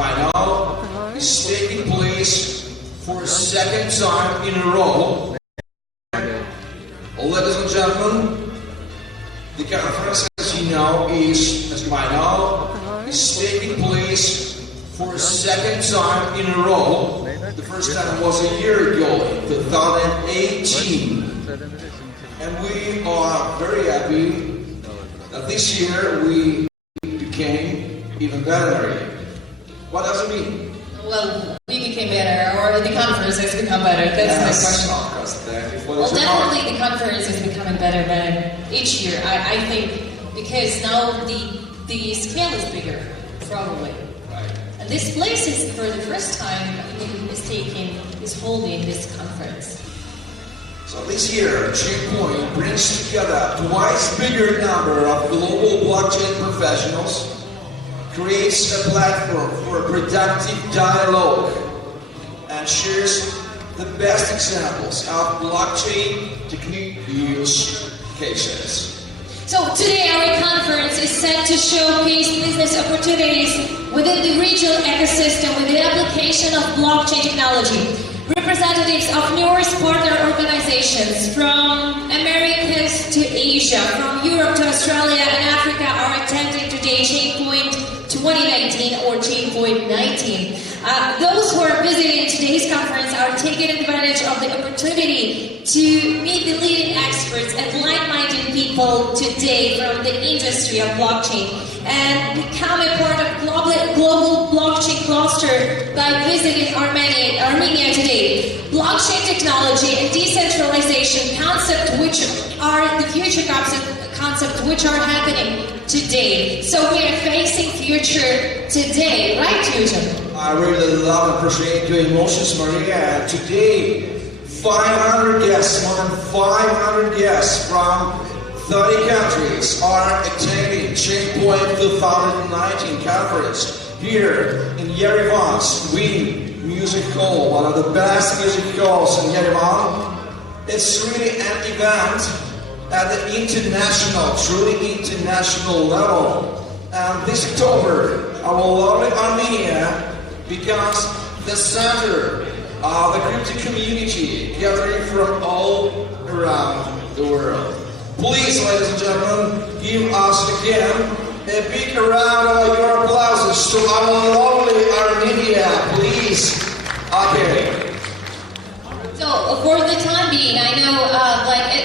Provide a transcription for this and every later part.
might know, is taking place for a second time in a row. Ladies and gentlemen, the conference, as you know, as you might know, is taking place for a second time in a row. The first time was a year ago, in 2018. And we are very happy that this year we became even better. What does it mean? Well, we became better, or the conference has become better. That's the question. Well, definitely the conference is becoming better each year. I think because now the scale is bigger, probably. Right. And this place is for the first time is holding this conference. So this year, ChainPoints brings together twice bigger number of global blockchain professionals, creates a platform for productive dialogue, and shares the best examples of blockchain technique use cases. So today our conference is set to showcase business opportunities within the regional ecosystem with the application of blockchain technology. Representatives of numerous partner organizations from Americas to Asia, from Europe to Australia and Africa are attending today ChainPoint 2019 or ChainPoint 19. Those who are visiting today's conference are taking advantage of the opportunity to meet the leading experts and like-minded people today from the industry of blockchain and become a part of global blockchain cluster by visiting Armenia today. Blockchain technology and decentralization concept, which are the future concept which are happening today. So we are facing future today, right, Newton? I really love and appreciate your emotions, Maria. Today, 500 guests, more than 500 guests from 30 countries are attending ChainPoint 2019 conference here in Yerevan, Sweden Music Hall, one of the best music halls in Yerevan. It's really an event at the truly international level. And this October, our lovely Armenia becomes the center of the crypto community gathering from all around the world. Please, ladies and gentlemen, give us again a big round of your applauses to our lovely Armenia, please. Okay. So, for the time being, I know,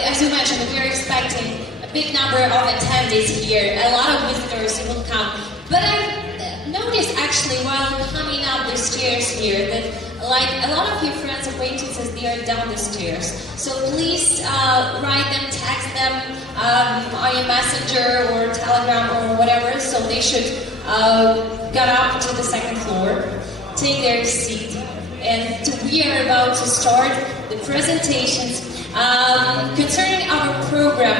as you mentioned, we're expecting a big number of attendees here, a lot of visitors who will come. But I noticed actually while coming up the stairs here that a lot of your friends, acquaintances, they are down the stairs. So please write them, text them on your messenger or telegram or whatever, so they should get up to the second floor, take their seat, and we are about to start the presentations. Concerning our program,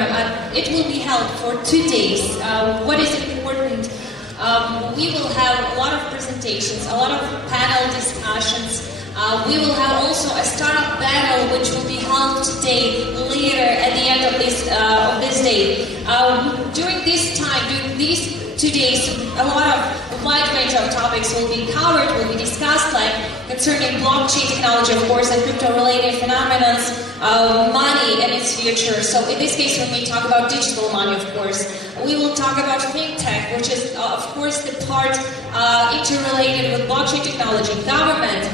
it will be held for 2 days. What is important? We will have a lot of presentations, a lot of panel discussions. We will have also a startup battle which will be held today, later at the end of this day. During this time, during these 2 days, a wide range of topics will be covered, will be discussed, like concerning blockchain technology, of course, and crypto-related phenomena, money and its future. So in this case, when we talk about digital money, of course, we will talk about fintech, which is, of course, the part interrelated with blockchain technology. Government,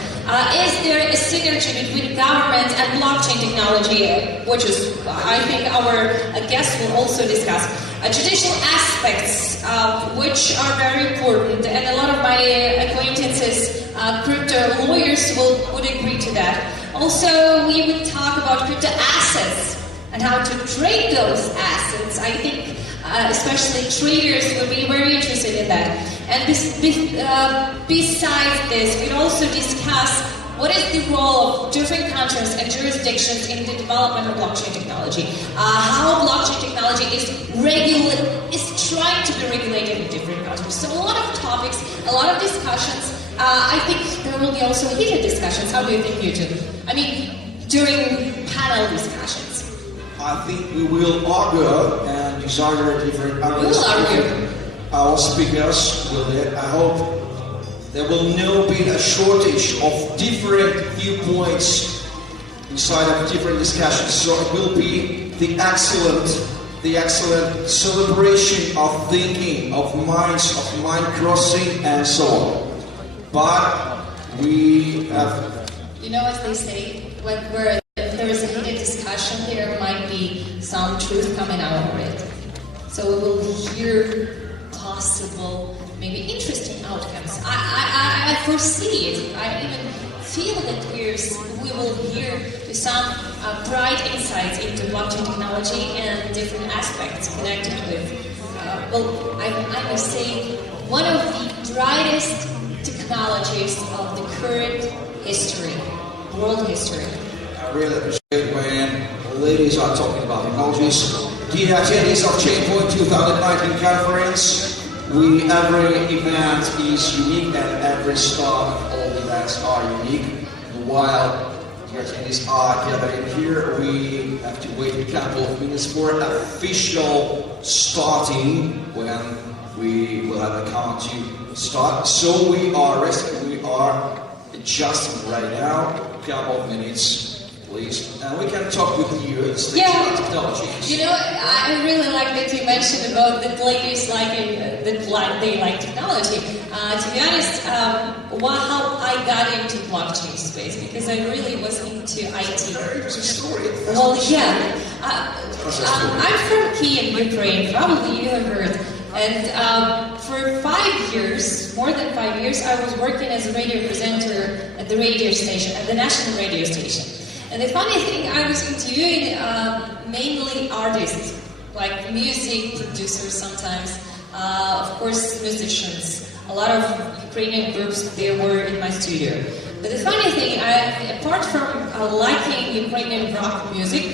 is there a synergy between government and blockchain technology, which is, I think, our guests will also discuss. Judicial aspects, which are very important, and a lot of my acquaintances, crypto lawyers would agree to that. Also, we would talk about crypto assets and how to trade those assets. I think especially traders would be very interested in that. And besides this, we'd also discuss what is the role of different countries and jurisdictions in the development of blockchain technology. How blockchain technology is trying to be regulated in different countries. So a lot of topics, a lot of discussions. I think there will be also heated discussions. How do you think, Newton? I mean, during panel discussions. I think we will argue and desire different arguments. We will argue. Our speakers will. I hope there will now be a shortage of different viewpoints inside of different discussions. So it will be the excellent celebration of thinking, of minds, of mind crossing, and so on. But we have... You know, as they say, if there is a heated discussion, there might be some truth coming out of it. So we will hear possible, maybe interesting outcomes. I foresee it. I even feel that we will hear some bright insights into blockchain technology and different aspects connected with, I must say, one of the brightest technologies of the current history, world history. I really appreciate when ladies are talking about technologies. Dear attendees of ChainPoints 2019 conference, every event is unique and every start of all events are unique. While the attendees are gathering here, we have to wait a couple of minutes for an official starting when we will have a count to start. So we are resting, we are adjusting right now. A couple of minutes, please. And we can talk with you and speak about technology. You know, I really like that you mentioned about the ladies they like technology. To be honest, how I got into blockchain space, because I really was into IT. There's a story. Well, yeah. I'm from Kyiv, Ukraine. Probably you have heard. And for 5 years, more than 5 years, I was working as a radio presenter at the radio station, at the national radio station. And the funny thing, I was interviewing mainly artists, like music producers sometimes, of course musicians. A lot of Ukrainian groups, they were in my studio. But the funny thing, apart from liking Ukrainian rock music,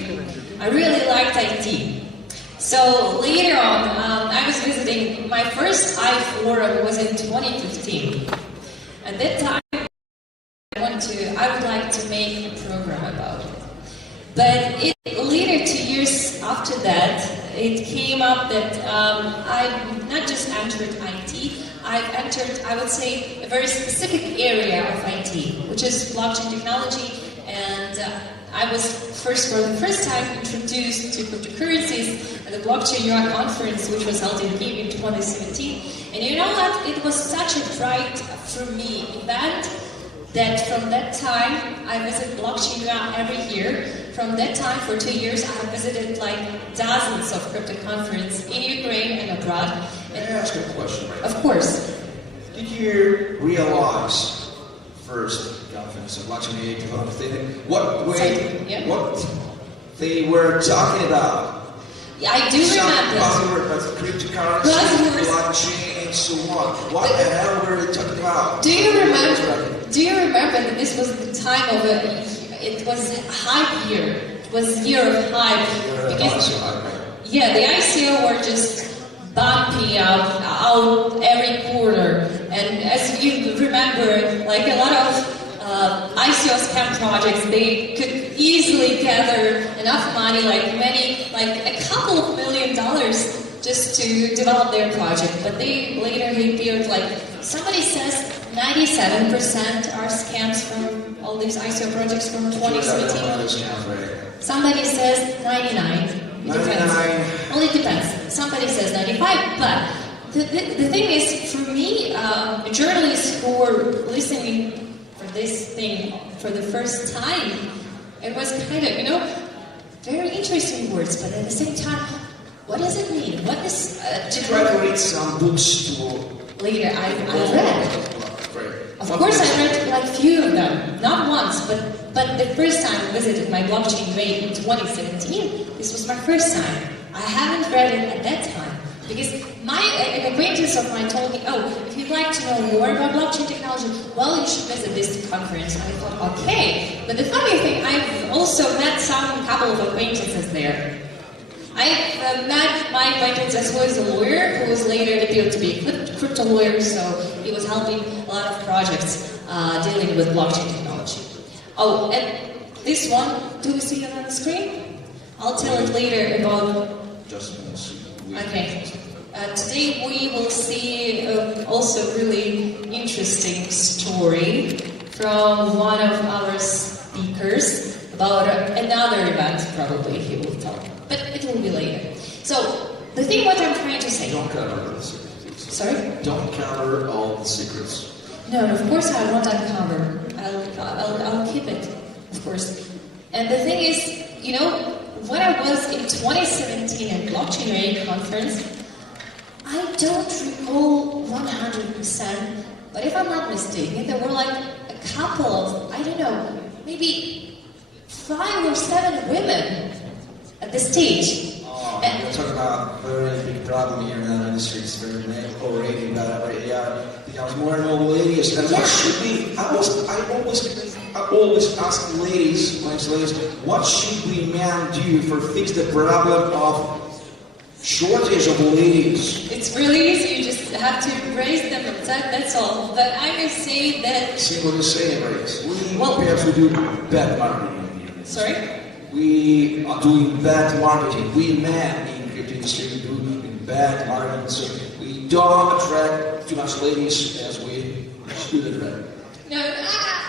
I really liked IT. So later on, I was visiting, my first iForum was in 2015. At that time, I would like to make a program about it. But later, 2 years after that, it came up that I not just entered IT, I've entered, I would say, a very specific area of IT, which is blockchain technology, and I was for the first time introduced to cryptocurrencies at the Blockchain Europe conference, which was held in Kyiv in 2017. And you know what? It was such a bright, for me, event that from that time, I visit Blockchain Europe every year. From that time, for 2 years, I have visited like dozens of crypto conferences in Ukraine and abroad. May I ask a question? Of course. Did you realize first conference of Blockchain Europe what they were talking about? Yeah, I do remember. Buzzword, cryptocurrency, blockchain, and so on. What the hell were they talking about? Do you remember that this was the time of it was a hype year. It was year of hype. Yeah, the ICO were just bumping out every quarter. And as you remember, like a lot of ICO scam projects, they could easily gather enough money, like a couple of $1 million just to develop their project. But they later appeared like, somebody says 97% are scams from all these ICO projects from 2017. Somebody says 99. It depends. Well, it depends. Somebody says 95, but the thing is, for me, journalists who were listening for this thing for the first time, it was kind of, very interesting words, but at the same time, what does it mean? What is... Try to read some books to... Later, I read. Of course, I read like few of them, not once, but the first time I visited my blockchain rate in 2017, this was my first time. I haven't read it at that time, because an acquaintance of mine told me, if you'd like to know more about blockchain technology, well, you should visit this conference. And I thought, okay. But the funny thing, I've also met couple of acquaintances there. I met my acquaintance who is a lawyer, who was later appeared to be a crypto lawyer, so he was helping a lot of projects dealing with blockchain technology. Oh, and this one, do we see it on the screen? I'll tell it later about... Just minutes. Okay. Today we will see also really interesting story from one of our speakers about another event. Probably he will talk, but it will be later. So the thing what I'm trying to say. Don't cover all the secrets. Sorry? Don't cover all the secrets. No, of course I won't uncover. I'll keep it, of course. And the thing is, you know, when I was in 2017 at Blockchain conference, I don't recall 100%, but if I'm not mistaken, there were like a couple of, I don't know, maybe 5 or 7 women at the stage. We're talking about a very big problem here in the industry. It's very male-oriented, but yeah, becomes more and more ladies. And what should be? I always ask ladies, what should we men do for fix the problem of shortage of ladies? It's really easy. You just have to raise them. That's all. But I can say that. Simple to say, right? Perhaps we do bad marketing. Sorry. We are doing bad marketing. We men in the crypto industry do bad marketing. So we don't attract too much ladies as we should attract. No,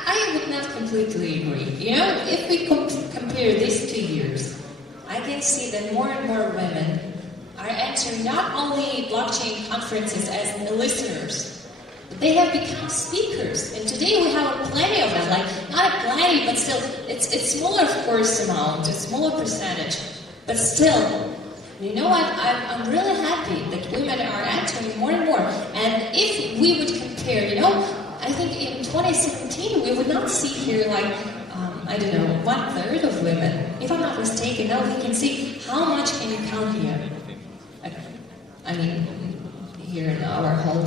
I would not completely agree. You know, if we compare these 2 years, I can see that more and more women are entering not only blockchain conferences as listeners, but they have become speakers. And today we have plenty of them, like not a plenty, but still, it's smaller, of course, amount, a smaller percentage, but still, you know what? I'm really happy that women are entering more and more. And if we would compare, you know, I think in 2017 we would not see here like I don't know 1/3 of women. If I'm not mistaken, now we can see how much can you count here. I mean, here in our hall.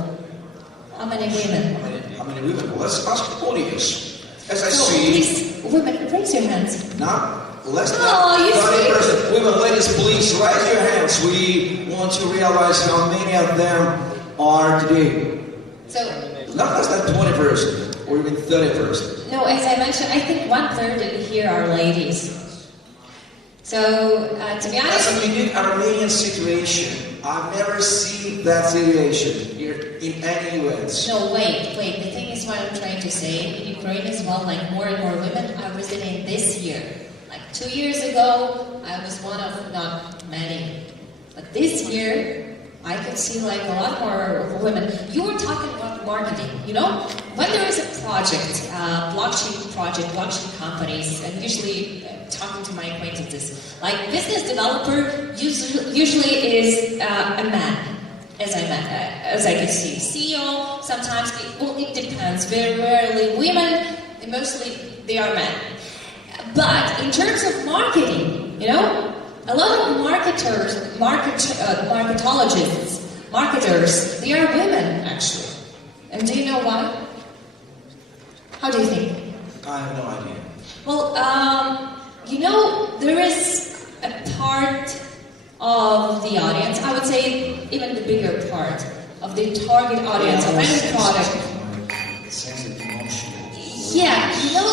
How many women? How many women? Well, let's ask the audience. As I so see... please, women, raise your hands. Not less than 30%. Women, ladies, please raise your hands. We want to realize how many of them are today. So, not less than 20% or even 30%. No, as I mentioned, I think 1/3 here are ladies. So, to be honest... That's a unique Armenian situation. I've never seen that situation here in any events. No, wait. The thing is what I'm trying to say. In Ukraine as well, like more and more women are visiting this year. Like 2 years ago, I was one of not many. But this year, I could see like a lot more women. You were talking about marketing, you know? When there is a project, blockchain companies, and usually talking to my acquaintances, like business developer usually is a man, as I can see. CEO, sometimes, it depends. Very rarely women, mostly they are men. But in terms of marketing, you know, a lot of marketers, they are women, actually. And do you know why? How do you think? I have no idea. Well, you know, there is a part of the audience, I would say even the bigger part of the target audience of any product. Yeah, you know,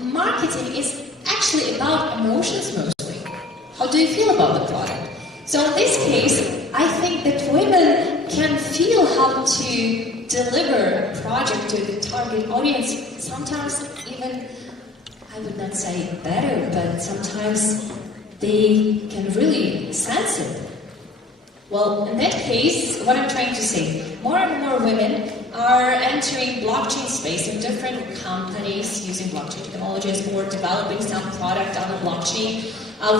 marketing is actually about emotions mostly. How do you feel about the product? So in this case, I think that women can feel how to deliver a project to the target audience, sometimes even, I would not say better, but sometimes they can really sense it. Well, in that case, what I'm trying to say, more and more women are entering blockchain space in different companies using blockchain technologies or developing some product on the blockchain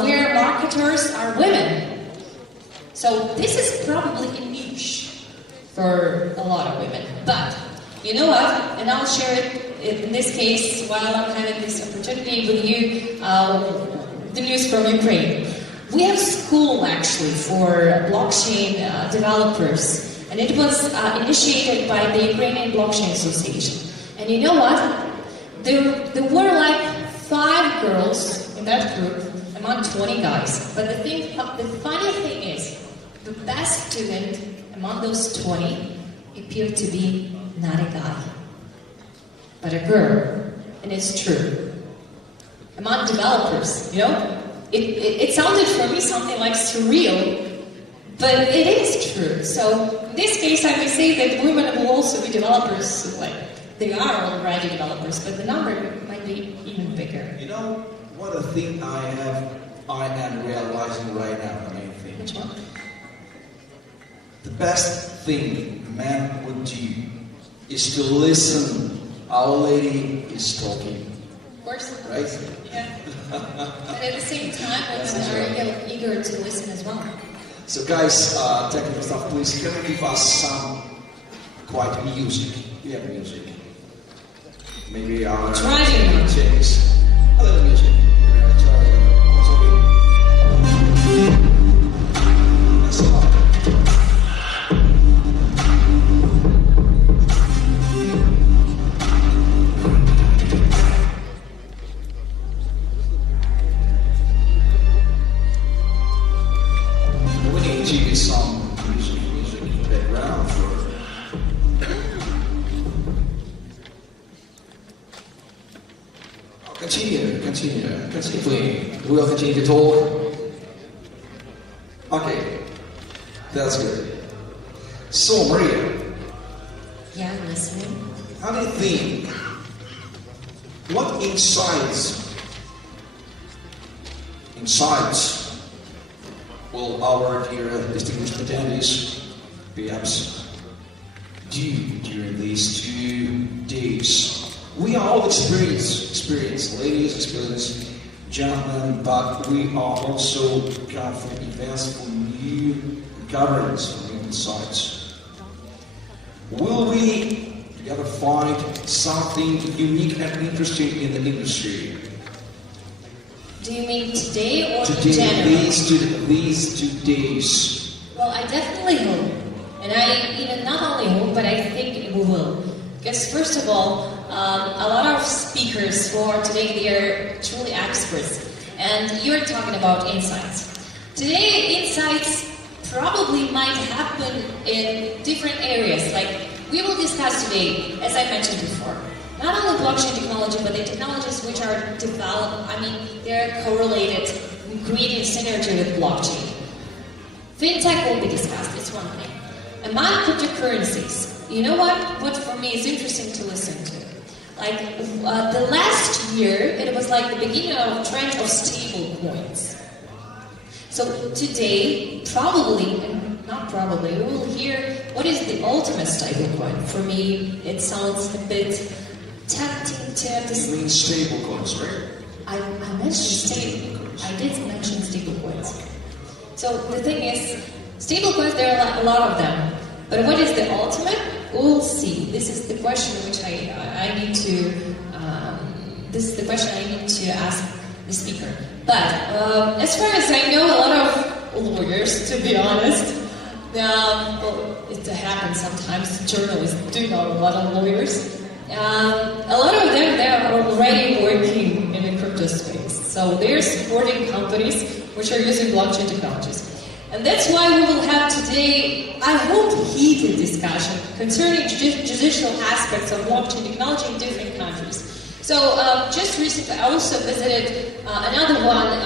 where marketers are women. So this is probably a niche for a lot of women. But you know what? And I'll share it in this case while I'm having this opportunity with you, the news from Ukraine. We have school actually for blockchain developers, and it was initiated by the Ukrainian Blockchain Association. And you know what? There were like 5 girls in that group among 20 guys. But the funny thing is, the best student among those 20 appeared to be not a guy, but a girl. And it's true. Among developers, you know? It sounded for me something like surreal, But it is true. So in this case, I may say that women will also be developers. Like they are already developers, but the number might be even bigger. You know what a thing I am realizing right now. The main thing. Which one? The best thing a man would do is to listen. Our lady is talking. Of course. Right? Yeah. But at the same time, women are eager to listen as well. So guys, technical stuff, please can you give us some quiet music? We have music. Maybe our change. A little music. That's a lot. We need to give some music background for. Continue playing. We will continue to talk. Okay, that's good. So, Maria. Yeah, I'm listening. How do you think? What insights will our dear distinguished attendees perhaps do during these 2 days? We are all experienced ladies, experienced gentlemen, but we are also come from events for new governance, for new insights. Will we together find something unique and interesting in the industry? Do you mean today or Today, in general? these 2 days. Well, I definitely hope. And I even not only hope, but I think we will. Because first of all, a lot of speakers for today, they are truly experts. And you're talking about insights. Today, insights probably might happen in different areas. Like we will discuss today, as I mentioned before, not only blockchain technology, but the technologies which are developed, they're correlated, creating synergy with blockchain. Fintech will be discussed, it's one thing. Among cryptocurrencies, you know what for me is interesting to listen to? Like the last year, it was like the beginning of a trend of stable coins. So today, probably, and not probably, we will hear what is the ultimate stable coin. For me, it sounds a bit tempting to have this. You mean stable coins, right? I mentioned stable. I did mention stable coins. So the thing is, stable coins, there are a lot of them. But what is the ultimate? We'll see. This is the question which I need to. This is the question I need to ask the speaker. But as far as I know, a lot of lawyers, to be honest. Well, it happens sometimes. Journalists do know a lot of lawyers. A lot of them, they are already working in the crypto space. So they're supporting companies which are using blockchain technologies. And that's why we will have today, I hope, heated discussion concerning judicial aspects of blockchain technology in different countries. So just recently, I also visited another one,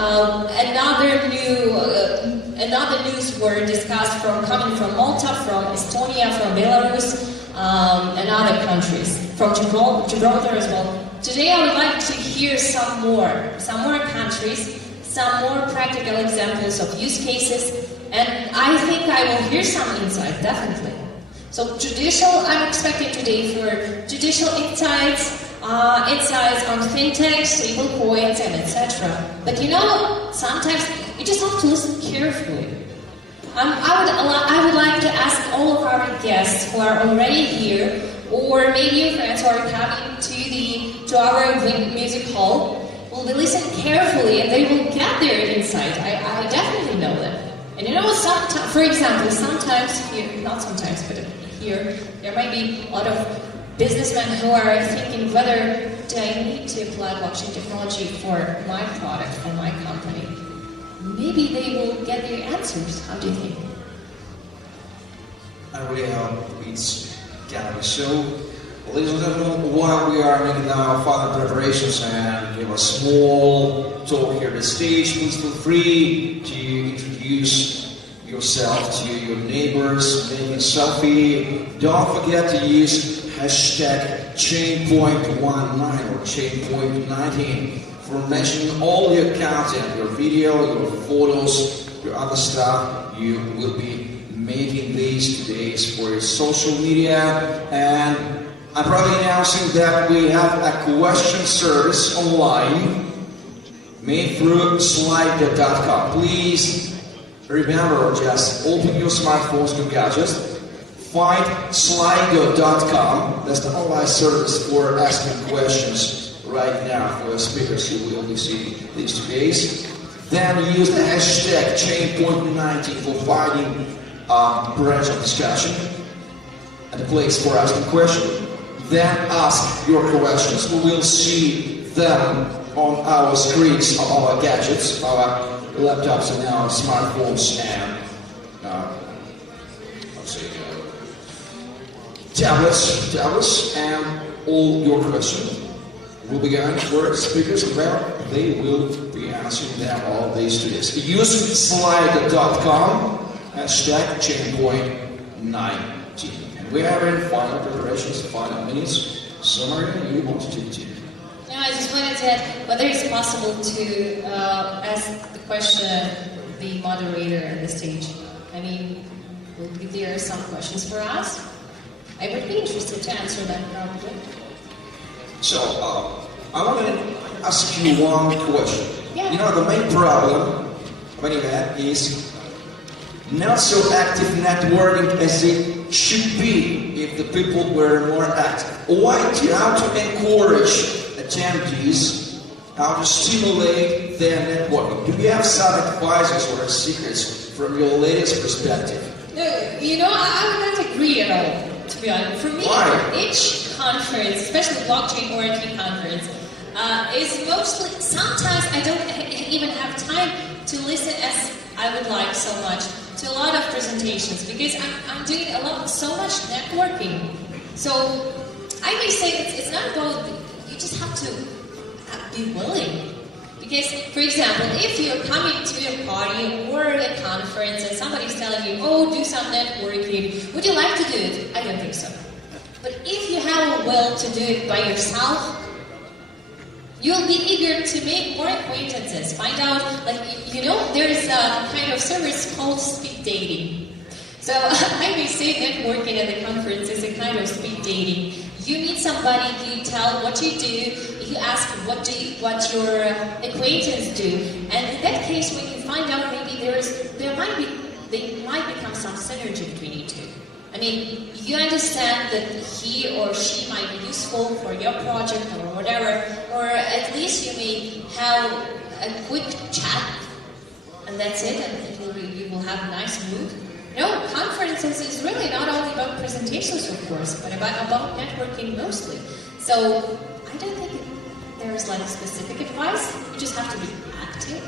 another news were discussed coming from Malta, from Estonia, from Belarus, and other countries, from Gibraltar as well. Today I would like to hear some more countries, some more practical examples of use cases, and I think I will hear some insight, definitely. So I'm expecting today for judicial insights on fintech, stable coins, and etc. But sometimes you just have to listen carefully. I would like to ask all of our guests who are already here, or maybe your friends who are coming to our music hall, will be listening carefully and they will get their insight. I definitely know that. And sometimes, for example, sometimes here, not sometimes, but here, there might be a lot of businessmen who are thinking whether do I need to apply blockchain technology for my product, for my company. Maybe they will get their answers. How do you think? I really hope it's gonna be so. Ladies and gentlemen, while we are making our final preparations and give a small talk here at the stage, please feel free to introduce yourself to your neighbors, making a selfie. Don't forget to use hashtag ChainPoint19 or ChainPoint19 for mentioning all your content, your video, your photos, your other stuff. You will be making these today's for your social media. And I'm probably announcing that we have a question service online made through slido.com. Please remember, just open your smartphones, your gadgets, find slido.com. That's the online service for asking questions right now for the speakers who will be seeing these today's. Then use the hashtag ChainPoint19 for finding a branch of discussion and a place for asking questions. Then ask your questions. We will see them on our screens of our gadgets, our laptops and our smartphones and tablets, and all your questions will be going for speakers where they will be answering them all these students. Use slido.com, hashtag ChainPoint19. And we are in final preparations, final minutes. Summary, you want to take it? No, I just wanted to add whether it's possible to ask the question the moderator on the stage. I mean, will there some questions for us? I would be interested to answer that probably. So, I want to ask you one question. Yeah. You know, the main problem when you have is not so active networking as it should be if the people were more active. How to encourage attendees, how to stimulate their networking? Do you have some advices or secrets from your latest perspective? No, you know, I would not agree at all. To be honest, for me, each conference, especially blockchain working conference, is mostly. Sometimes I don't even have time to listen as I would like so much to a lot of presentations because I'm doing so much networking. So I may say it's not about. You just have to be willing. Because, for example, if you're coming to a party or a conference and somebody's telling you, oh, do some networking, would you like to do it? I don't think so. But if you have a will to do it by yourself, you'll be eager to make more acquaintances. Find out, there is a kind of service called speed dating. So I may say networking at the conference is a kind of speed dating. You meet somebody, you tell what you do, you ask what your acquaintance do, and in that case, when you find out maybe there might become some synergy between you two. I mean, you understand that he or she might be useful for your project or whatever, or at least you may have a quick chat, and that's it, and you will have a nice mood. No, conferences is really not only about presentations, of course, but about networking mostly. So I don't think there's specific advice. You just have to be active.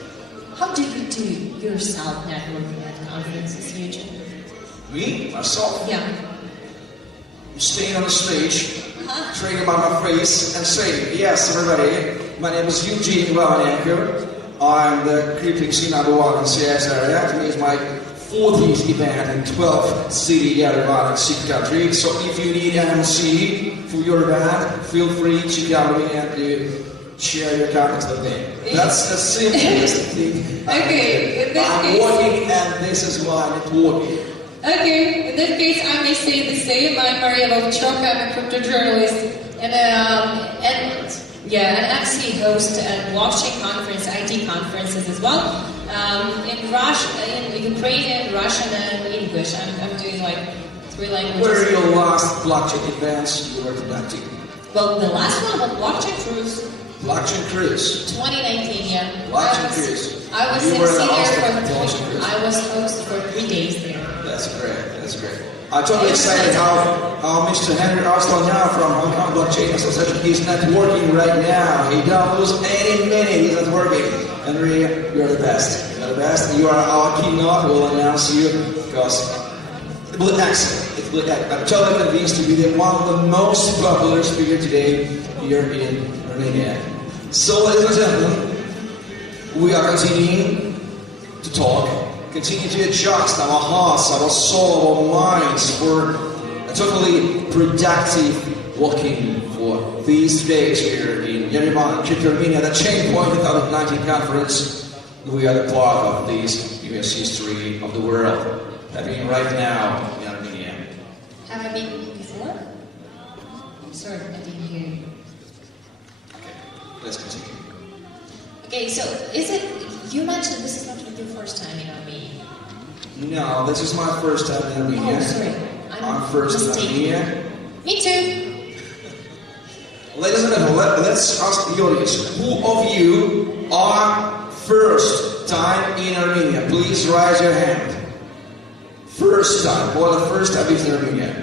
How do you do yourself networking at conferences, Eugene? Me? Myself? Yeah. Staying on the stage, trading about my face, and saying, yes, everybody, my name is Eugene Vavanenko. I'm the creeping scene number one in CS area. Today is my 40th event in 12th city Yerevan in 6 countries. So if you need an MC for your event, feel free to come in and share your comments with me. That's the simplest thing. Okay, I'm working and this is why it's working. Okay, in that case I may say the same. I'm Maria Volchok, I'm a crypto journalist and an MC host at blockchain conference, IT conferences as well. In Ukrainian, Russian, and English. I'm doing 3 languages. Where are your last blockchain events you were conducting? Well, the last one was Blockchain Cruise. Blockchain Cruise. 2019, yeah. Blockchain Cruise. I was host for 3 days there. That's great. That's great. I'm totally excited how Mr. Henry Arslan now from Hong Kong Blockchain Association is networking right now. He downloads any minute he's networking. Henry, you're the best. You're the best. You are our keynote. We'll announce you because it will be excellent. It will be excellent. I'm totally convinced to be one of the most popular speakers today here in Romania. So, ladies and gentlemen, we are continuing to talk continue to adjust our hearts, our soul, our minds for a totally productive working for these days here in Yerevan, Armenia, the ChainPoints 2019 conference. We are the part of this U.S. history of the world, happening right now in Armenia. Have I been before? I'm sorry, I didn't hear you. Okay, let's continue. Okay, so is it, you mentioned this is not your first time in Armenia. No, this is my first time in Armenia. Oh, sorry. I'm first in Armenia. Me too. Ladies and gentlemen, let's ask the audience, who of you are first time in Armenia? Please raise your hand. First time, well, the first time is in Armenia.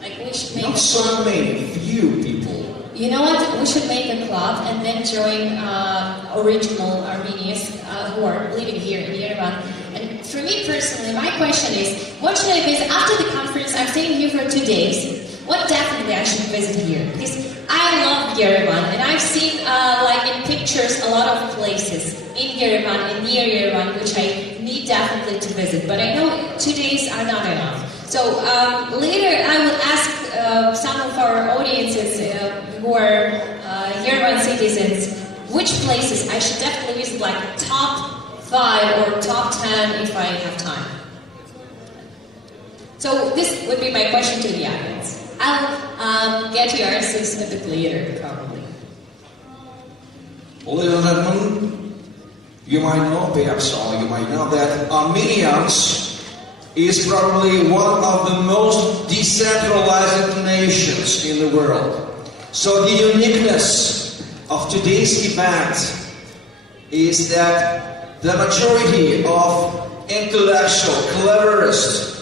Like we should make Not so many, few people. You know what? We should make a club and then join original Armenians who are living here in Yerevan. And for me personally, my question is, what should I visit after the conference? I'm staying here for 2 days. What definitely I should visit here? Because I love Yerevan, and I've seen like in pictures a lot of places in Yerevan and near Yerevan which I need definitely to visit. But I know 2 days are not enough. So later I will ask some of our audiences who are Yerevan citizens which places I should definitely visit, like top 5 or top 10 if I have time. So this would be my question to the audience. I'll get your answers a bit later, probably. Ladies and gentlemen, you might know, perhaps all you might know, that Armenians is probably one of the most decentralized nations in the world. So the uniqueness of today's event is that the majority of intellectual, cleverest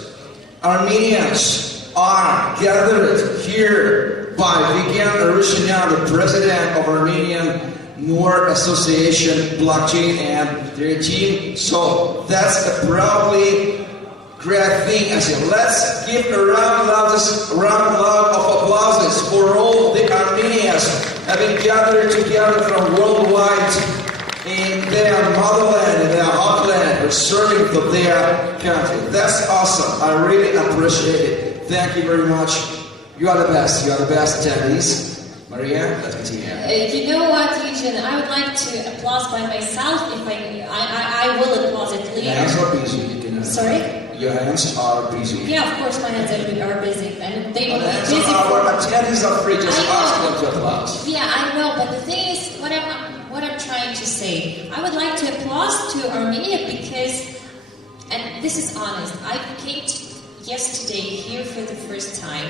Armenians are gathered here by Vigen Arushanyan, the president of Armenian Noor Association, Blockchain, and their team. So that's a probably great thing. I said, let's give a round of applause for all the Armenians having gathered together from worldwide in their motherland, in their heartland, serving for their country. That's awesome. I really appreciate it. Thank you very much. You are the best. You are the best attendees. Maria, let's continue. You know what, Eugene? I would like to applaud by myself. If I will applaud it later. Your hands are busy. You can, Sorry? Your hands are busy. Yeah, of course my hands are busy. And they will be Hands busy. our attendees are free. Just ask them to applaud. Yeah, I know. But the thing is, what I'm trying to say, I would like to applaud to Armenia because, and this is honest, I came yesterday here for the first time.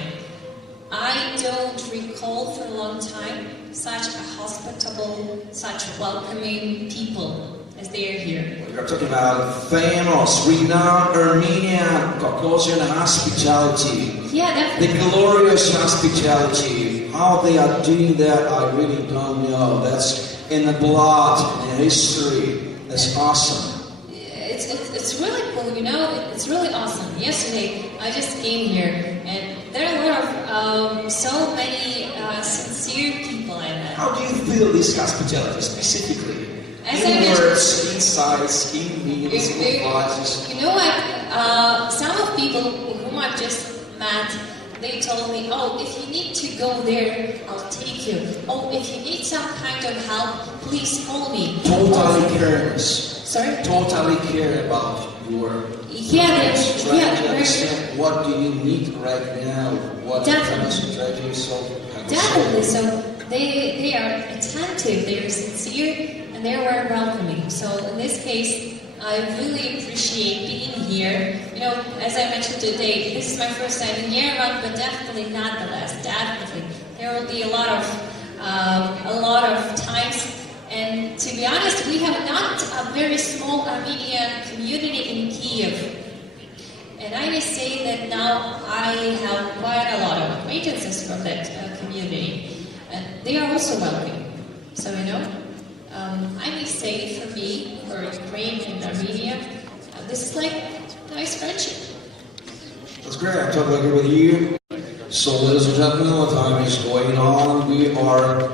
I don't recall for a long time such a hospitable, such welcoming people as they are here. We are talking about famous, renowned Armenian Caucasian hospitality. Yeah, definitely. The glorious hospitality. How they are doing that, I really don't know. That's in the blood, in history. That's awesome. It's really cool, you know, it's really awesome. Yesterday, I just came here, and there are a lot of so many sincere people I met. How do you feel this hospitality specifically? As in I mentioned, words, insights, in meals, in advices? You know what? Some of people whom I've just met, they told me, oh, if you need to go there, I'll take you. Oh, if you need some kind of help, please call me. Totally cares. Sorry? Totally care about your trying to understand what do you need right now, what definitely. Definitely. So they are attentive, they are sincere, and they are welcoming. So in this case, I really appreciate being here. You know, as I mentioned today, this is my first time in Yerevan, but definitely not the last. Definitely, there will be a lot of times. And to be honest, we have not a very small Armenian community in Kiev. And I may say that now I have quite a lot of acquaintances from that community. And they are also welcome. So, you know, I may say for me, for Ukraine and Armenia, this is like a nice friendship. That's great. I totally agree with you. So, ladies and gentlemen, the time is going on. We are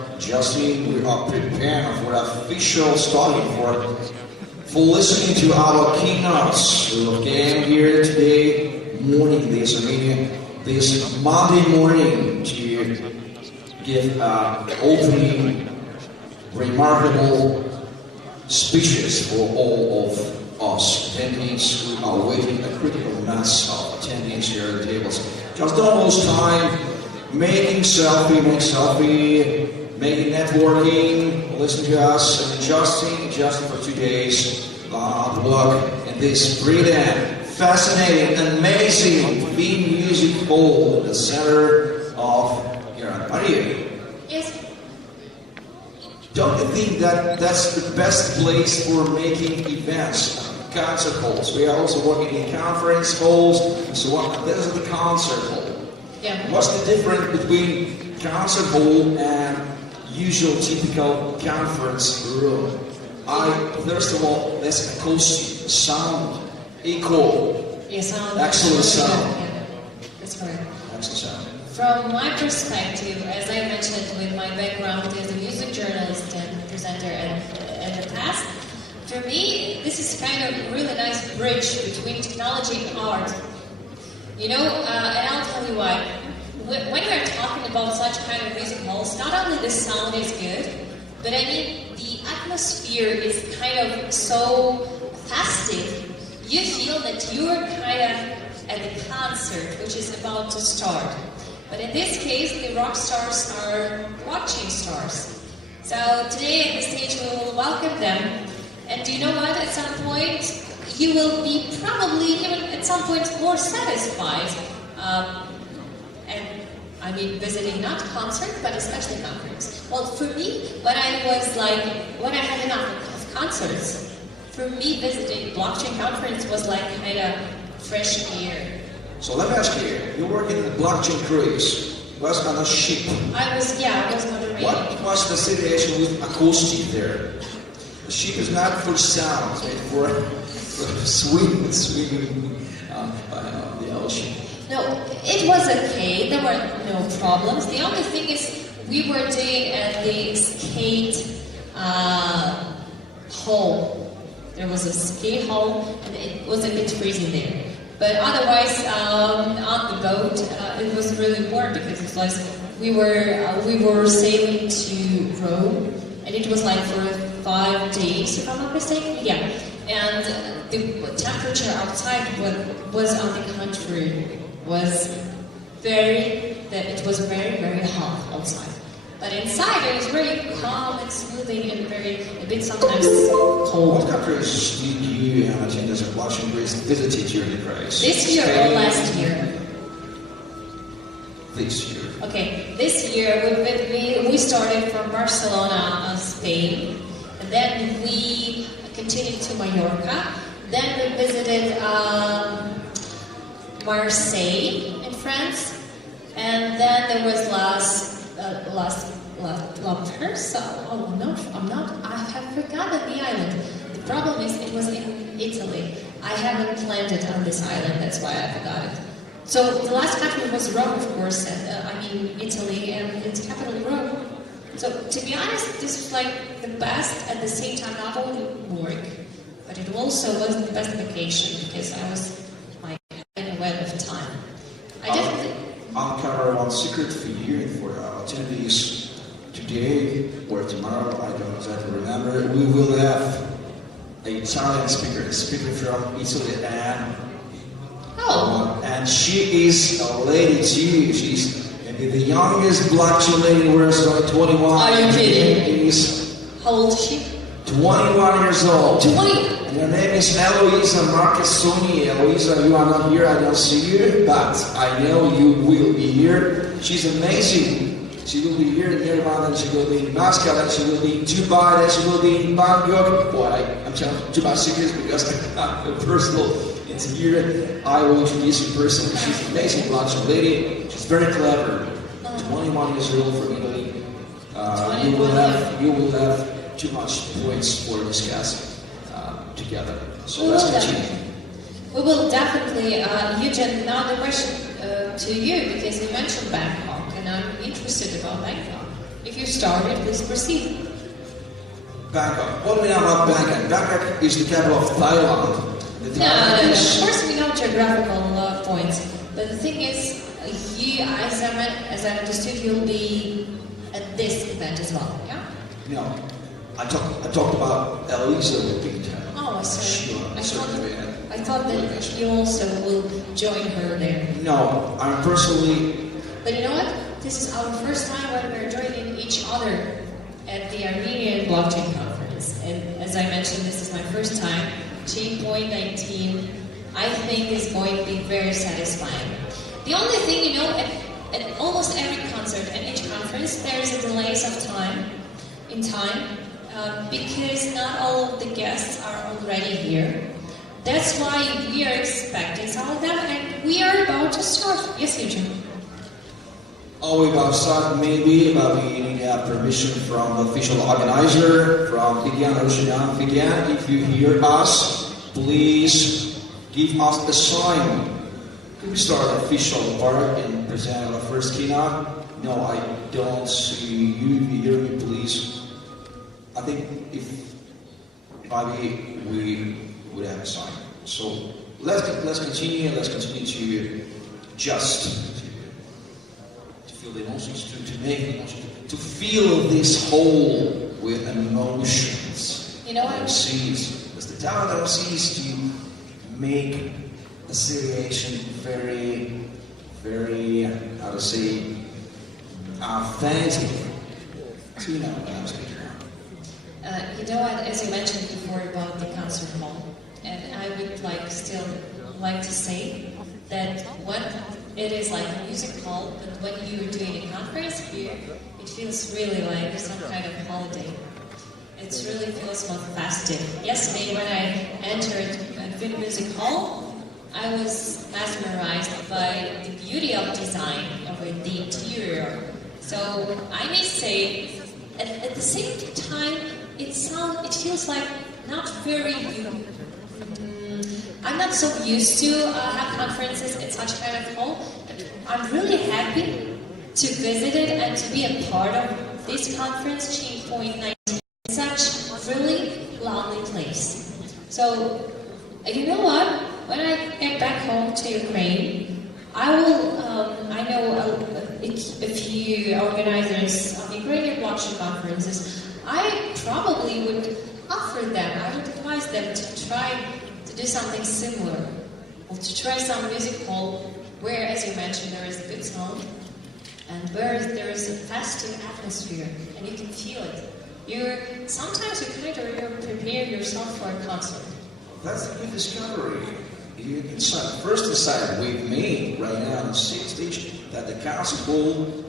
preparing for official starting for for listening to our keynotes. We came here today morning, this Monday morning, to give opening, remarkable speeches for all of us attendees who are waiting, a critical mass of attendees here at the tables. Just don't lose time making selfie, making networking, listen to us, and adjusting for 2 days blog in this brilliant, fascinating, amazing theme music hall in the center of Iran. Maria? Yes. Don't you think that that's the best place for making events? Concert halls. We are also working in conference halls and so on. This is the concert hall. Yeah. What's the difference between concert hall and usual typical conference room? First of all, there's acoustic, sound, echo, excellent sound. Yeah, that's correct. Excellent sound. From my perspective, as I mentioned with my background as a music journalist and presenter in the past, for me, this is kind of a really nice bridge between technology and art. You know, and I'll tell you why. When you're talking about such kind of music halls, not only the sound is good, but I mean, the atmosphere is kind of so festive. You feel that you're kind of at the concert, which is about to start. But in this case, the rock stars are watching stars. So today at the stage, we will welcome them. And do you know what? At some point, you will be probably even at some point more satisfied. And I mean, visiting not concert, but especially conference. Well, for me, when I had enough of concerts, for me, visiting blockchain conference was like kind of fresh air. So let me ask you, you're working in the blockchain cruise. Was on a ship. I was moderating. What was the situation with acoustic there? The ship is not for sound, it's for swimming the ocean. No, it was okay. There were no problems. The only thing is we were doing at the skate hall. There was a skate hall, and it was a bit freezing there. But otherwise, on the boat, it was really warm because it was we were sailing to Rome, and it was like for 5 days, if I'm not mistaken. Yeah, and the temperature outside was on the contrary it was very, very hot outside. But inside it was very calm and smoothing and a bit sometimes cold. What countries did you attend as a blockchain cruise visited during the cruise? This year or last year? This year. Okay, this year we started from Barcelona, Spain, and then we continued to Mallorca. Then we visited Marseille in France, and then there was I have forgotten the island. The problem is it was in Italy. I haven't landed on this island, that's why I forgot it. So the last country was Rome, of course, Italy, and its capital Rome. So to be honest, this was like the best, at the same time not only work, but it also was the best vacation because I was like having a web of time. I'll cover one secret for you and for our attendees today or tomorrow, I don't exactly remember. We will have an Italian speaker from Italy, and she is a lady too. She's maybe the youngest blockchain lady in the world, so 21. Are you kidding? How old is she? 21 years old. 20? And her name is Eloisa Marcassoni. Eloisa, you are not here, I don't see you, but I know you will be here. She's amazing. She will be here in Yerevan, and she will be in Muscat, and she will be in Dubai, and she will be in Bangkok. Boy, I'm telling you too much secrets because I'm personal. It's here. I will introduce you personally. She's an amazing blockchain lady. She's very clever. 21 years old from Italy. You will have too much points for discussing together. So let's continue. We will definitely, Eugen, now the question to you, because you mentioned Bangkok, and I'm interested about Bangkok. If you started, please proceed. Bangkok. What do we know about Bangkok? Bangkok is the capital of Thailand. No. Of course we know geographical points, but the thing is, you, as I understood, you'll be at this event as well, yeah? No, I talked about Elisa will be there. Oh, sorry. Sure. I thought that you also will join her there. No, I'm personally... But you know what? This is our first time when we're joining each other at the Armenian Blockchain Conference. And as I mentioned, this is my first time. ChainPoint 19, I think, is going to be very satisfying. The only thing, you know, at almost every concert and each conference, there is a delay of time, because not all of the guests are already here. That's why we are expecting some of them, and we are about to start. Yes, Eugene? Are we about to start? Maybe, but we need to have permission from the official organizer, from Figian Roshidan. Figian, if you hear us, please give us a sign. Can we start an official part and present our first keynote? No, I don't see you. If you hear me, please. I think if maybe we would have a sign. So let's continue. Let's continue to just to feel the emotions, to make emotions, to feel this whole with emotions. You know what? Because the talent of is to make a situation very, very, how to say, authentic. So you know what I'm speaking about. You know what, as you mentioned before about the concert hall, and I would still like to say that when it is like a music hall, but when you're doing a conference here, it feels really like some kind of holiday. It really feels more festive. Yesterday when I entered a good music hall, I was mesmerized by the beauty of design of the interior. So I may say, at the same time, it feels like not very. I'm not so used to have conferences in such kind of hall. I'm really happy to visit it and to be a part of this conference, ChainPoint 19, such a really lovely place. So, you know what? When I get back home to Ukraine, I will. I know a few organizers of Ukrainian blockchain conferences. I probably would offer them. I would advise them to try to do something similar, or to try some music hall where, as you mentioned, there is a good sound and where there is a festive atmosphere, and you can feel it. Sometimes you prepare yourself for a concert. That's a good discovery. You can first decide with me right now on the stage that the concert hall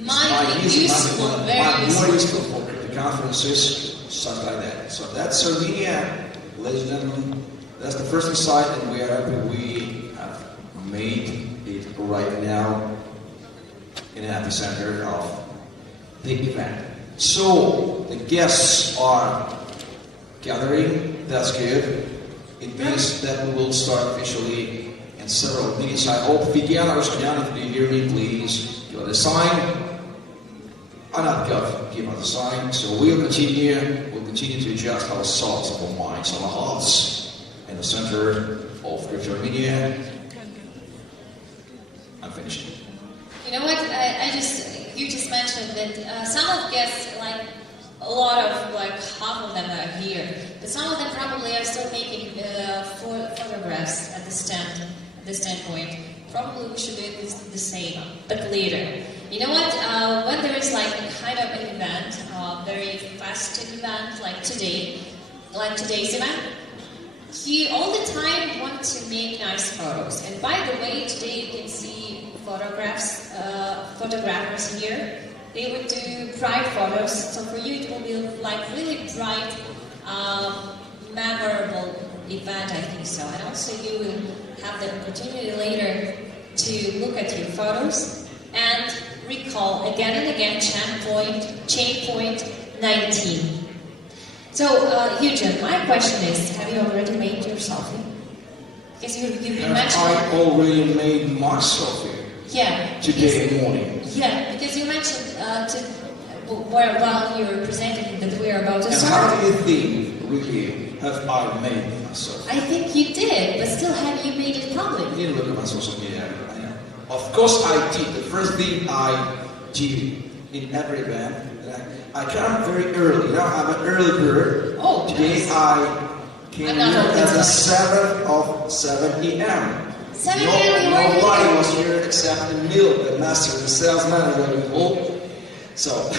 might be useful, very useful for the conferences, stuff like that. So that's Armenia, ladies and gentlemen. That's the first insight, and we are happy we have made it right now in the epicenter of the event. So the guests are gathering. That's good. It means that we will start officially in several minutes. I hope Figiana Roshidan, if you hear me, please give us a sign. I'm not going to give us a sign. So we'll continue to adjust our thoughts, our minds, our hearts in the center of Greater Armenia. I'm finished. You know what? You just mentioned that some of guests, a lot of, half of them are here, but some of them probably are still making photographs at the standpoint. Probably we should do the same, but later. You know what? When there is a kind of an event, very festive event like today, like today's event, you all the time want to make nice photos. And by the way, today you can see photographers here. They would do bright photos, so for you it will be really bright, memorable event, I think so. And also you will have the opportunity later to look at your photos and recall again and again ChainPoint 19. So, Eugene, my question is, have you already made your selfie? Because you mentioned... I already made my selfie. Yeah. Today morning. Yeah, because you mentioned while you were presenting that we are about to And start. how do you think, really, have I made myself? I think you did, but still have you made it public? You didn't look at my social media. Of course I did. The first thing I did in every event, I come very early. Now I'm an early bird. Oh, today nice. I came here at the 7 a.m. 7 a.m. you were here? Nobody was here except Emil, the master, the sales manager. So.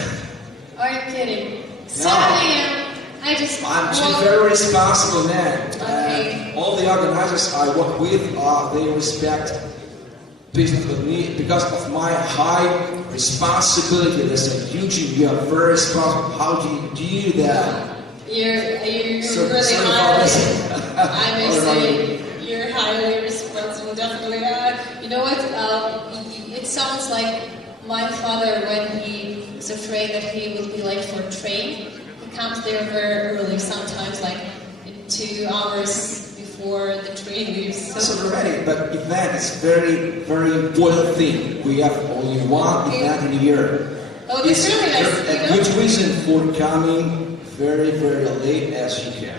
Are you kidding? 7 a.m. I'm a very responsible man. Okay. All the organizers I work with, they respect business with me because of my high responsibility. They say, Eugene, you are very responsible. How do you do that? You're really highly, I may say, you're highly responsible, definitely. You know what, it sounds like my father, when he is afraid that he will be late for a train, he comes there very early, sometimes like 2 hours before the train leaves. That's already, but event is very, very important thing. We have only one event in a year. Oh, that's really nice. A good reason for coming very, very late as you can.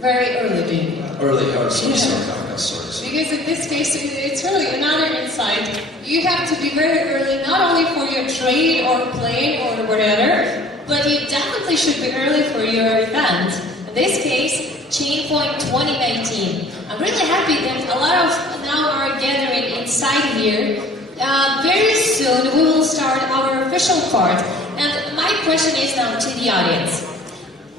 Very early, maybe. Early, sorry. Because in this case, it's really another insight. You have to be very early, not only for your train or plane or whatever, but you definitely should be early for your event. In this case, ChainPoint 2019. I'm really happy that a lot of now are gathering inside here. Very soon we will start our official part. And my question is now to the audience.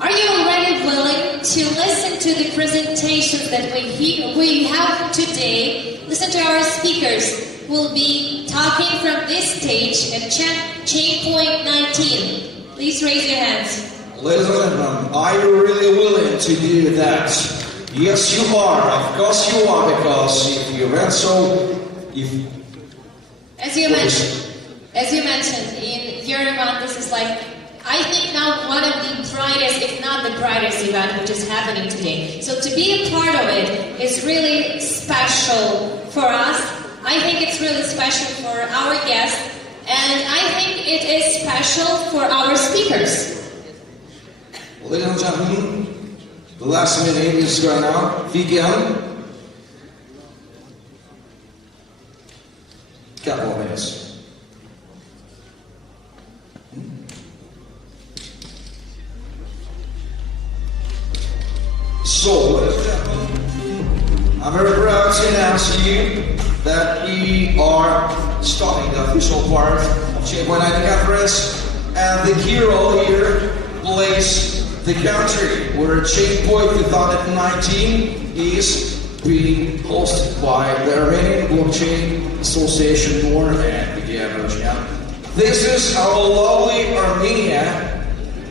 Are you already willing to listen to the presentations that we have today? Listen to our speakers who will be talking from this stage at ChainPoint 19. Please raise your hands. Ladies and gentlemen, are you really willing to do that? Yes, you are. Of course you are, because if you read so, As you mentioned, in your event, this is like, I think now one of the brightest, if not the brightest event which is happening today. So to be a part of it is really special for us. I think it's really special for our guests, and I think it is special for our speakers. Ladies and gentlemen, the last minute is going on. Begin. Couple of minutes. So, ladies and gentlemen, I'm very proud to announce to you that we are starting the official part of ChainPoint 19 Conference, and the hero here plays the country where ChainPoint 2019 is being hosted by the Armenian Blockchain Association North and media. This is our lovely Armenia.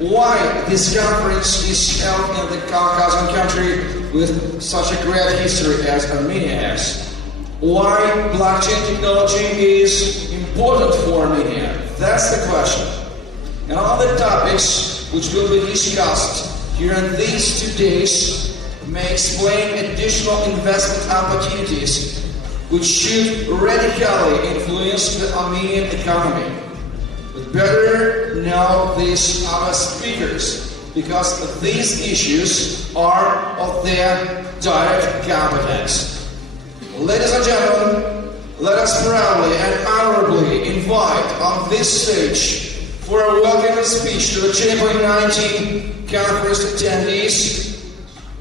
Why this conference is held in the Caucasian country with such a great history as Armenia has? Why blockchain technology is important for Armenia? That's the question. And other topics which will be discussed here in these 2 days may explain additional investment opportunities which should radically influence the Armenian economy. But better know these other speakers, because these issues are of their direct competence. Ladies and gentlemen, let us proudly and honorably invite on this stage for a welcoming speech to the ChainPoint 19 conference attendees.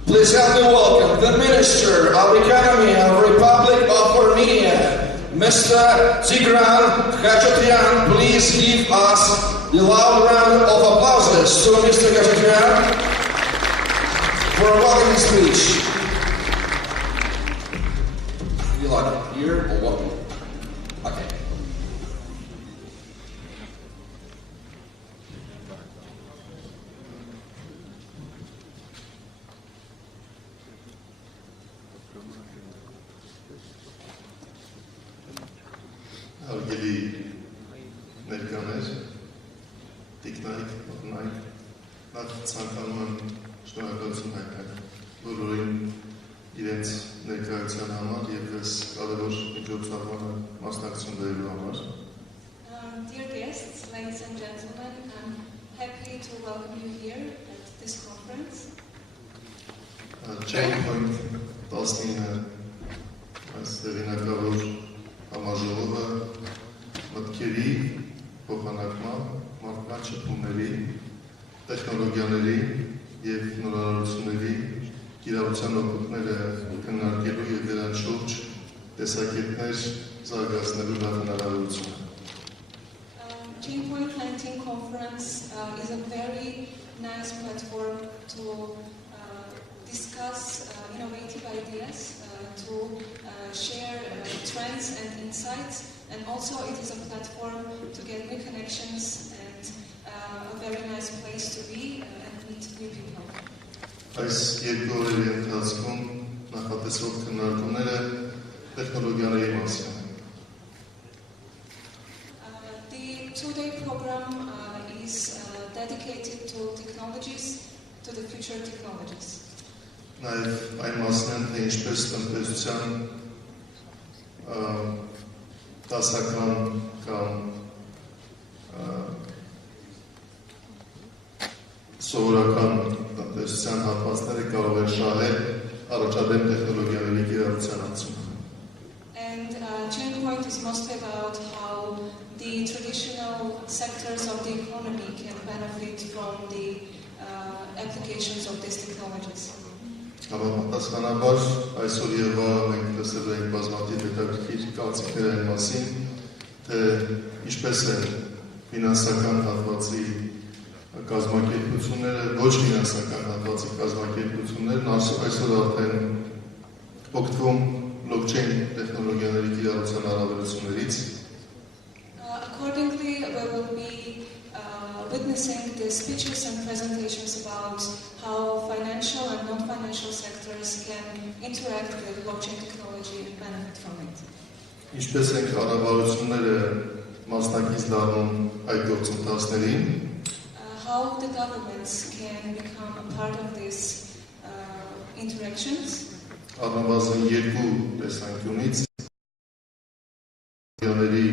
Please help me welcome the Minister of Economy of Republic of Armenia, Mr. Tigran Khachaturian. Please give us the loud round of applause to Mr. Khachaturian for a welcoming speech. You like it here or welcome? Okay. Արգելի ներկաներ, տիկնայք, մտնայք, նախ ցանկանում եմ շնորհակալություն հայտնել բոլորին իրենց ներկայության համար և այս կարևոր միջոցառմանը մասնակցություն բերելու համար։ Dear guests, ladies and gentlemen, I'm happy to welcome you here at this conference. ChainPoints 19 այս հեղինակավոր համաժողովը մտքերի, փոխանակման, մարդկանց շփումների, տեխնոլոգիաների և նորարարությունների կիրառության օգուտները քննարկելու և դրանց շուրջ տեսակետներ զարգացնելու հնարավորությունը։ ChainPoints 19 conference is a very nice platform to discuss innovative ideas, to share trends and insights, and also it is a platform to get new connections and a very nice place to be and meet new people. Այս երկու օրերի ընթացքում նախատեսվող քննարկումները տեխնոլոգիաների մասին են։ The two-day program is dedicated to technologies, to the future technologies. Նաև այն մասն են, թե ինչպես տնտեսության դասական կամ սովորական տնտեսության հատվածները կարող են շահել առաջադեմ տեխնոլոգիաների կիրառության անցումը։ And ChainPoints is mostly about how the traditional sectors of the economy can benefit from the applications of these technologies. Համապատասխանաբար այսօր եղա մենք լսել ենք բազմաթիվ հետաքրքիր կարծիքներ այն մասին, թե ինչպես են ֆինանսական հատվածի կազմակերպությունները, ոչ ֆինանսական հատվածի կազմակերպություններն այսօր արդեն օգտվում բլոկչեյնի տեխնոլոգիաների կիրառության հարաբերություններից։ Accordingly, we will be witnessing the speeches and presentations about how financial and non-financial sectors can interact with blockchain technology and benefit from it. Ինչպես են կառավարությունները մասնակից դառնում այդ գործընթացներին, how the governments can become a part of these interactions. Առնվազն երկու տեսանկյունից տեխնոլոգիաների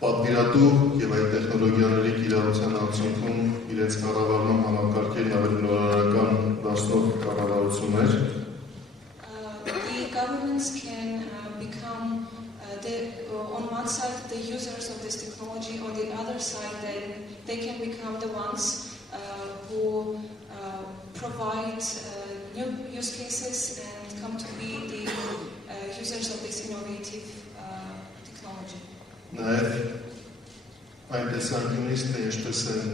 պատվիրատու և այդ տեխնոլոգիաների կիրառության արդյունքում իրենց կառավարման համակարգերն ավելի նորարարական դարձնող կառավարություններ։ The governments can become on one side the users of this technology, on the other side they can become the ones who provide new use cases and come to be the users of this innovative technology. Նաև այն տեսանկյունից, թե ինչպես են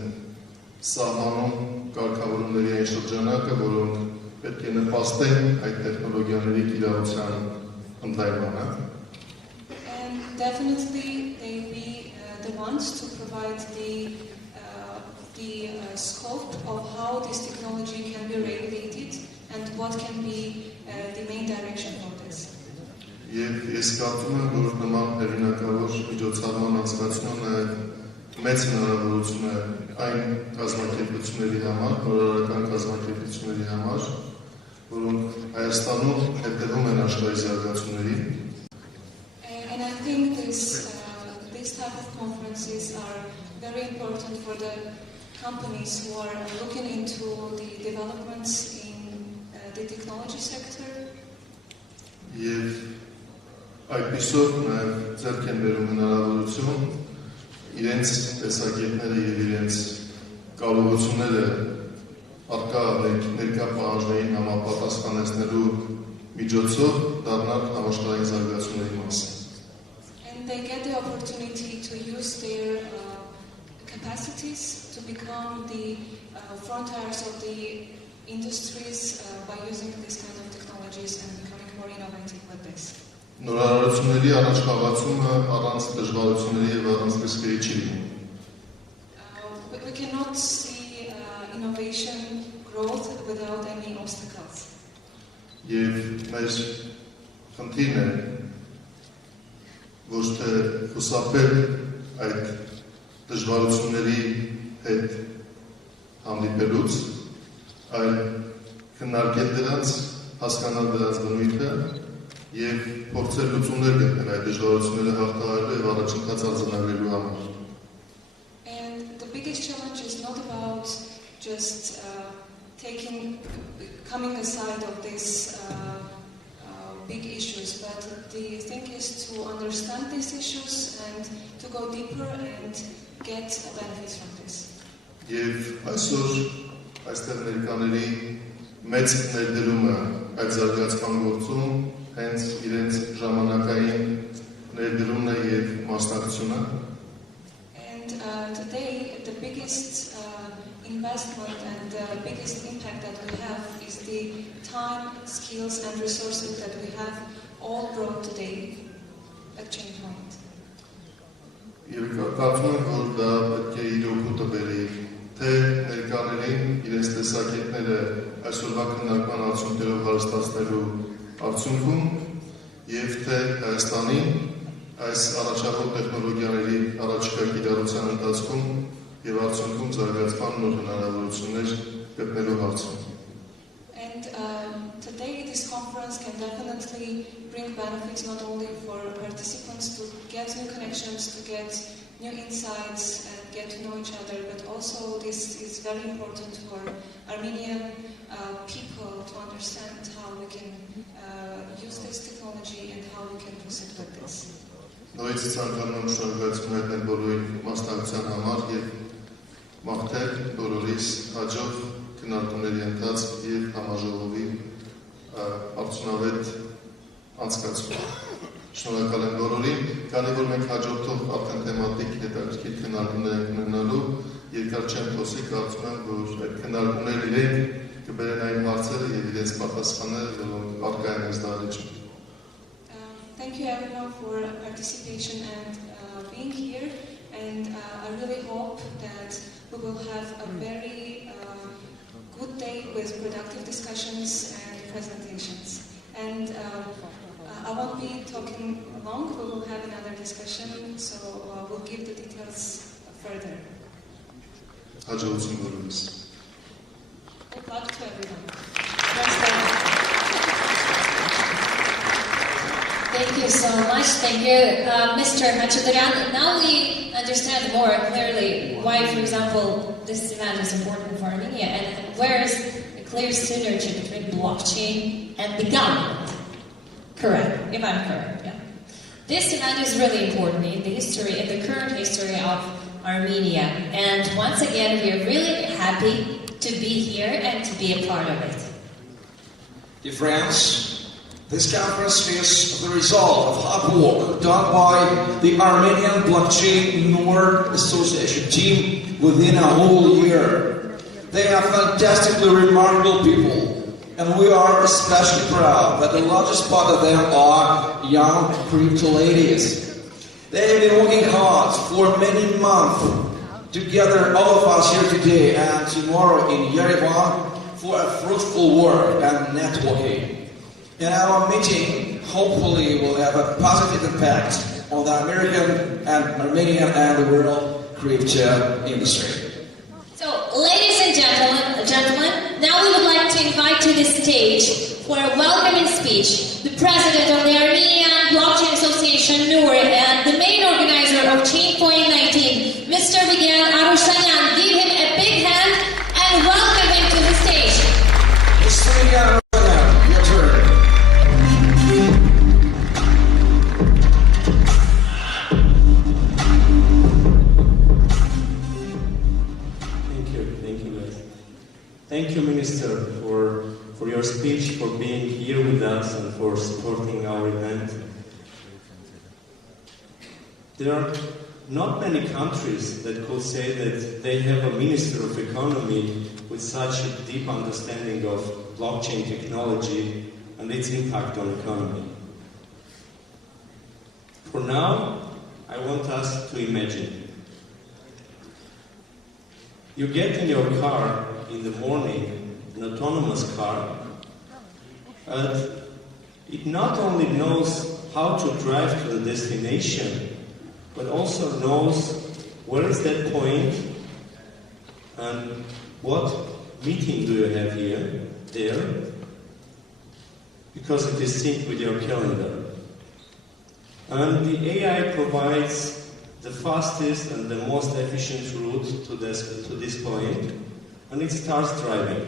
սահմանում կարգավորումների այն շրջանակը, որոնք պետք է նպաստեն այդ տեխնոլոգիաների կիրառության ընդլայնմանը։ And definitely they be the ones to provide the scope of how this technology can be regulated and what can be the main direction for this. Եվ ես կարծում եմ, որ նման հեղինակավոր միջոցառման անցկացումը մեծ հնարավորություն է այն կազմակերպությունների համար, նորարարական կազմակերպությունների համար, որոնք Հայաստանում հետևում են աշխարհի զարգացումներին։ And I think these type of conferences are very important for the companies who are looking into the developments in the technology sector. Եվ այդպիսով նաև ձեռք են բերում հնարավորություն իրենց տեսակետները և իրենց կարողությունները առկա ներկա պահանջներին համապատասխանեցնելու միջոցով դառնալ համաշխարհային զարգացումների մասին։ And they get the opportunity to use their capacities to become the frontiers of the industries by using these kind of technologies and becoming more innovative with this. Նորարարությունների առաջխաղացումը առանց դժվարությունների և առանց ռիսկերի չի լինում։ We cannot see innovation growth without any obstacles. Եվ մեր խնդիրն է ոչ թե խուսափել այդ դժվարությունների հետ հանդիպելուց, այլ քննարկել դրանց, հասկանալ դրանց բնույթը եւ փորձել լուծումներ գտնել այդ դժվարությունները հաղթահարելու եւ առաջընթաց արձանագրելու համար։ And the biggest challenge is not about just coming aside of these big issues, but the thing is to understand these issues and to go deeper and get benefits from this. Եվ այսօր այստեղ ներկաների մեծ ներդրումը այդ զարգացման գործում հենց իրենց ժամանակային ներդրումն է եւ մասնակցությունը։ And today the biggest investment and the biggest impact that we have is the time, skills and resources that we have all brought today at ChainPoints. Եվ կարծում եմ, որ դա պետք է իր օգուտը բերի թե ներկաներին իրենց տեսակետները այսօրվա քննարկման արդյունքներով հարստացնելու արդյունքում եւ թե Հայաստանին այս առաջավոր տեխնոլոգիաների առաջիկա կիրառության ընթացքում եւ արդյունքում զարգացման նոր հնարավորություններ գտնելու հարցում։ And today this conference can definitely bring benefits not only for participants to get new connections, to get new insights and get to know each other, but also this is very important for Armenian people to understand how we can use this technology and how we can proceed with this. Նույնիսկ ցանկանում եմ շնորհակալություն հայտնել բոլորի մասնակցության համար եւ մաղթել բոլորիս հաջող քննարկումների ընթացք եւ համաժողովի արդյունավետ անցկացում։ Շնորհակալ եմ բոլորին, քանի որ մենք հաջորդող արդեն թեմատիկ հետաքրքիր քննարկումներ ենք ունենալու, երկար չեմ խոսի, կարծում եմ, որ այդ քննարկումները իրենք կբերեն այն հարցերը եւ իրենց պատասխանները, որոնք առկա են այս դահլիճում։ Thank you everyone for participation and being here, and I really hope that we will have a very good day with productive discussions and presentations. And I won't be talking long, we will have another discussion, so we'll give the details further. Հաջողություն բոլորիս։ Good luck to everyone. Thank you so much. Thank you, Mr. Hachadarian. Now we understand more clearly why, for example, this event is important for Armenia and where is the clear synergy between blockchain and the government. Correct, if I'm correct, yeah. This event is really important in the history, in the current history of Armenia. And once again, we are really happy to be here and to be a part of it. Dear friends, this conference is the result of hard work done by the Armenian Blockchain Nord Association team within a whole year. They are fantastically remarkable people, and we are especially proud that the largest part of them are young crypto ladies. They have been working hard for many months to gather all of us here today and tomorrow in Yerevan for a fruitful work and networking. And our meeting hopefully will have a positive impact on the American and Armenian and the world crypto industry. So, ladies and gentlemen, now we would like to invite to the stage for a welcoming speech the president of the Armenian Blockchain Association, NUR, and the main organizer of ChainPoint 19, Mr. Miguel Arushanyan. Give him a big hand and welcome him to the stage. Mr. Miguel Arushanyan, your turn. Thank you, Minister, for your speech, for being here with us and for supporting our event. There are not many countries that could say that they have a Minister of Economy with such a deep understanding of blockchain technology and its impact on economy. For now, I want us to imagine. You get in your car in the morning, an autonomous car, and it not only knows how to drive to the destination, but also knows where is that point and what meeting do you have here, there. because it is synced with your calendar. And the AI provides the fastest and the most efficient route to this point, and it starts driving.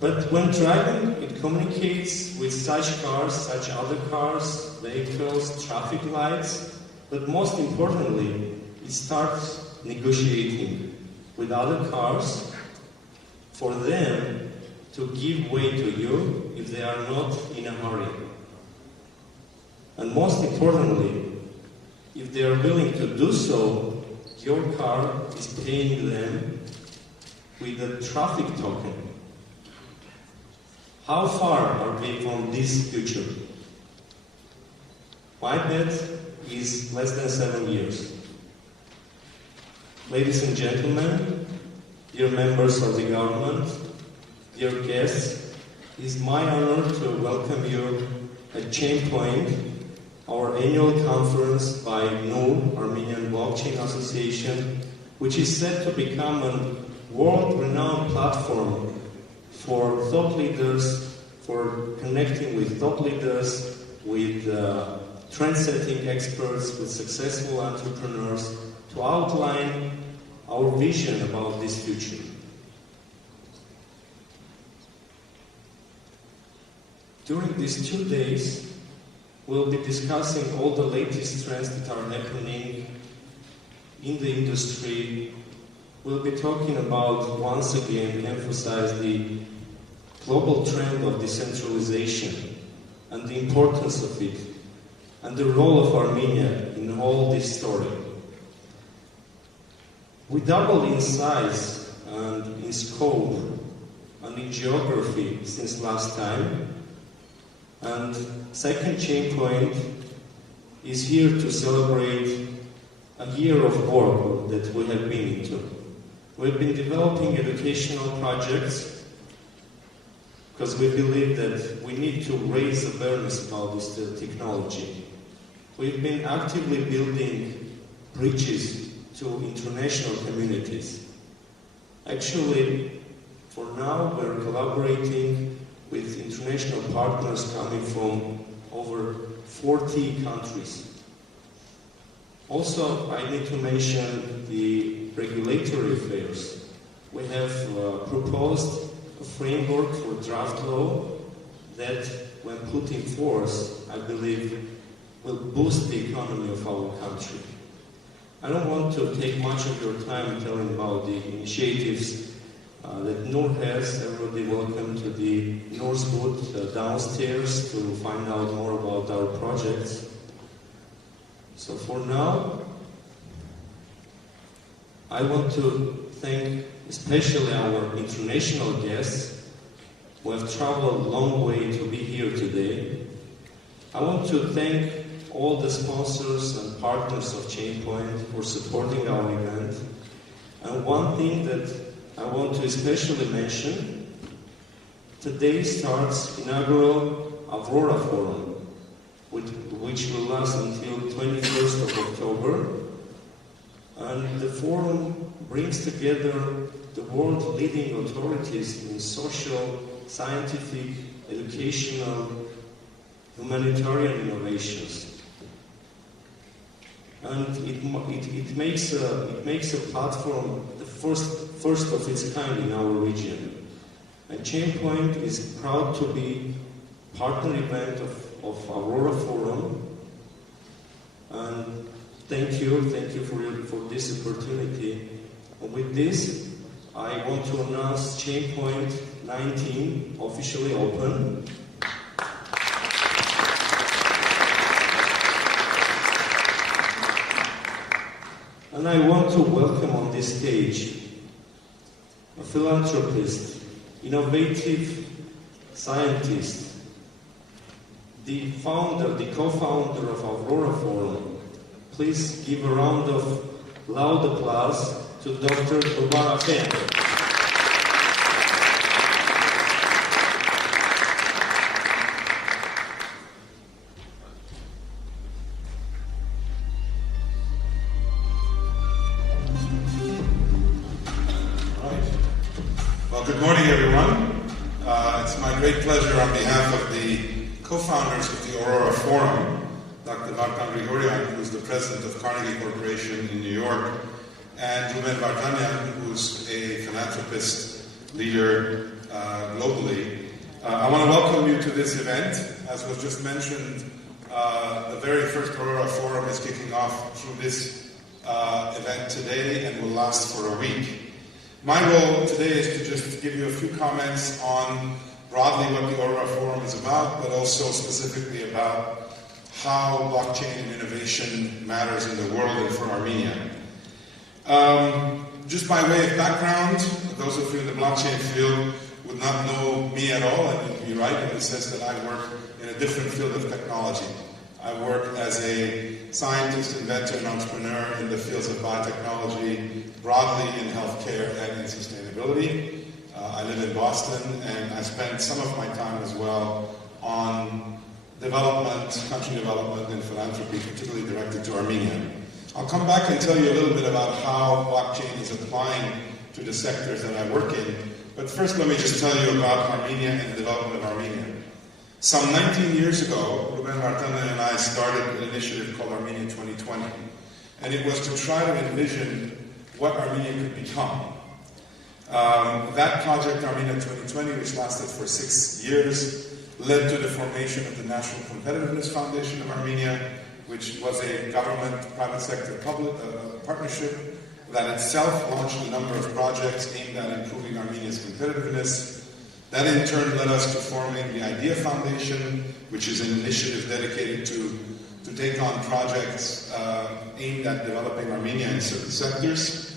But when driving, it communicates with such cars, such other cars, vehicles, traffic lights, but most importantly, it starts negotiating with other cars for them to give way to you if they are not in a hurry. And most importantly, if they are willing to do so, your car is paying them with a traffic token. How far are we from this future? My bet is less than 7 years. Ladies and gentlemen, dear members of the government, dear guests, it is my honor to welcome you at ChainPoints, our annual conference by NUR, Armenian Blockchain Association, which is set to become a world-renowned platform for thought leaders, for connecting with thought leaders, with trend-setting experts, with successful entrepreneurs, to outline our vision about this future. During these 2 days, we'll be discussing all the latest trends that are happening in the industry. We'll be talking about, once again, emphasize the global trend of decentralization and the importance of it, and the role of Armenia in all this story. We doubled in size and in scope and in geography since last time, and second ChainPoint is here to celebrate a year of work that we have been into. We've been developing educational projects because we believe that we need to raise awareness about this technology. We've been actively building bridges to international communities. Actually, for now, we're collaborating with international partners coming from over 40 countries. Also, I need to mention the regulatory affairs. We have proposed a framework for draft law that, when put in force, I believe will boost the economy of our country. I don't want to take much of your time telling about the initiatives that NUR has. Everybody welcome to the NUR's booth downstairs to find out more about our projects. So for now, I want to thank especially our international guests who have traveled a long way to be here today. I want to thank all the sponsors and partners of ChainPoints for supporting our event. And one thing that I want to especially mention, today starts inaugural Avrora Forum, which will last until 21st of October. And the forum brings together the world's leading authorities in social, scientific, educational, humanitarian innovations. And it makes a platform the first of its kind in our region. And ChainPoints is proud to be partner event of Avrora Forum. And thank you for this opportunity. And with this, I want to announce ChainPoints 19 officially open. And I want to welcome on this stage a philanthropist, innovative scientist, the co-founder of Avrora Forum. Please give a round of loud applause to Dr. Barafan. Well, good morning, everyone. It's my great pleasure on behalf of the co-founders of the Aurora Forum, Dr. Vartan Grigoryan, who's the president of Carnegie Corporation in New York, and Ruben Vartanian, who's a philanthropist leader globally. I want to welcome you to this event. As was just mentioned, the very first Aurora Forum is kicking off through this event today and will last for a week. My role today is to just give you a few comments on broadly what the Aurora Forum is about, but also specifically about how blockchain and innovation matters in the world and for Armenia. Just by way of background, those of you in the blockchain field would not know me at all, and you'd be right in the sense that I work in a different field of technology. I work as a scientist, inventor, and entrepreneur in the fields of biotechnology, broadly in healthcare and in sustainability. I live in Boston, and I spend some of my time as well on development, country development, and philanthropy, particularly directed to Armenia. I'll come back and tell you a little bit about how blockchain is applying to the sectors that I work in. But first, let me just tell you about Armenia and the development of Armenia. Some 19 years ago, Ruben Vartanian and I started an initiative called Armenia 2020. And it was to try to envision what Armenia could become. That project, Armenia 2020, which lasted for 6 years, led to the formation of the National Competitiveness Foundation of Armenia, which was a government-private sector partnership that itself launched a number of projects aimed at improving Armenia's competitiveness. That in turn led us to forming the Idea Foundation, which is an initiative dedicated to take on projects aimed at developing Armenia in certain sectors.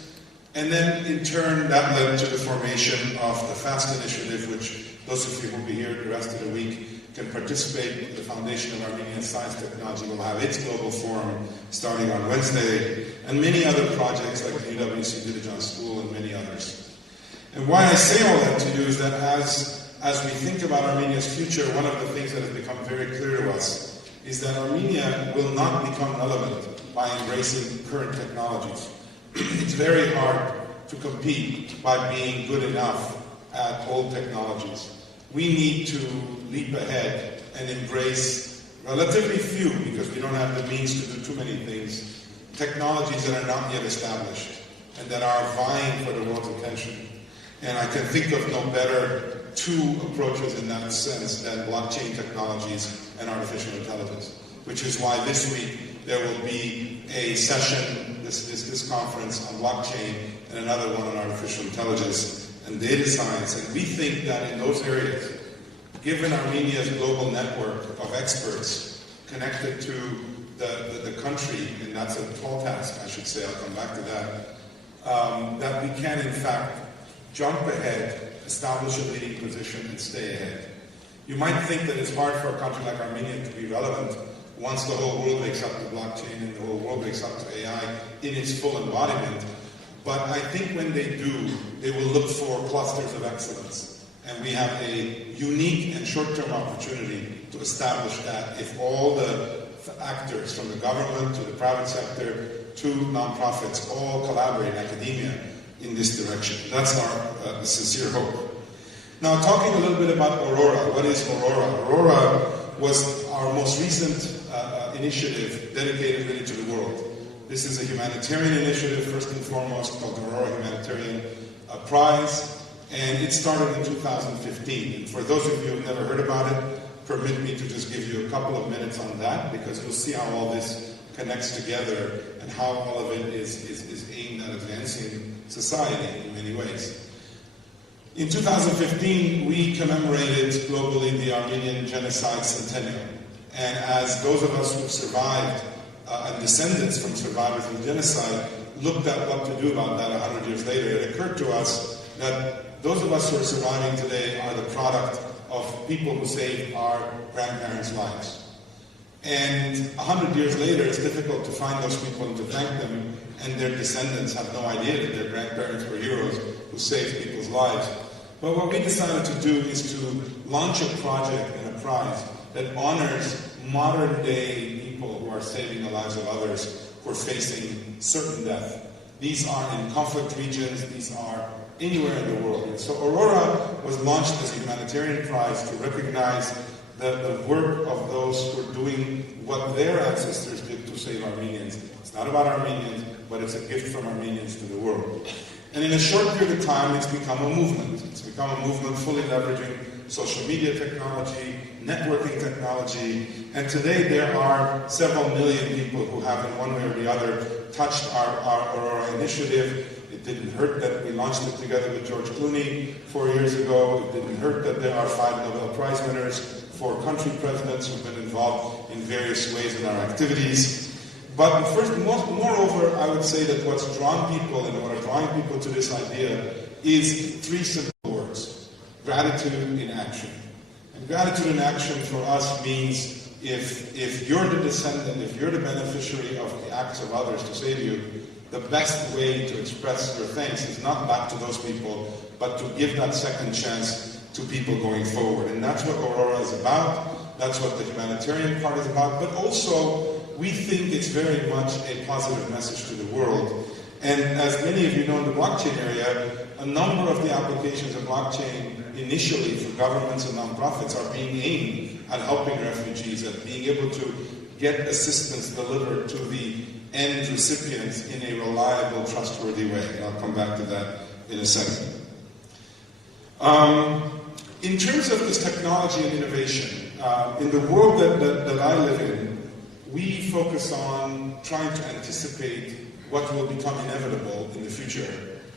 And then in turn that led to the formation of the FAST initiative, which those of you who will be here the rest of the week can participate. The Foundation of Armenian Science Technology will have its global forum starting on Wednesday, and many other projects like the UWC Diligence School and many others. And why I say all that to you is that as we think about Armenia's future, one of the things that has become very clear to us is that Armenia will not become relevant by embracing current technologies. It's very hard to compete by being good enough at old technologies. We need to leap ahead and embrace relatively few, because we don't have the means to do too many things, technologies that are not yet established and that are vying for the world's attention. And I can think of no better two approaches in that sense than blockchain technologies and artificial intelligence, which is why this week there will be a session, this conference on blockchain, and another one on artificial intelligence and data science. And we think that in those areas, given Armenia's global network of experts connected to the country, and that's a tall task, I should say, I'll come back to that, that we can in fact jump ahead, establish a leading position, and stay ahead. You might think that it's hard for a country like Armenia to be relevant once the whole world wakes up to blockchain and the whole world wakes up to AI in its full embodiment. But I think when they do, they will look for clusters of excellence. And we have a unique and short-term opportunity to establish that if all the actors, from the government to the private sector to nonprofits, all collaborate in academia in this direction. That's our sincere hope. Now, talking a little bit about Aurora. What is Aurora? Aurora was our most recent initiative dedicated really to the world. This is a humanitarian initiative, first and foremost, called the Aurora Humanitarian Prize, and it started in 2015. And for those of you who have never heard about it, permit me to just give you a couple of minutes on that, because you'll see how all this connects together and how all of it is aimed at advancing society in many ways. In 2015, we commemorated globally the Armenian Genocide Centennial. And as those of us who have survived and descendants from survivors of genocide looked at what to do about that 100 years later, it occurred to us that those of us who are surviving today are the product of people who saved our grandparents' lives. And 100 years later, it's difficult to find those people and to thank them, and their descendants have no idea that their grandparents were heroes who saved people's lives. But what we decided to do is to launch a project and a prize that honors modern-day people who are saving the lives of others who are facing certain death. These are in conflict regions, these are anywhere in the world. And so Aurora was launched as a humanitarian prize to recognize the work of those who are doing what their ancestors did to save Armenians. It's not about Armenians, but it's a gift from Armenians to the world. And in a short period of time, it's become a movement. It's become a movement fully leveraging social media technology, networking technology, and today there are several million people who have in one way or the other touched our Aurora initiative. It didn't hurt that we launched it together with George Clooney 4 years ago. It didn't hurt that there are 5 Nobel Prize winners, 4 country presidents who've been involved in various ways in our activities. But moreover, I would say that what's drawn people and what are drawing people to this idea is 3 simple words: gratitude in action. And gratitude in action for us means if you're the descendant, if you're the beneficiary of the acts of others to save you, the best way to express your thanks is not back to those people, but to give that second chance to people going forward. And that's what Aurora is about. That's what the humanitarian part is about. But also, we think it's very much a positive message to the world. And as many of you know in the blockchain area, a number of the applications of blockchain initially for governments and nonprofits are being aimed at helping refugees, at being able to get assistance delivered to the end recipients in a reliable, trustworthy way. And I'll come back to that in a second. In terms of this technology and innovation, in the world that I live in, we focus on trying to anticipate what will become inevitable in the future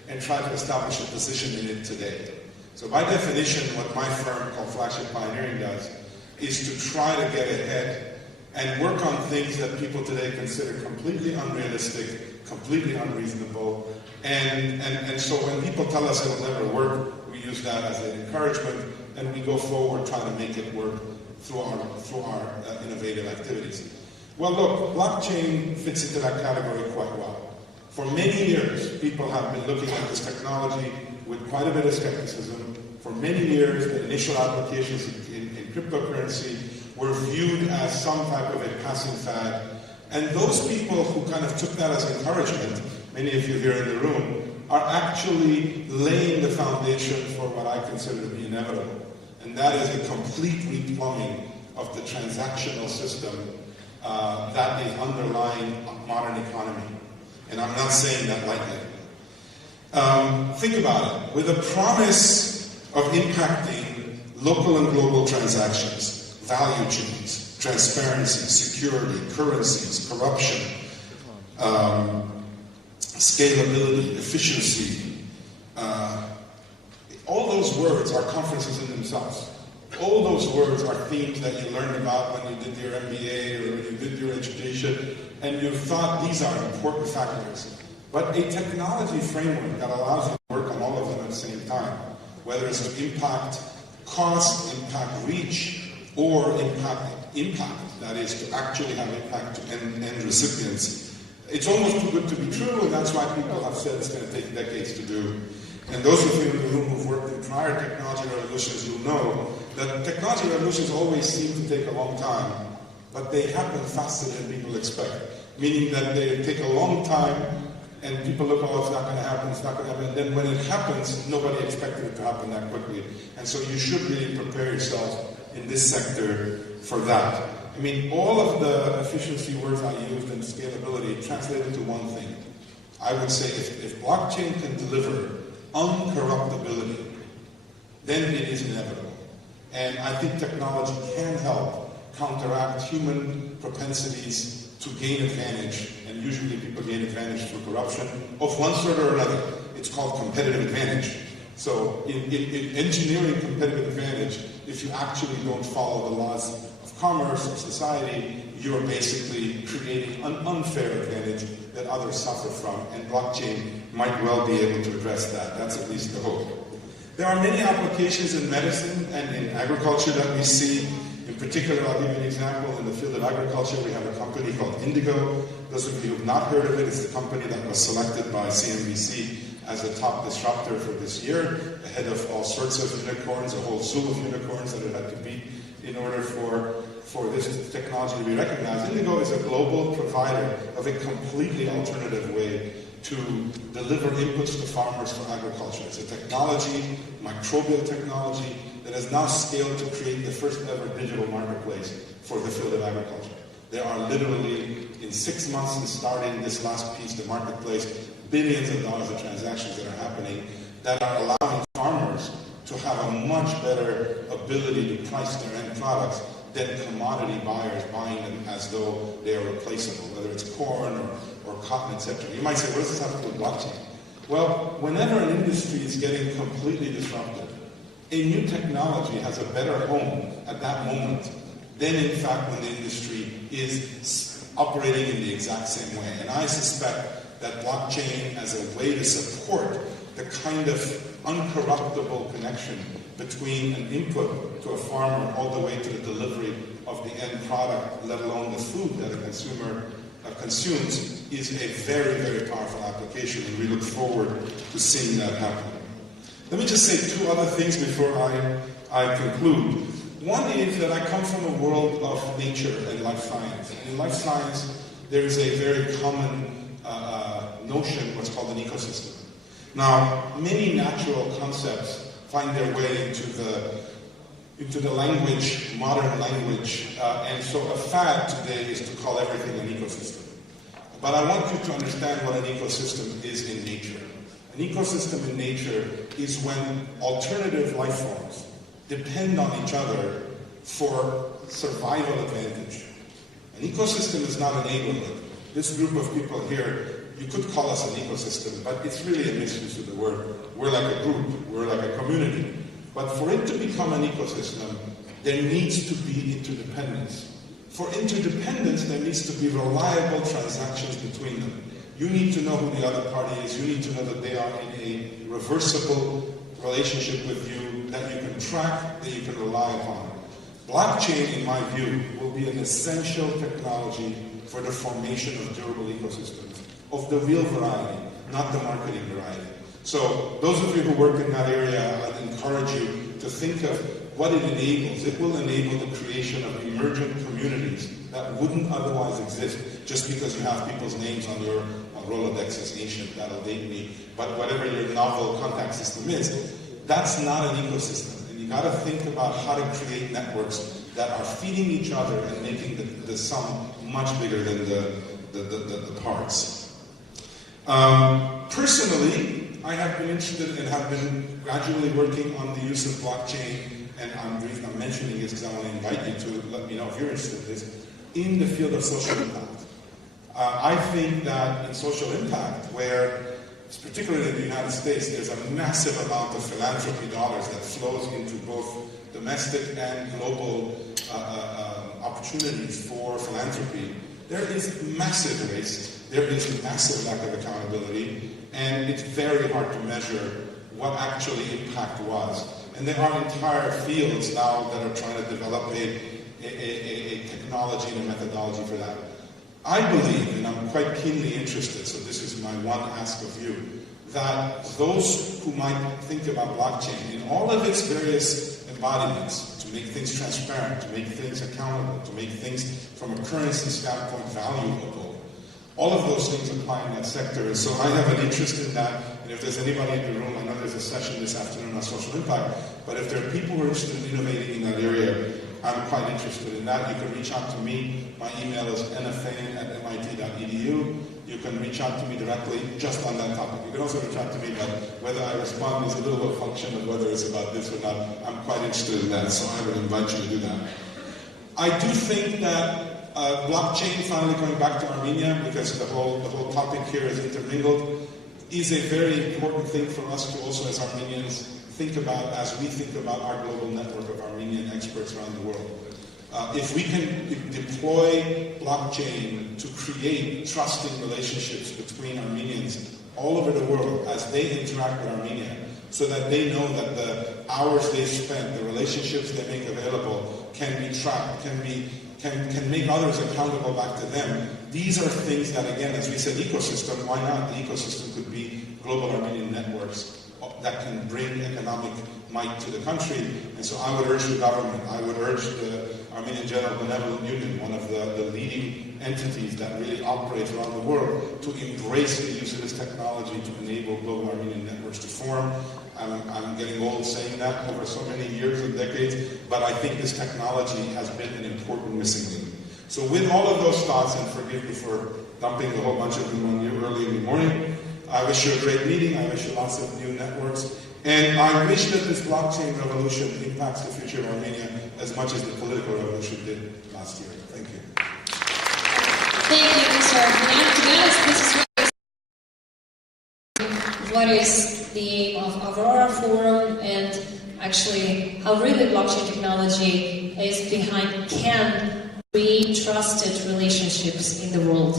and try to establish a position in it today. So by definition, what my firm called Flagship Pioneering does is to try to get ahead and work on things that people today consider completely unrealistic, completely unreasonable. And so when people tell us it will never work, we use that as an encouragement, and we go forward trying to make it work through our innovative activities. Well, look, blockchain fits into that category quite well. For many years, people have been looking at this technology with quite a bit of skepticism. For many years, the initial applications in cryptocurrency were viewed as some type of a passing fad. And those people who kind of took that as encouragement, many of you here in the room, are actually laying the foundation for what I consider to be inevitable. And that is a complete replumbing of the transactional system that is underlying modern economy. And I'm not saying that lightly. Think about it. With a promise of impacting local and global transactions, value chains, transparency, security, currencies, corruption, scalability, efficiency, all those words are conferences in themselves. All those words are themes that you learned about when you did your MBA or when you did your education, and you thought these are important factors. But a technology framework that allows you to work on all of them at the same time, whether it's to impact cost, impact reach, or impact, that is to actually have impact to end recipients, it's almost too good to be true, and that's why people have said it's going to take decades to do. And those of you in the room who've worked in prior technology revolutions, you'll know that technology revolutions always seem to take a long time, but they happen faster than people expect. Meaning that they take a long time, and people look, oh, it's not going to happen, it's not going to happen. And then when it happens, nobody expected it to happen that quickly. And so you should really prepare yourself in this sector for that. I mean, all of the efficiency words I used and scalability translate into one thing. I would say if blockchain can deliver uncorruptibility, then it is inevitable. And I think technology can help counteract human propensities to gain advantage, and usually people gain advantage through corruption of one sort or another. It's called competitive advantage. So in engineering competitive advantage, if you actually don't follow the laws of commerce, of society, you're basically creating an unfair advantage that others suffer from, and blockchain might well be able to address that. That's at least the hope. There are many applications in medicine and in agriculture that we see. In particular, I'll give you an example. In the field of agriculture, we have a company called Indigo. Those of you who have not heard of it, it's the company that was selected by CNBC as a top disruptor for this year, ahead of all sorts of unicorns, a whole slew of unicorns that it had to beat in order for this technology to be recognized. Indigo is a global provider of a completely alternative way to deliver inputs to farmers for agriculture. It's a technology, microbial technology, that has now scaled to create the first ever digital marketplace for the field of agriculture. There are literally, in 6 months since starting this last piece, the marketplace, billions of dollars of transactions that are happening that are allowing farmers to have a much better ability to price their end products than commodity buyers buying them as though they are replaceable, whether it's corn or cotton, etc. You might say, what does this have to do with blockchain? Well, whenever an industry is getting completely disrupted, a new technology has a better home at that moment than, in fact, when the industry is operating in the exact same way. And I suspect that blockchain, as a way to support the kind of uncorruptible connection between an input to a farmer all the way to the delivery of the end product, let alone the food that a consumer consumes, is a very, very powerful application, and we look forward to seeing that happen. Let me just say 2 other things before I conclude. One is that I come from a world of nature and life science. And in life science, there is a very common notion, what's called an ecosystem. Now, many natural concepts find their way into the language, modern language, and so a fad today is to call everything an ecosystem. But I want you to understand what an ecosystem is in nature. An ecosystem in nature is when alternative life forms depend on each other for survival advantage. An ecosystem is not a neighborhood. This group of people here, you could call us an ecosystem, but it's really a misuse of the word. We're like a group, we're like a community. But for it to become an ecosystem, there needs to be interdependence. For interdependence, there needs to be reliable transactions between them. You need to know who the other party is. You need to know that they are in a reversible relationship with you, that you can track, that you can rely upon. Blockchain, in my view, will be an essential technology for the formation of durable ecosystems, of the real variety, not the marketing variety. So those of you who work in that area, I'd encourage you to think of what it enables. It will enable the creation of emergent communities that wouldn't otherwise exist just because you have people's names on your Rolodex as ancient, that'll date me, but whatever your novel contact system is, that's not an ecosystem. And you got to think about how to create networks that are feeding each other and making the sum much bigger than the parts. Personally, I have been interested and have been gradually working on the use of blockchain, and the reason I'm mentioning is because I want to invite you to let me know if you're interested in this, in the field of social impact. I think that in social impact, where, particularly in the United States, there's a massive amount of philanthropy dollars that flows into both domestic and global opportunities for philanthropy, there is massive waste, there is massive lack of accountability, and it's very hard to measure what actually impact was. And there are entire fields now that are trying to develop a technology and a methodology for that. I believe, and I'm quite keenly interested, so this is my one ask of you, that those who might think about blockchain in all of its various embodiments, to make things transparent, to make things accountable, to make things from a currency standpoint valuable, all of those things apply in that sector. And so I have an interest in that, and if there's anybody in the room, I know there's a session this afternoon on social impact, but if there are people who are interested in innovating in that area, I'm quite interested in that. You can reach out to me. My email is nfan@mit.edu. You can reach out to me directly just on that topic. You can also reach out to me, but whether I respond is a little bit a function of whether it's about this or not. I'm quite interested in that, so I would invite you to do that. I do think that blockchain, finally going back to Armenia, because the whole topic here is intermingled, is a very important thing for us to also, as Armenians, think about as we think about our global network of Armenian experts around the world. If we can deploy blockchain to create trusting relationships between Armenians all over the world as they interact with Armenia, so that they know that the hours they spend, the relationships they make available can be tracked, can make others accountable back to them. These are things that, again, as we said, ecosystem, why not? The ecosystem could be global Armenian networks that can bring economic might to the country. And so I would urge the government, I would urge the Armenian General Benevolent Union, one of the leading entities that really operates around the world, to embrace the use of this technology to enable global Armenian networks to form. I'm getting old saying that over so many years and decades, but I think this technology has been an important missing link. So with all of those thoughts, and forgive me for dumping a whole bunch of them on you early in the morning, I wish you a great meeting, I wish you lots of new networks, and I wish that this blockchain revolution impacts the future of Armenia as much as the political revolution did last year. Thank you. Thank you, Mr. Armenian. To be honest, this is what is the aim of Avrora Forum, and actually how really blockchain technology is behind can create trusted relationships in the world.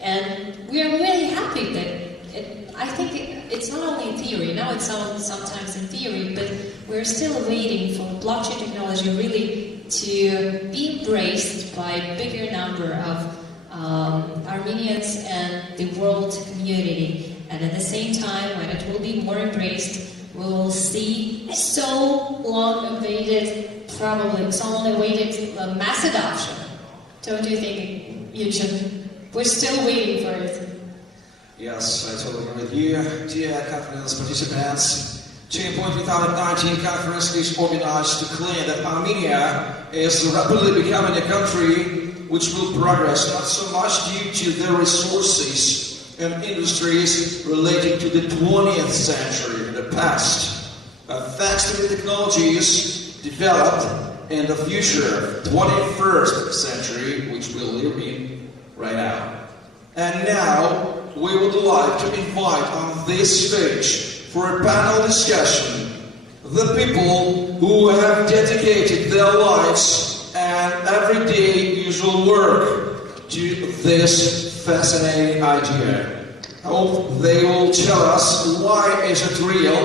And we are really happy that I think it's not only in theory, now it's sometimes in theory, but we're still waiting for blockchain technology really to be embraced by a bigger number of Armenians and the world community. And at the same time, when it will be more embraced, we will see so long awaited mass adoption. Don't you think, Eugene? We're still waiting for it. Yes, I totally agree with you. Dear conference participants, ChainPoints 2019 conference is organized to claim that Armenia is rapidly becoming a country which will progress not so much due to the resources and industries related to the 20th century, the past, but thanks to the technologies developed in the future, 21st century, which we live in right now. And now, we would like to invite on this stage for a panel discussion the people who have dedicated their lives and everyday usual work to this fascinating idea. I hope they will tell us why is it real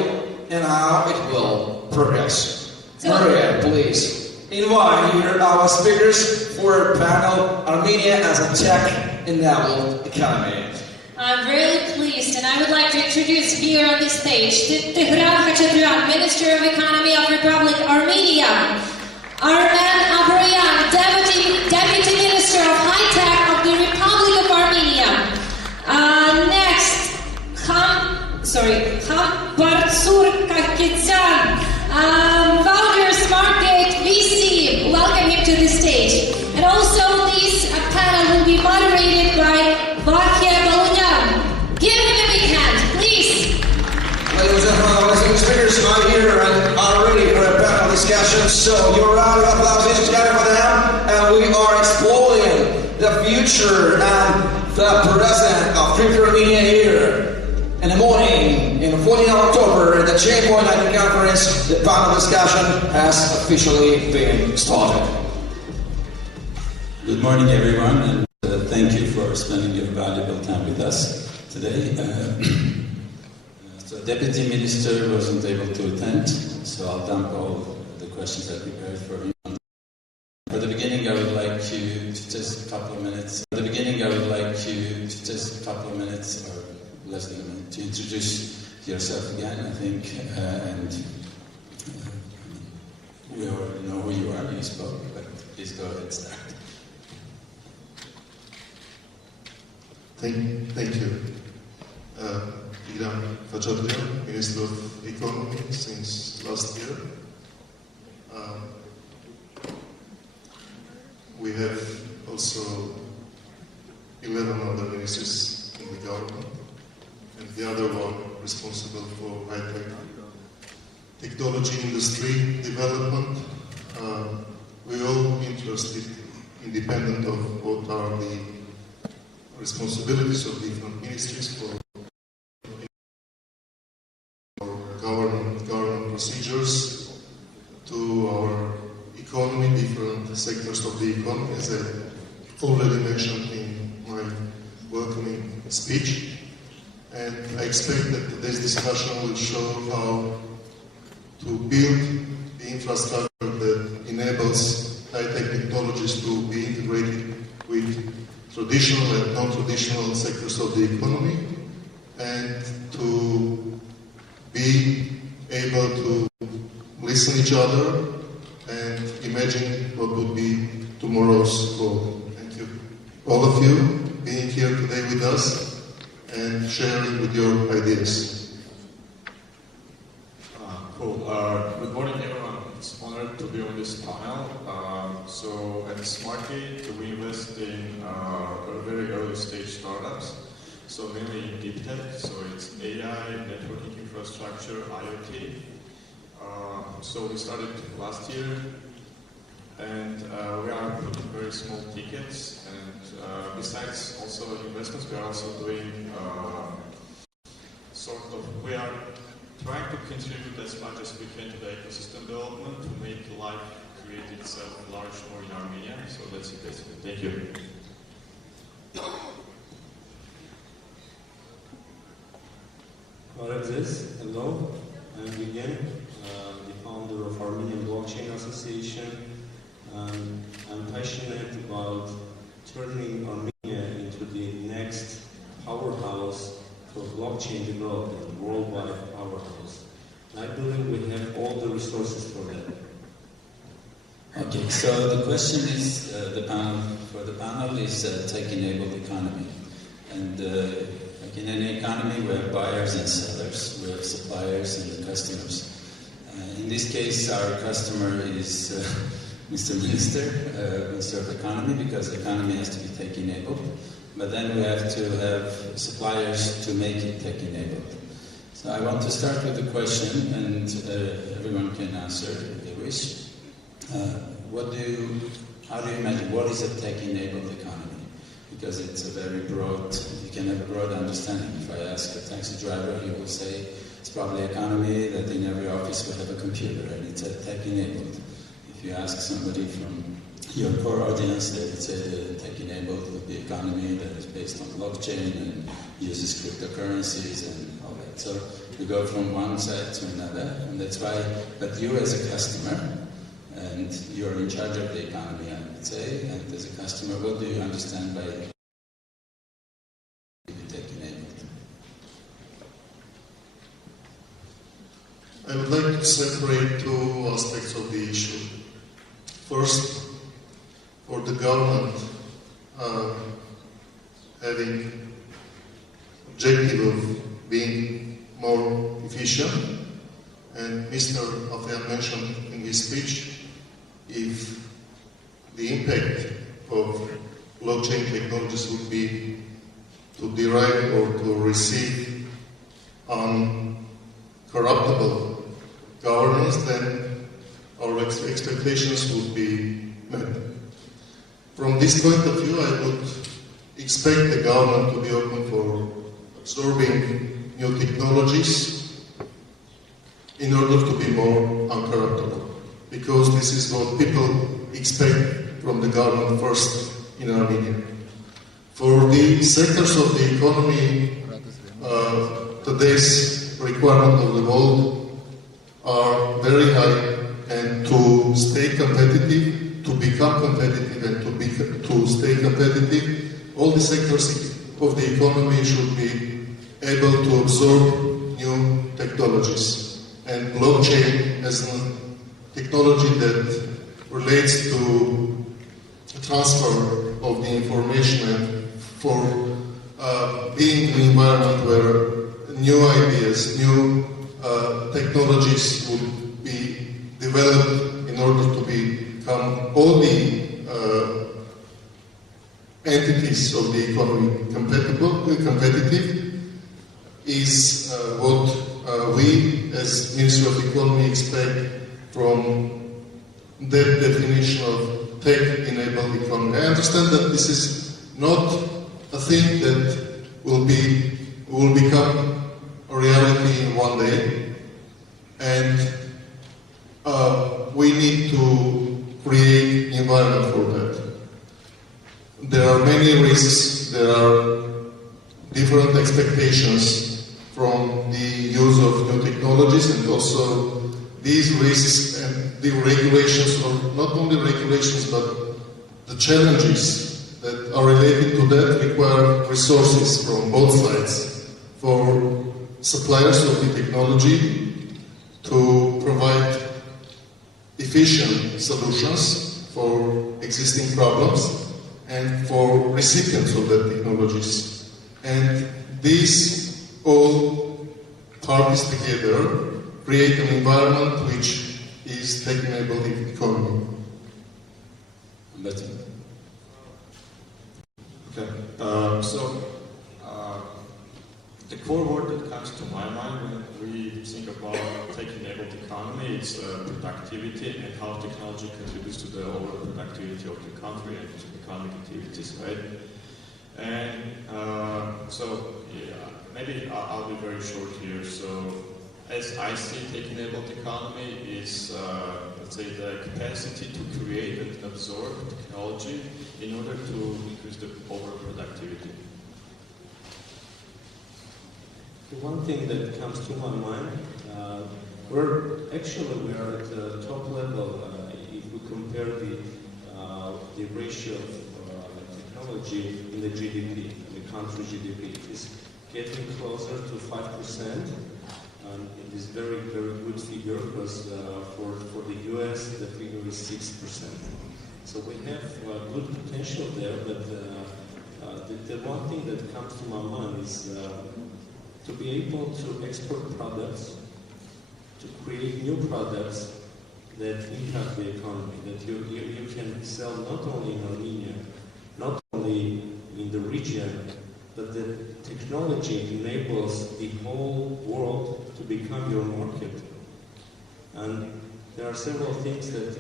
and how it will progress. Maria, please invite here our speakers for a panel Armenia as a tech-enabled economy. I'm really pleased, and I would like to introduce here on this stage Minister of Economy of Republic Armenia, Armen Avroyan, Deputy Minister of High Tech of the Republic of Armenia. Next, founder SmartGate VC. Welcome him to the stage. And also, this panel will be moderated by Give him a big hand, please. Ladies and gentlemen, our speakers are here and are ready for a panel discussion. So your round of applause is together for them, and we are exploring the future and the present of Crypto Armenia here. In the morning, in the 14th of October, at the ChainPoints conference, the panel discussion has officially been started. Good morning, everyone, and thank you for spending your valuable time with us today. So Deputy Minister wasn't able to attend, so I'll dump all the questions I prepared for him. For the beginning, I would like you to just a couple of minutes. For the beginning, I would like you to just a couple of minutes, or less than a minute, to introduce yourself again, I think, and we already know who you are, you spoke, but please go ahead and start. Thank you. Igram Fajadlian, Minister of Economy since last year. We have also 11 other ministers in the government, and the other one responsible for high-tech technology industry development. We're all interested, independent of what are the responsibilities of different ministries for government procedures to our economy, different sectors of the economy, as I already mentioned in my welcoming speech. And I expect that today's discussion will show how to build the infrastructure that enables high-tech technologies to be integrated with traditional and non-traditional sectors of the economy, and to be be able to listen each other and imagine what would be tomorrow's goal. Thank you. All of you being here today with us and sharing with your ideas. Cool. Good morning, everyone. It's an honor to be on this panel. So at Smarty, we invest in very early stage startups. So mainly in deep tech. So it's AI, networking infrastructure, IoT. So we started last year, and we are putting very small tickets. And besides also investments, we are also doing we are trying to contribute as much as we can to the ecosystem development to make life create itself large more in Armenia. So that's it basically. Thank you. What is this? Hello, I'm again the founder of Armenian Blockchain Association. I'm passionate about turning Armenia into the next powerhouse for blockchain development, worldwide powerhouse. I believe we have all the resources for that. Okay, so the question is, the panel is tech-enabled economy. And like in any economy, we have buyers and sellers, we have suppliers and customers. In this case, our customer is Mr. Minister of Economy, because the economy has to be tech-enabled. But then we have to have suppliers to make it tech-enabled. So I want to start with the question, and everyone can answer if they wish. How do you imagine, what is a tech-enabled economy? Because it's a very broad, you can have a broad understanding. If I ask a taxi driver, he will say it's probably an economy that in every office will have a computer, and it's a tech-enabled. If you ask somebody from your core audience, they would say the tech-enabled would be an economy that is based on blockchain and uses cryptocurrencies and all that. So we go from one side to another, and that's why, but you as a customer, and you're in charge of the economy, I would say, and as a customer, what do you understand by tech-enabled? I would like to separate two aspects of the issue. First, for the government having objective of being more efficient, and Mr. Afyan mentioned in his speech, if the impact of blockchain technologies would be to derive or to receive uncorruptible governance, then our expectations would be met. From this point of view, I would expect the government to be open for absorbing new technologies in order to be more uncorruptible, because this is what people expect from the government first in Armenia. For the sectors of the economy, today's requirement of the world are very high, and to stay competitive, to become competitive and to stay competitive, all the sectors of the economy should be able to absorb new technologies. And blockchain as a technology that relates to transfer of the information and for being an environment where new ideas, new technologies would be developed in order to become all the entities of the economy competitive is what we as Ministry of Economy expect from that definition of tech-enabled economy. I understand that this is not a thing that will become a reality in one day, and we need to create an environment for that. There are many risks, there are different expectations from the use of new technologies, and also these risks and the regulations, or not only regulations, but the challenges that are related to that require resources from both sides. For suppliers of the technology, to provide efficient solutions for existing problems and for recipients of the technologies. And these all parties together create an environment which is tech-enabled economy. Okay, the core word that comes to my mind when we think about tech-enabled economy is productivity and how technology contributes to the overall productivity of the country and to economic activities, right? And maybe I'll be very short here. So, as I see tech-enabled economy is, let's say, the capacity to create and absorb technology in order to increase the overall productivity. The one thing that comes to my mind, we are at the top level if we compare the ratio of technology in the GDP, the country GDP. It's getting closer to 5%. It is very, very good figure because for the US the figure is 6%. So we have good potential there, but the one thing that comes to my mind is to be able to export products, to create new products that impact the economy, that you can sell not only in Armenia, not only in the region, but the technology enables the whole world to become your market. And there are several things that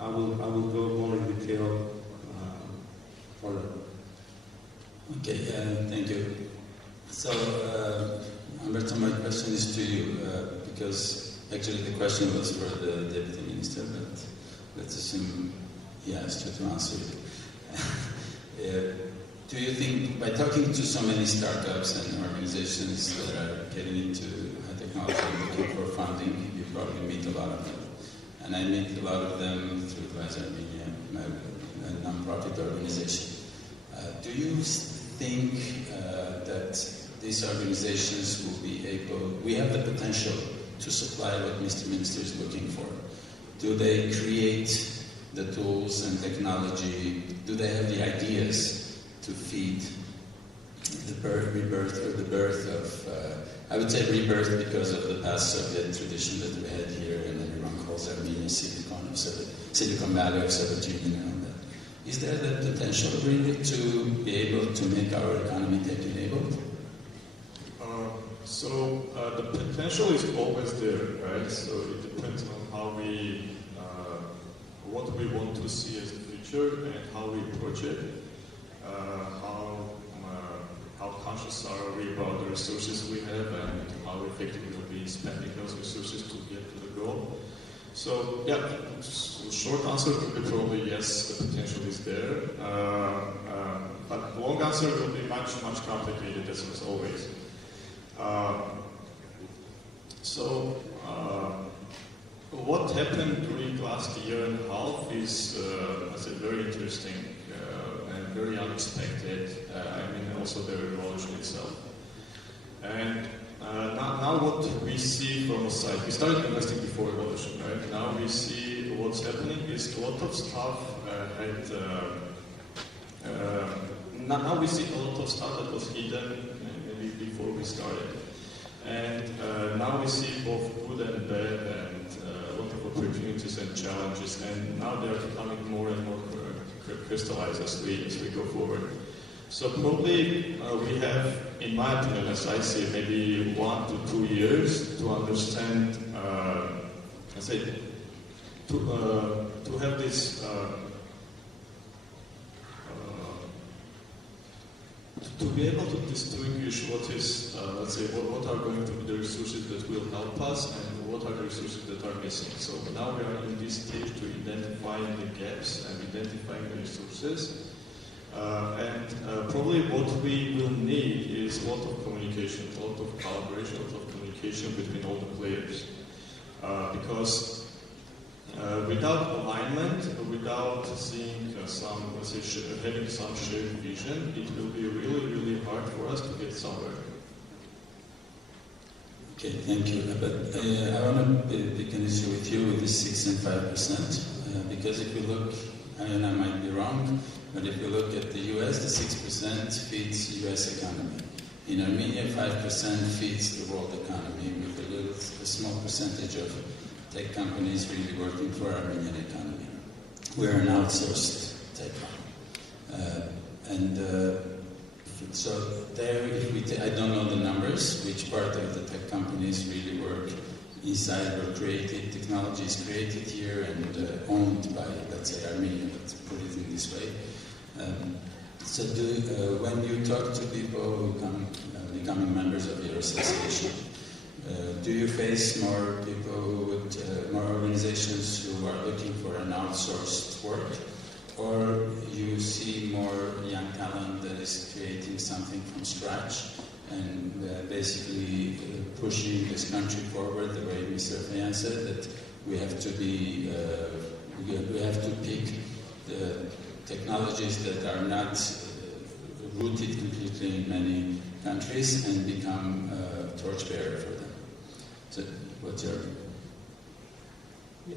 I will go more in detail for that. Okay, thank you. So, Umberto, my question is to you, because actually the question was for the Deputy Minister, but let's assume he asked you to answer it. Do you think, by talking to so many startups and organizations that are getting into high technology and looking for funding, you probably meet a lot of them. And I meet a lot of them through Advise Armenia, my non-profit organization. Do you think that these organizations will be able, we have the potential to supply what Mr. Minister is looking for? Do they create the tools and technology? Do they have the ideas to feed the rebirth of, I would say rebirth because of the past Soviet tradition that we had here, and everyone calls Armenia Silicon Valley of Soviet Union and all that. Is there the potential really to be able to make our economy tech-enabled? So the potential is always there, right? So it depends on how we, what we want to see as a future and how we approach it. How conscious are we about the resources we have and how effectively we'll be spending those resources to get to the goal. So yeah, short answer would be probably yes, the potential is there. But long answer will be much, much complicated as always. What happened during the last year and a half is, I said, very interesting and very unexpected. Also the revolution itself. And now what we see from the side, we started investing before revolution, right? Now we see what's happening is a lot of stuff now we see a lot of stuff that was hidden maybe before we started. And now we see both good and bad and a lot of opportunities and challenges, and now they are becoming more and more crystallized as we go forward. So probably we have, in my opinion, as I see, maybe 1 to 2 years to understand, to have this, to be able to distinguish what is, what are going to be the resources that will help us and what are the resources that are missing. So now we are in this stage to identifying the gaps and identifying the resources. Probably what we will need is a lot of communication, a lot of collaboration, a lot of communication between all the players. Because without alignment, without seeing having some shared vision, it will be really, really hard for us to get somewhere. Okay, thank you. But I want to pick an issue with you with the 6 and 5%, because if you look, and I might be wrong, but if you look at the US, the 6% feeds the US economy. In Armenia, 5% feeds the world economy, with a small percentage of tech companies really working for our Armenian economy. We're an outsourced tech company. So there, I don't know the numbers, which part of the tech companies really work inside or created, technology is created here and owned by, let's say, Armenia, let's put it in this way. So when you talk to people who come becoming members of your association, do you face more people who would, more organizations who are looking for an outsourced work? Or you see more young talent that is creating something from scratch and basically pushing this country forward the way Mr. Fayan said, that we have to be, we have to pick the technologies that are not rooted completely in many countries and become a torchbearer for them. So what's your... Yeah,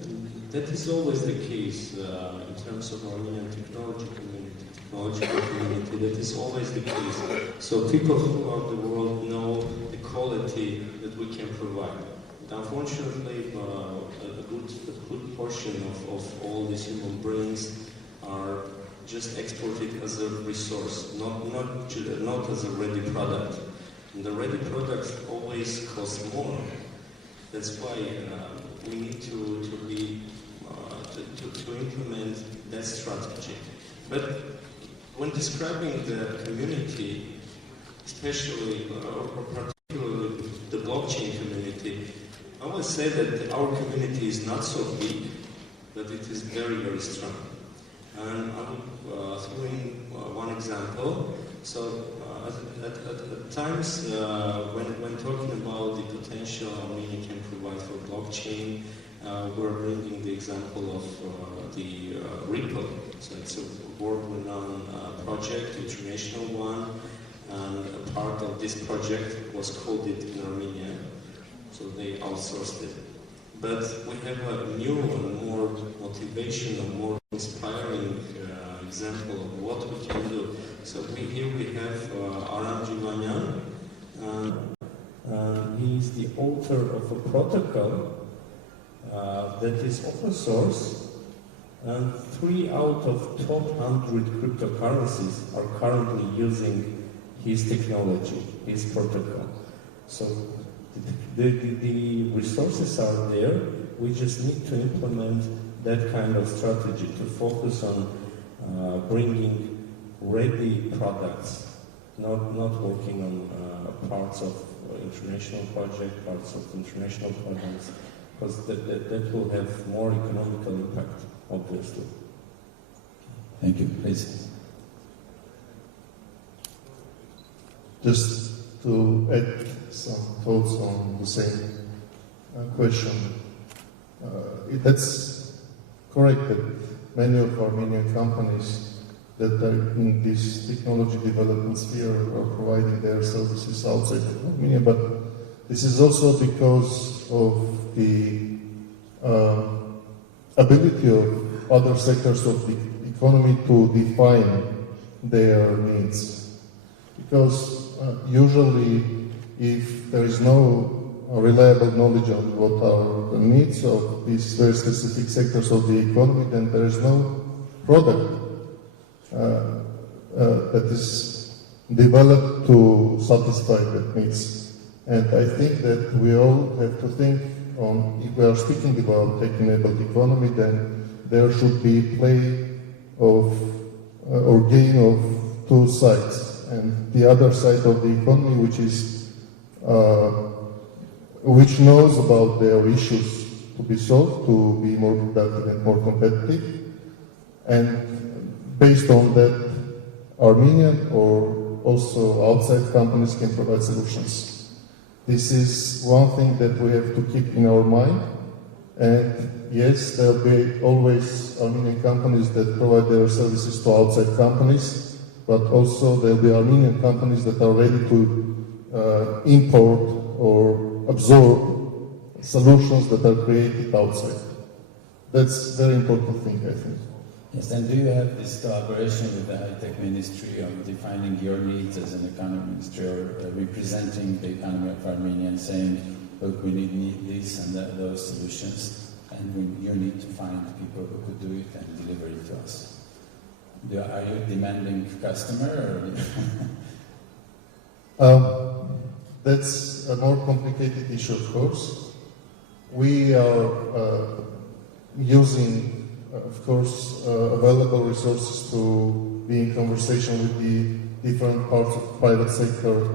that is always the case in terms of Armenian technological community. That is always the case. So people throughout the world know the quality that we can provide. But unfortunately, a good portion of all these human brains are just exported as a resource, not as a ready product. And the ready product always costs more. That's why we need to implement that strategy. But when describing the community, especially or particularly the blockchain community, I always say that our community is not so big, but it is very, very strong. And I will throw in one example. So at times when talking about the potential Armenia can provide for blockchain, we're bringing the example of the Ripple. So it's a world-renowned project, international one, and a part of this project was coded in Armenia, so they outsourced it. But we have a new and more motivational, more inspiring example of what we can do. So here we have Aram Jivanyan, and he is the author of a protocol that is open source, and 3 out of top 100 cryptocurrencies are currently using his technology, his protocol. So the resources are there. We just need to implement that kind of strategy to focus on bringing ready products, not working on parts of international projects, parts of international projects, because that will have more economical impact, obviously. Thank you. Please. Just to add some thoughts on the same question. That's correct that many of Armenian companies that are in this technology development sphere are providing their services outside of Armenia, but this is also because of the ability of other sectors of the economy to define their needs. Because usually if there is no reliable knowledge of what are the needs of these very specific sectors of the economy, then there is no product that is developed to satisfy that needs. And I think that we all have to think on, if we are speaking about tech-enabled economy, then there should be play of or gain of 2 sides. And the other side of the economy, which is which knows about their issues to be solved, to be more productive and more competitive, and based on that, Armenian or also outside companies can provide solutions. This is one thing that we have to keep in our mind. And yes, there will be always Armenian companies that provide their services to outside companies, but also there will be Armenian companies that are ready to import or absorb solutions that are created outside. That's a very important thing, I think. Yes, and do you have this collaboration with the high-tech ministry of defining your needs as an economy ministry, or representing the economy of Armenia and saying, look, we need these and those solutions, and you need to find people who could do it and deliver it to us? Are you demanding customer? Or That's a more complicated issue, of course. We are using, of course, available resources to be in conversation with the different parts of the private sector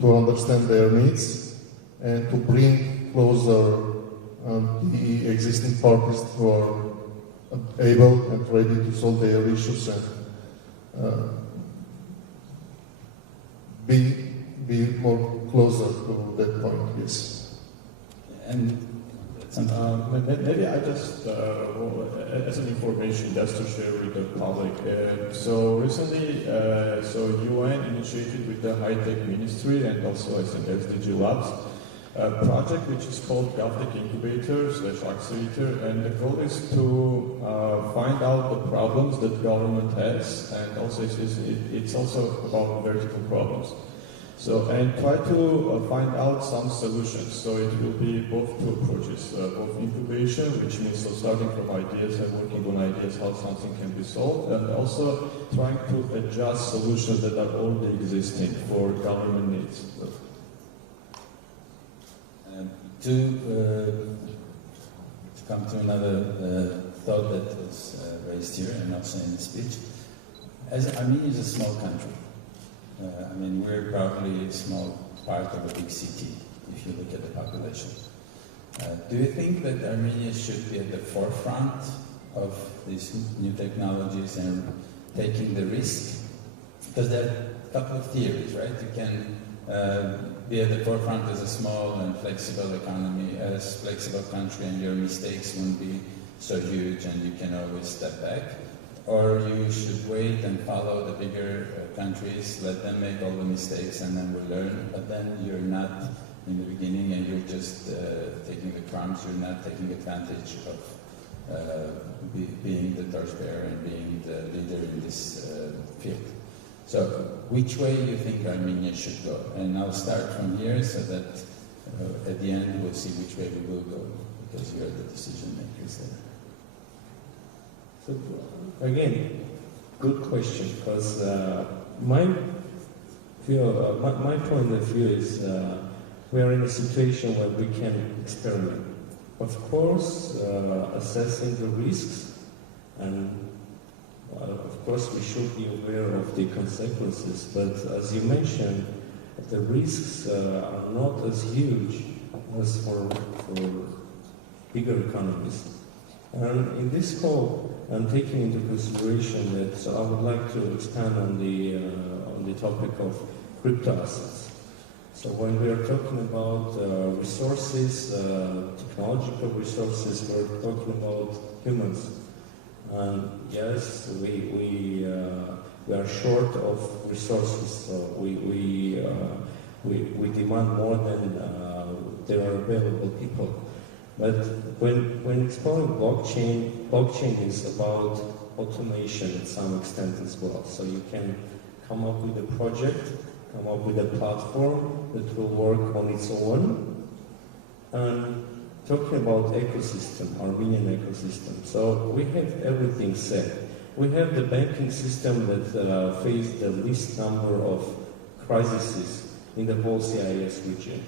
to understand their needs and to bring closer the existing parties who are able and ready to solve their issues and be more closer to that point, yes. And maybe I just, as an information, just to share with the public. So recently, UN initiated with the high-tech ministry and also as an SDG Labs a project which is called GovTech Incubator / Accelerator, and the goal is to find out the problems that government has, and also it's also about vertical problems. So, and try to find out some solutions. So it will be both two approaches, both incubation, which means so starting from ideas and working on ideas how something can be solved, and also trying to adjust solutions that are already existing for government needs. To come to another thought that was raised here and also in the speech, as Armenia is a small country. I mean, we're probably a small part of a big city, if you look at the population. Do you think that Armenia should be at the forefront of these new technologies and taking the risk? Because there are a couple of theories, right? You can be at the forefront as a small and flexible economy, as flexible country, and your mistakes won't be so huge and you can always step back. Or you should wait and follow the bigger countries, let them make all the mistakes and then we'll learn. But then you're not in the beginning and you're just taking the crumbs, you're not taking advantage of being the torchbearer and being the leader in this field. So which way do you think Armenia should go? And I'll start from here so that at the end we'll see which way we will go, because you're the decision makers there. So again, good question, because my point of view is we are in a situation where we can experiment. Of course, assessing the risks, and of course we should be aware of the consequences, but as you mentioned, the risks are not as huge as for bigger economies. And in this call, I'm taking into consideration that I would like to expand on the topic of crypto assets. So when we are talking about resources, technological resources, we're talking about humans. And yes, we are short of resources, so we demand more than there are available people. But when exploring blockchain is about automation to some extent as well. So you can come up with a project, come up with a platform that will work on its own. And talking about ecosystem, Armenian ecosystem. So we have everything set. We have the banking system that faced the least number of crises in the whole CIS region.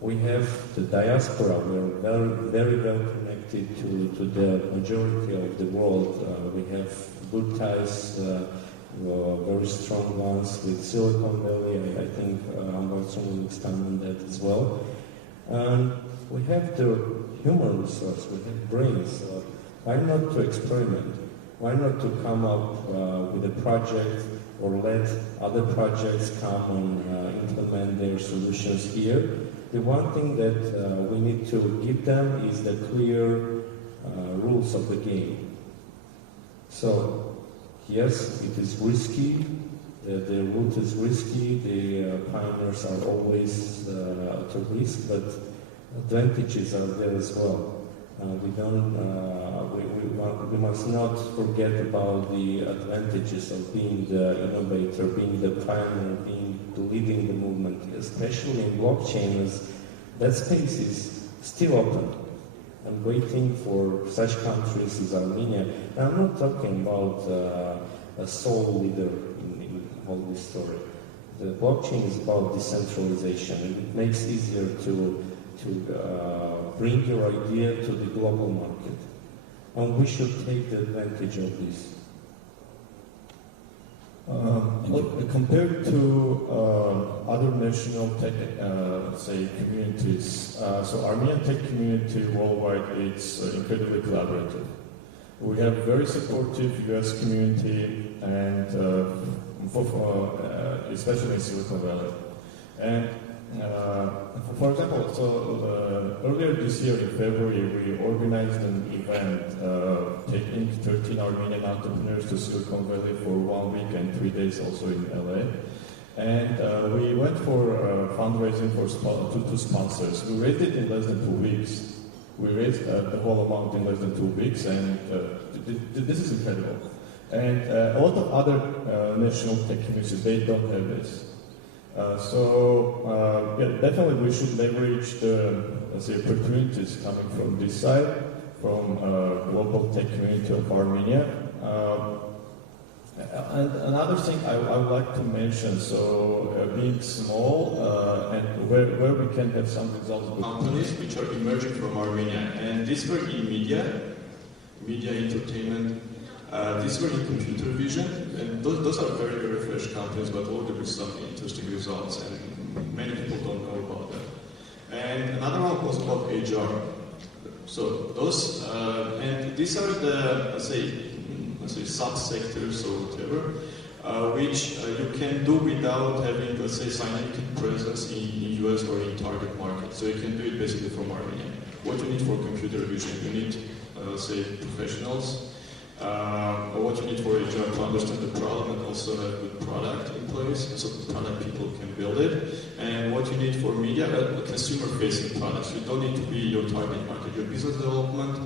We have the diaspora. We're very well connected to the majority of the world. We have good ties, very strong ones with Silicon Valley. I think Ambarson will expand on that as well. And we have the human resource. We have brains. Why not to experiment? Why not to come up with a project or let other projects come and implement their solutions here? The one thing that we need to give them is the clear rules of the game. So, yes, it is risky, The route is risky, the pioneers are always at risk, but advantages are there as well. We must not forget about the advantages of being the innovator, being the pioneer, being leading the movement, especially in blockchain, as that space is still open and waiting for such countries as Armenia. And I'm not talking about a sole leader in all this story. The blockchain is about decentralization, and it makes it easier to bring your idea to the global market. And we should take the advantage of this. Compared to other national tech, say, communities, so Armenian tech community worldwide, it's incredibly collaborative. We have very supportive US community, and especially in Silicon Valley. And for example, so earlier this year in February, we organized an event taking 13 Armenian entrepreneurs to Silicon Valley for 1 week and 3 days also in LA. And we went for fundraising for two sponsors. We raised it in less than 2 weeks. We raised the whole amount in less than 2 weeks, and this is incredible. And a lot of other national tech communities, they don't have this. Yeah, definitely we should leverage the, let's say, opportunities coming from this side, from global tech community of Armenia. And another thing I would like to mention, so being small and where we can have some results. Companies which are emerging from Armenia, and these were in media, entertainment, these were in computer vision, and those are very, very fresh companies, but already with some interesting results, and many people don't know about them. And another one was about HR. So those, and these are the, let's say sub-sectors or whatever, which you can do without having, let's say, significant presence in US or in target market. So you can do it basically from Armenia. What you need for computer vision, you need, say, professionals. What you need for HR to understand the problem and also have a good product in place, so the product people can build it. And what you need for media, consumer-facing products. You don't need to be your target market. Your business development,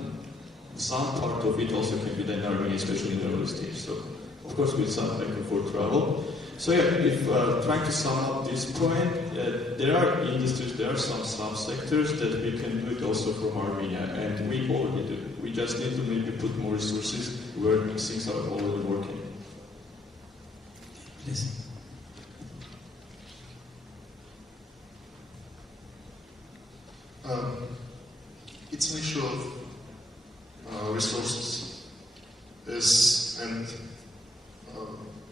some part of it also can be done in Armenia, especially in the early stage. So, of course, with some back and forth travel. So yeah, if trying to sum up this point, there are industries, there are some sub-sectors that we can do it also from Armenia, and we already do. We just need to maybe put more resources where things are already working. Please. It's an issue of resources, and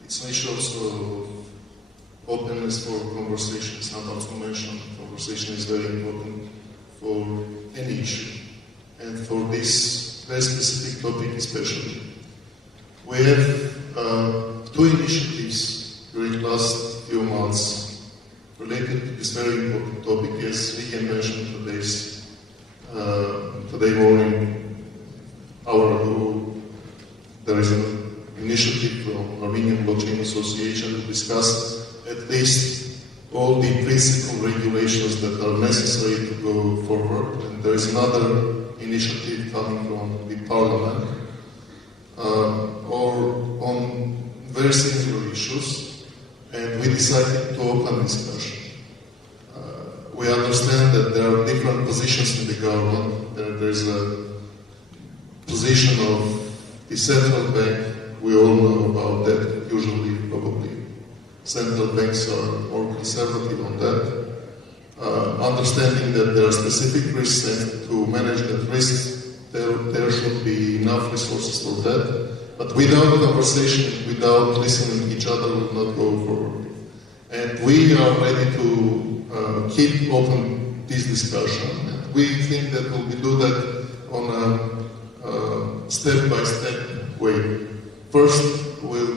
it's an issue also of openness for conversations. And also mentioned, conversation is very important for any issue, and for this very specific topic especially. We have two initiatives during the last few months related to this very important topic. Yes, we can mention today morning, hour ago, there is an initiative from Armenian Blockchain Association to discuss at least all the principal regulations that are necessary to go forward. And there is another initiative coming from the Parliament or on very similar issues, and we decided to open discussion. We understand that there are different positions in the government. There is a position of the central bank. We all know about that. Usually, probably, central banks are more conservative on that. Understanding that there are specific risks, and to manage that risk, there should be enough resources for that. But without conversation, without listening to each other, we will not go forward. And we are ready to keep open this discussion. And we think that we'll do that on a step-by-step way. First, we'll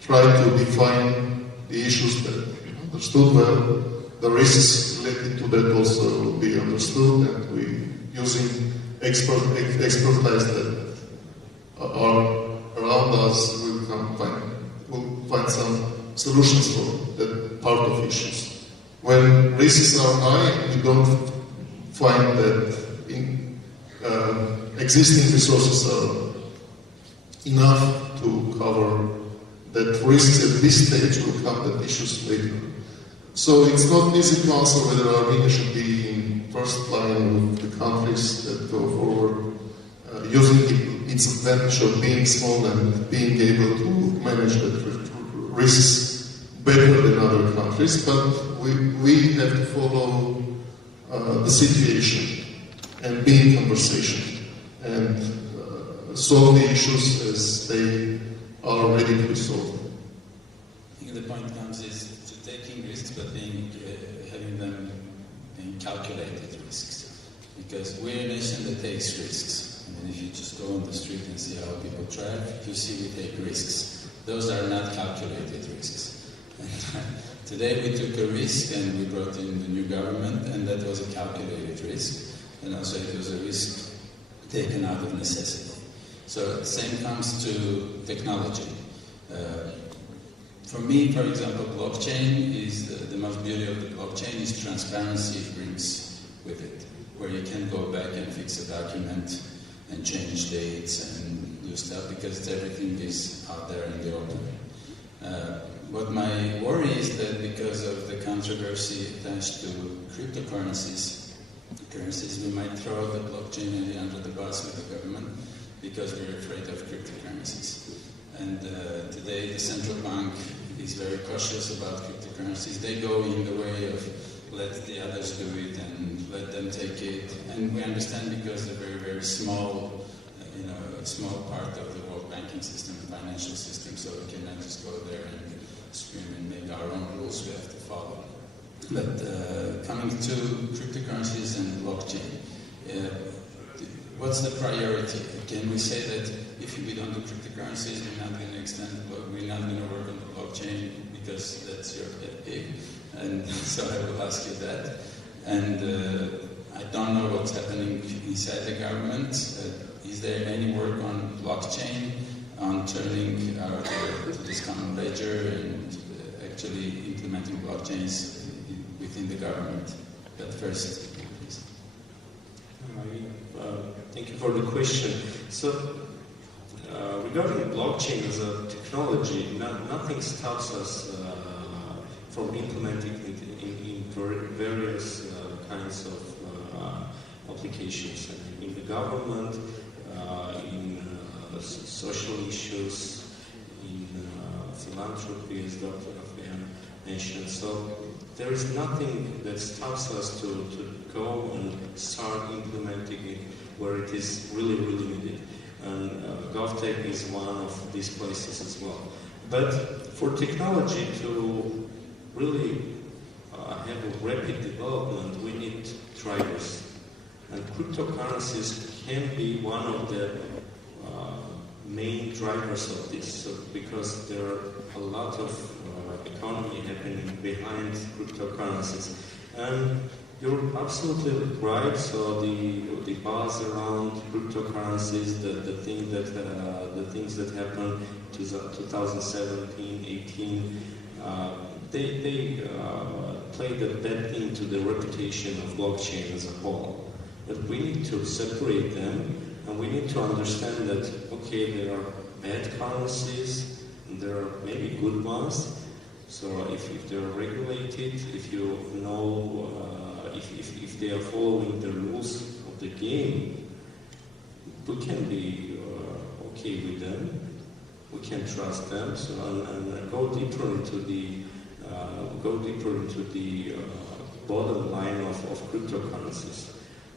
try to define the issues that we understood well. The risks related to that also will be understood, and we using expertise that are around us will come find solutions for that part of issues. When risks are high, you don't find that existing resources are enough to cover that risks at this stage will come that issues later. So it's not easy to answer whether Armenia should be in first line with the countries that go forward, using its advantage of being small and being able to manage the risks better than other countries, but we have to follow the situation and be in conversation and solve the issues as they are ready to be solved. I think the point comes is to taking risks, but having them being calculated risks. Because we're a nation that takes risks. I mean, if you just go on the street and see how people drive, you see we take risks. Those are not calculated risks. Today we took a risk and we brought in the new government, and that was a calculated risk. And also it was a risk taken out of necessity. So the same comes to technology. For me, for example, blockchain is the most beauty of the blockchain is transparency it brings with it, where you can go back and fix a document and change dates and do stuff because everything is out there in the open. What my worry is that because of the controversy attached to cryptocurrencies, we might throw the blockchain idea under the bus with the government because we're afraid of cryptocurrencies. And today the central bank is very cautious about cryptocurrencies. They go in the way of let the others do it and let them take it. And we understand because they're very, very small, a small part of the world banking system, the financial system, so we cannot just go there and scream and make our own rules we have to follow. But coming to cryptocurrencies and blockchain, what's the priority? Can we say that if we don't do cryptocurrencies, we're not going to work on the blockchain because that's your pet peeve? And so I will ask you that. And I don't know what's happening inside the government. Is there any work on blockchain, on turning to this common ledger and actually implementing blockchains within the government? But first, please. Thank you for the question. So, regarding blockchain as a technology, nothing stops us from implementing it in various kinds of applications. In the government, in social issues, in philanthropy, as Dr. Afyan mentioned. So there is nothing that stops us to go and start implementing it where it is really, really needed. And GovTech is one of these places as well. But for technology to really have a rapid development, we need drivers. And cryptocurrencies can be one of the main drivers of this, because there are a lot of economy happening behind cryptocurrencies. And you're absolutely right. So the buzz around cryptocurrencies, the things that happened in 2017, 18, they played a bad thing to the reputation of blockchain as a whole. But we need to separate them, and we need to understand that, okay, there are bad currencies, and there are maybe good ones. So if they're regulated, if you know, if they are following the rules of the game, we can be okay with them. We can trust them. So and go deeper into the bottom line of cryptocurrencies.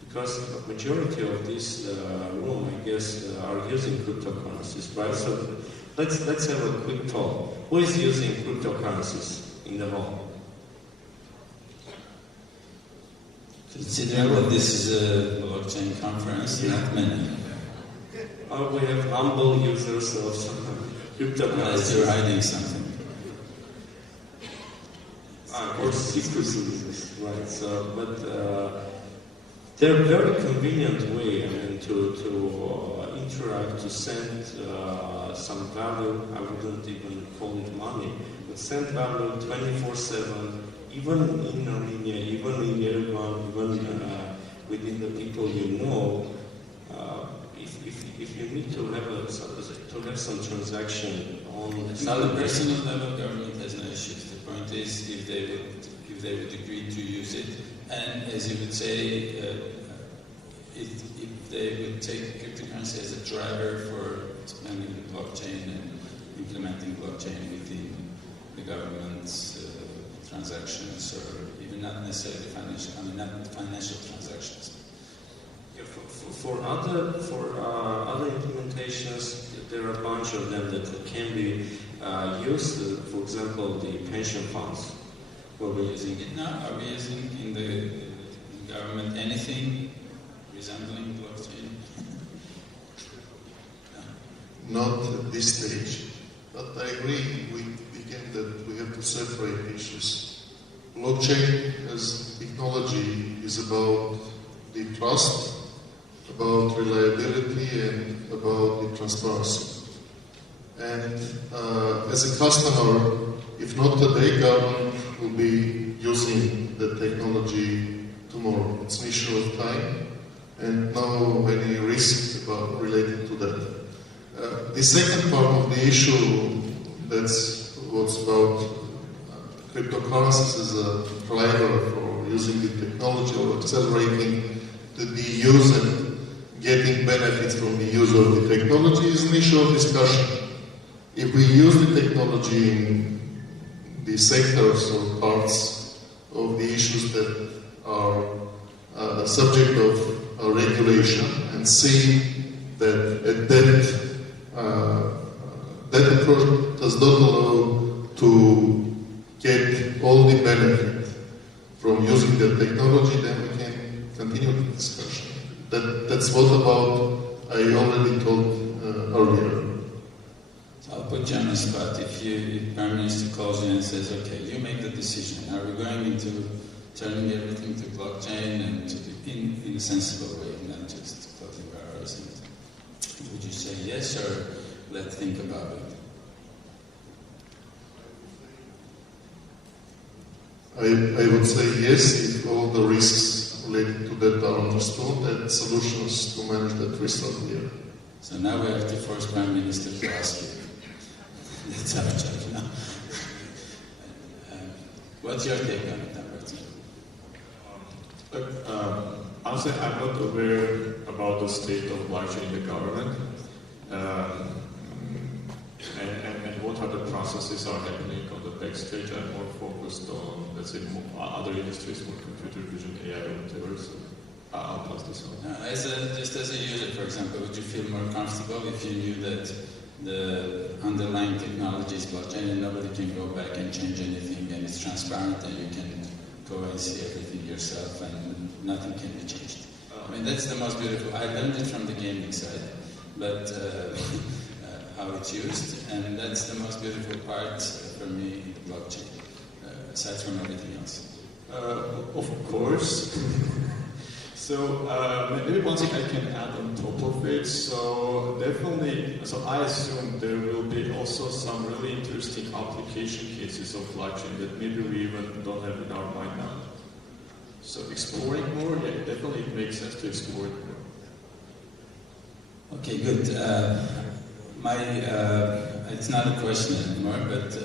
Because the majority of this room, I guess, are using cryptocurrencies, right? So let's have a quick talk. Who is using cryptocurrencies in the hall? Considering that this is a blockchain conference, not many. We have humble users of cryptocurrencies. Unless you're hiding something. Or secret users, right? So, but they're a very convenient way, to interact, to send some value. I wouldn't even call it money, send value 24/7, even in Armenia, even in Yerevan, even within the people you know. If you need to have some transaction on the personal level, government has no issues. The point is if they would agree to use it, and as you would say, if they would take cryptocurrency as a driver for expanding the blockchain and implementing blockchain within the government's transactions, or even not necessarily not financial transactions. Yeah, for other implementations, there are a bunch of them that can be used. For example, the pension funds. Well, we're using it now. Are we using in the government anything resembling blockchain? Not at this stage, but I agree that we have to separate issues. Blockchain as technology is about the trust, about reliability, and about the transparency. And as a customer, if not today, government will be using the technology tomorrow. It's an issue of time and no any risk related to that. The second part of the issue, that's what's about cryptocurrencies as a driver for using the technology or accelerating the use and getting benefits from the use of the technology is an issue of discussion. If we use the technology in the sectors or parts of the issues that are subject of regulation and see that that approach does not allow to get all the benefit from using the technology, then we can continue the discussion. That's what about I already told earlier. So I'll put you on the spot. If Prime Minister calls you and says, okay, you make the decision. Are we going into turning everything to blockchain and in a sensible way, not just closing barriers? Would you say yes, or let's think about it? I would say yes if all the risks related to that are understood and solutions to manage that risk are clear. So now we have to force Prime Minister to ask you. That's our job now. What's your take on it, Alberto? Honestly, I'm not aware about the state of blockchain in the government. And what other processes are happening on the backstage. I'm more focused on, let's say, other industries, more computer vision, AI, or whatever. So I'll pass this on. Just as a user, for example, would you feel more comfortable if you knew that the underlying technology is blockchain and nobody can go back and change anything, and it's transparent and you can go and see everything yourself and nothing can be changed? I mean, that's the most beautiful. I learned it from the gaming side, but how it's used, and that's the most beautiful part for me in the blockchain, aside from everything else. Of course. So maybe one thing I can add on top of it. So definitely, so I assume there will be also some really interesting application cases of blockchain that maybe we even don't have in our mind now. So exploring more, yeah, definitely it makes sense to explore it more. Okay, good. It's not a question anymore, but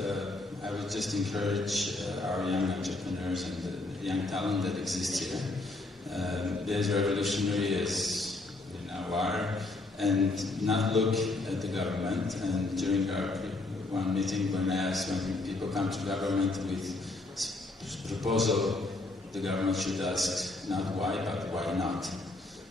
I would just encourage our young entrepreneurs and the young talent that exists here. Be as revolutionary as we now are, and not look at the government. And during our one meeting, when I asked when people come to government with proposal, the government should ask not why, but why not.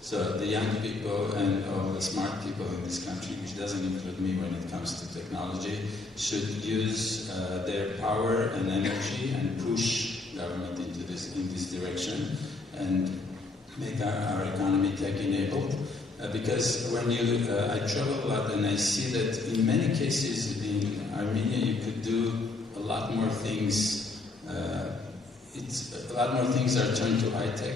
So the young people and all the smart people in this country, which doesn't include me when it comes to technology, should use their power and energy and push government in this direction and make our economy tech-enabled. Because when I travel a lot and I see that in many cases in Armenia you could do a lot more things. A lot more things are turned to high tech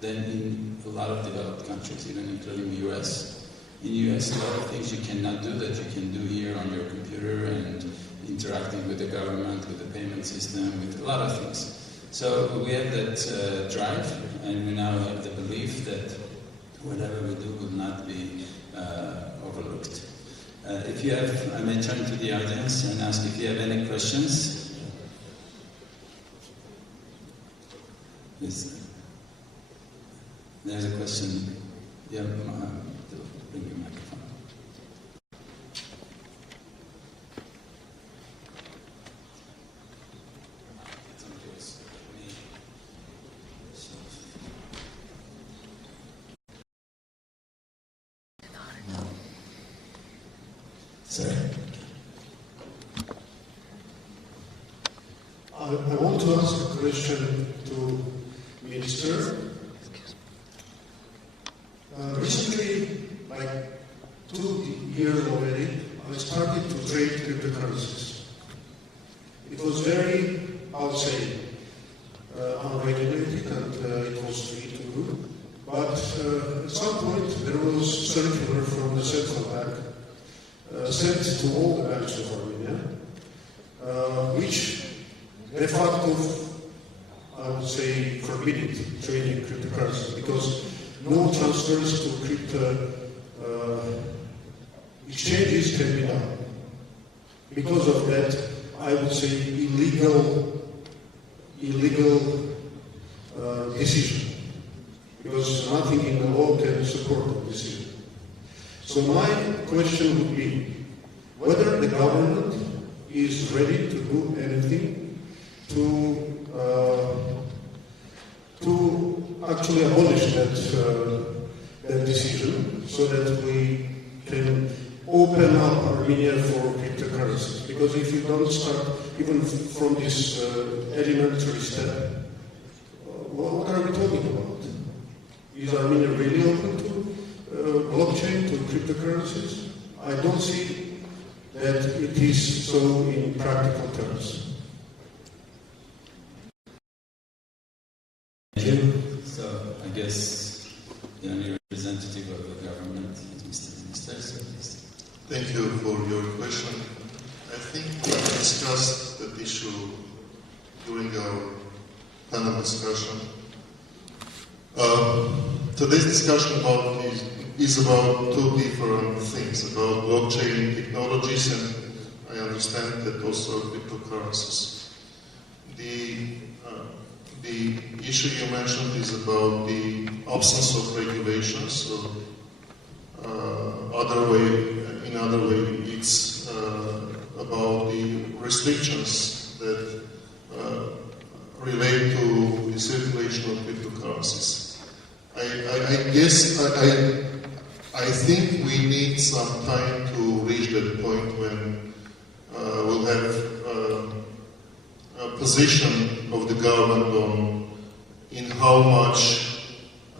than in a lot of developed countries, even including the US. In the US, a lot of things you cannot do that you can do here on your computer and interacting with the government, with the payment system, with a lot of things. So we have that drive, and we now have the belief that whatever we do will not be overlooked. If you have, I may turn to the audience and ask if you have any questions. Please. There's a question. Yeah, bring your microphone. Sorry. I want to ask a question to Minister. Recently, like 2 years already, I started to trade cryptocurrencies. It was very, I would say, unregulated, and it was free to do. But at some point, there was circular from the central bank sent to all the banks of Armenia, which de facto, I would say, forbidden trading cryptocurrencies, because no transfers to crypto exchanges can be done. Because of that, I would say illegal decision, because nothing in the law can support the decision. So my question would be whether the government is ready to do anything to actually abolish that decision, so that we can open up Armenia for cryptocurrencies. Because if you don't start even from this elementary step, what are we talking about? Is Armenia really open to blockchain, to cryptocurrencies? I don't see that it is so in practical terms. Thank you. So I guess the only representative of the government is Mr. Minister. So please. Thank you for your question. I think we discussed that issue during our panel discussion. Today's discussion is about two different things, about blockchain technologies, and I understand that also cryptocurrencies. The issue you mentioned is about the absence of regulations. So, in other way, it's about the restrictions that relate to the circulation of cryptocurrencies. I think we need some time to reach that point when we'll have a position of the government in how much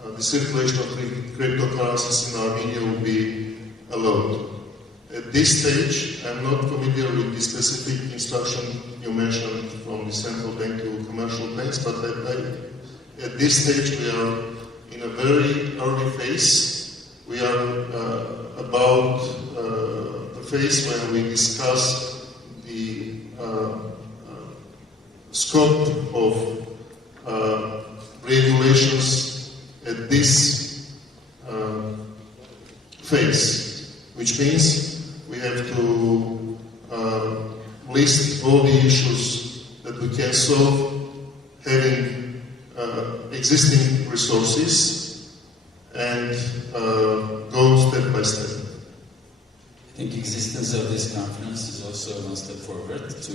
the circulation of cryptocurrencies in Armenia will be allowed. At this stage, I'm not familiar with the specific instruction you mentioned from the central bank to commercial banks, but at this stage we are in a very early phase. We are about the phase when we discuss the scope of regulations at this phase, which means we have to list all the issues that we can solve having existing resources and go step by step. I think existence of this conference is also one step forward to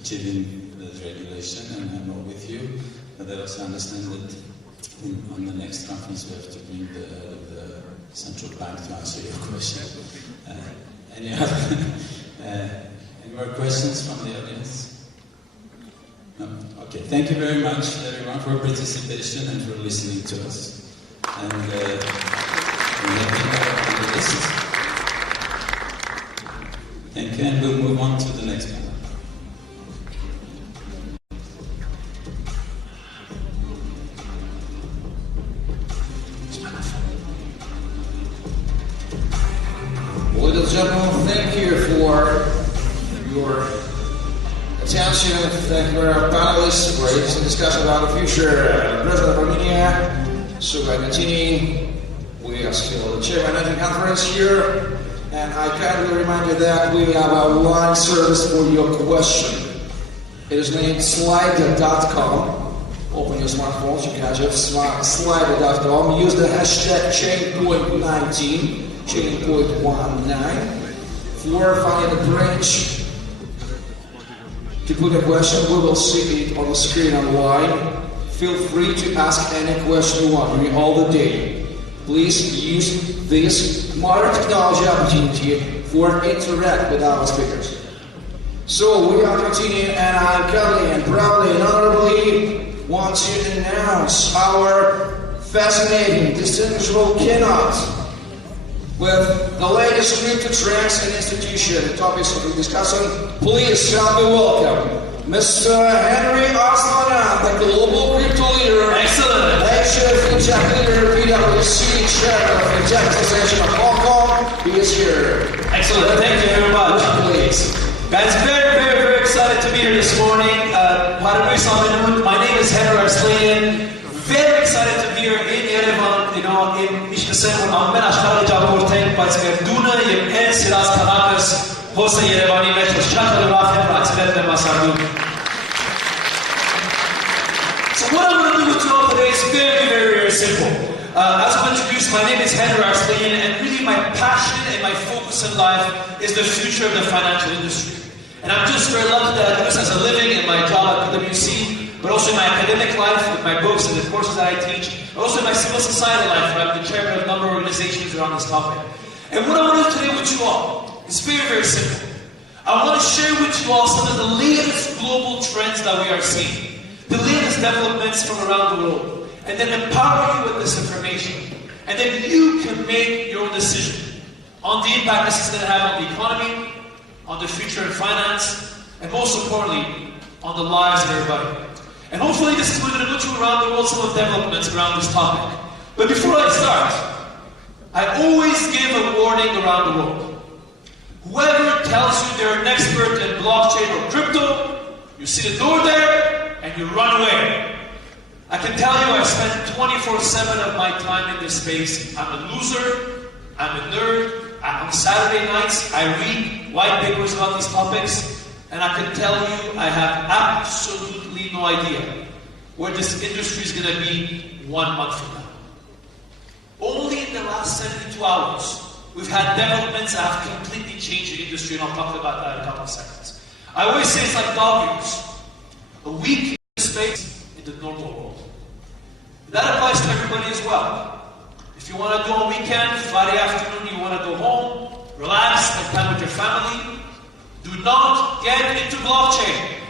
achieving the regulation, and I'm all with you. But I also understand that on the next conference we have to bring the head of the central bank to answer your question. Any more questions from the audience? No? Okay. Thank you very much, everyone, for participation and for listening to us. And thank you, and we'll move on to the next panel. Ladies and gentlemen, thank you for your attention. Thank you for our panelists for this discussion about the future President of Armenia. So by continuing, we are still the ChainPoints conference here. And I kindly remind you that we have a live service for your question. It is named slider.com. Open your smartphones, you can just slider.com. Use the hashtag ChainPoint19, ChainPoint19, for finding a branch to put a question. We will see it on the screen online. Feel free to ask any question you want during all the day. Please use this modern technology opportunity for interact with our speakers. So we are continuing, and I kindly and proudly and honorably want to announce our fascinating, distinguishable keynote with the latest crypto trends and institution topics of the discussion. Please help me welcome Mr. Henry Arslan, the global crypto leader. Excellent. Asia FinTech leader, PwC chair of the Tech Association of Hong Kong. He is here. Excellent. Thank you very much. Please. Guys, very excited to be here this morning. My name is Henry Arslan. Very excited to be here in Yerevan. You know, in Mishkasem, Ammen Ashkari Japorten, but Verduna, Yemen, Silas Caracas, Jose Yerevani, Metro Shaka, Rafen, Ratzvet, Masadu. So, what I'm going to do with you all today is very simple. As I'm introduced, my name is Henry Arslan, and really my passion and my focus in life is the future of the financial industry. And I'm just very lucky that I do this as a living in my job at PwC, but also in my academic life with my books and the courses that I teach, but also in my civil society life where I'm the chairman of a number of organizations around this topic. And what I want to do today with you all is very simple. I want to share with you all some of the latest global trends that we are seeing, the latest developments from around the world, and then empower you with this information. And then you can make your own decision on the impact this is going to have on the economy, on the future of finance, and most importantly, on the lives of everybody. And hopefully this is going to go to around the world some of the developments around this topic. But before I start, I always give a warning around the world. Whoever tells you they're an expert in blockchain or crypto, you see the door there, and you run away. I can tell you I spend 24/7 of my time in this space. I'm a loser, I'm a nerd. On Saturday nights, I read white papers about these topics, and I can tell you I have absolutely no idea where this industry is going to be 1 month from now. Only in the last 72 hours, we've had developments that have completely changed the industry, and I'll talk about that in a couple of seconds. I always say it's like dog years. A week in the space in the normal world. That applies to everybody as well. If you want to go on weekend, Friday afternoon, you want to go home, relax, spend time with your family, do not get into blockchain.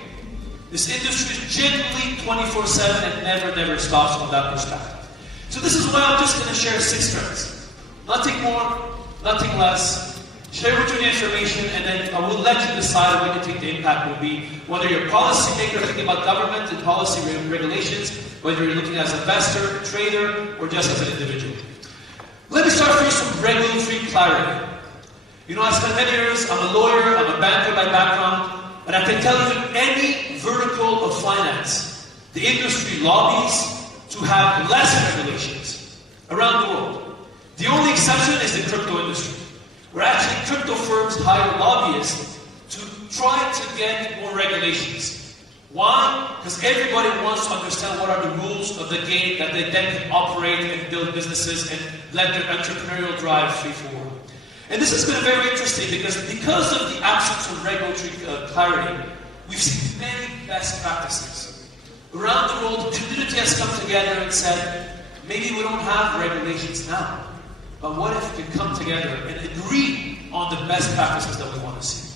This industry is genuinely 24/7 and never stops from that perspective. So this is why I'm just going to share 6 trends. Nothing more, nothing less. Share with you the information, and then I will let you decide what you think the impact will be. Whether you're a policymaker thinking about government and policy regulations, whether you're looking as an investor, trader, or just as an individual. Let me start first with regulatory clarity. You know, I spent many years, I'm a lawyer, I'm a banker by background, and I can tell you in any vertical of finance, the industry lobbies to have less regulations around the world. The only exception is the crypto industry, where actually crypto firms hire lobbyists to try to get more regulations. Why? Because everybody wants to understand what are the rules of the game that they then can operate and build businesses and let their entrepreneurial drive free forward. And this has been very interesting because of the absence of regulatory clarity, we've seen many best practices. Around the world, the community has come together and said, maybe we don't have regulations now, but what if we can come together and agree on the best practices that we want to see?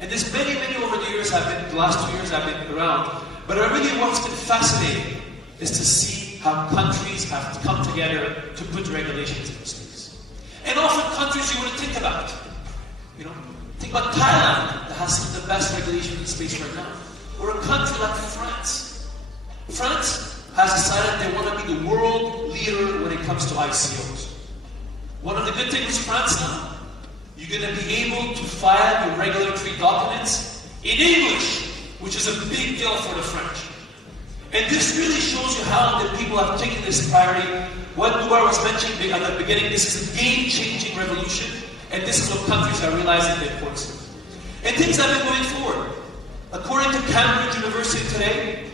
And there's many over the years the last 2 years I've been around, but what's been fascinating is to see how countries have come together to put regulations in place. And often countries you wouldn't think about. You know, think about Thailand, that has some of the best regulations in space right now. Or a country like France. France has decided they want to be the world leader when it comes to ICOs. One of the good things with France now, you're going to be able to file your regulatory documents in English, which is a big deal for the French. And this really shows you how the people have taken this priority. What Nubar was mentioning at the beginning, this is a game-changing revolution, and this is what countries are realizing the importance of. And things have been moving forward. According to Cambridge University today,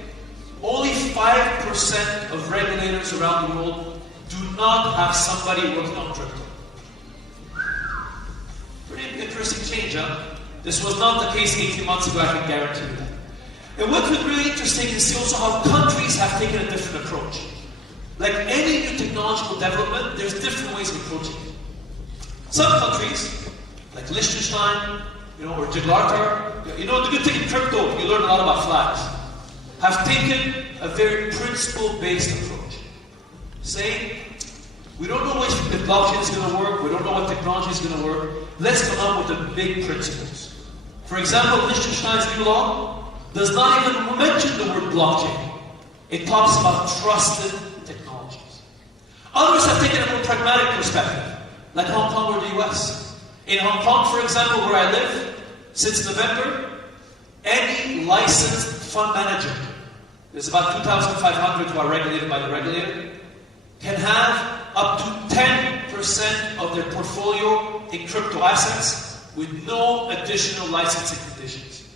only 5% of regulators around the world do not have somebody working on crypto. Pretty interesting change, huh? This was not the case 18 months ago, I can guarantee you that. And what's been really interesting is see also how countries have taken a different approach. Like any new technological development, there's different ways of approaching it. Some countries, like Liechtenstein, or Gibraltar, the good thing in crypto, you learn a lot about flags, have taken a very principle-based approach. Saying, we don't know which blockchain is going to work, we don't know what technology is going to work, let's come up with the big principles. For example, Liechtenstein's new law does not even mention the word blockchain. It talks about trusted technologies. Others have taken a more pragmatic perspective, like Hong Kong or the US. In Hong Kong, for example, where I live, since November, any licensed fund manager, there's about 2,500 who are regulated by the regulator, can have up to 10% of their portfolio in crypto assets with no additional licensing conditions.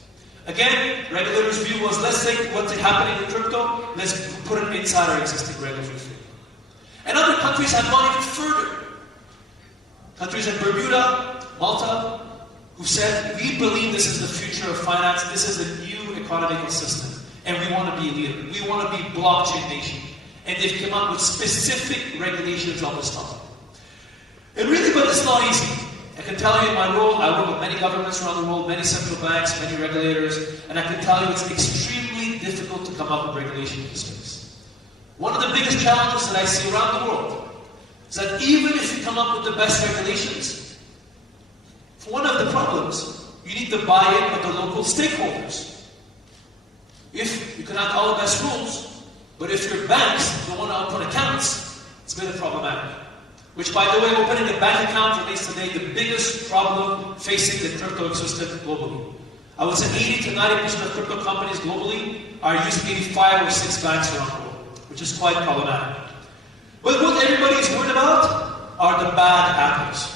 Again, regulators' view was, let's take what's happening in crypto, let's put it inside our existing regulatory framework. And other countries have gone even further. Countries like Bermuda, Malta, who said, we believe this is the future of finance, this is a new economical system, and we want to be a leader. We want to be blockchain nation. And they've come up with specific regulations on this topic. And really, but it's not easy. I can tell you in my role, I work with many governments around the world, many central banks, many regulators, and I can tell you it's extremely difficult to come up with regulation in this space. One of the biggest challenges that I see around the world is that even if you come up with the best regulations, for one of the problems, you need the buy-in of the local stakeholders. If you can have all the best rules, but if your banks don't want to open accounts, it's very problematic. Which, by the way, opening a bank account remains today the biggest problem facing the crypto ecosystem globally. I would say 80 to 90% of crypto companies globally are using maybe 5 or 6 banks around the world, which is quite problematic. But what everybody is worried about are the bad apples.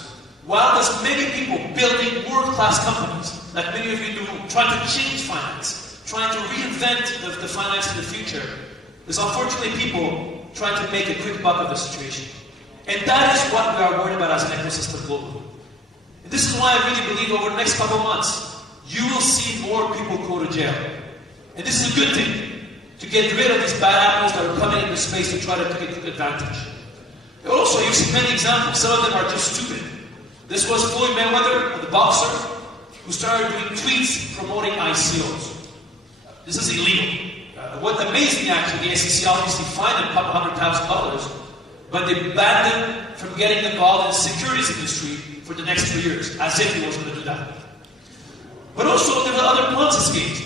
While there's many people building world-class companies, like many of you do, trying to change finance, trying to reinvent the finance in the future, there's unfortunately people trying to make a quick buck of the situation. And that is what we are worried about as an ecosystem globally. And this is why I really believe over the next couple of months, you will see more people go to jail. And this is a good thing, to get rid of these bad apples that are coming into space to try to take advantage. And also, you see many examples. Some of them are just stupid. This was Floyd Mayweather, the boxer, who started doing tweets promoting ICOs. This is illegal. What amazed me actually, the SEC obviously fined him a couple $100,000, but they banned him from getting involved in the securities industry for the next 3 years, as if he was going to do that. But also, there are other Ponzi schemes.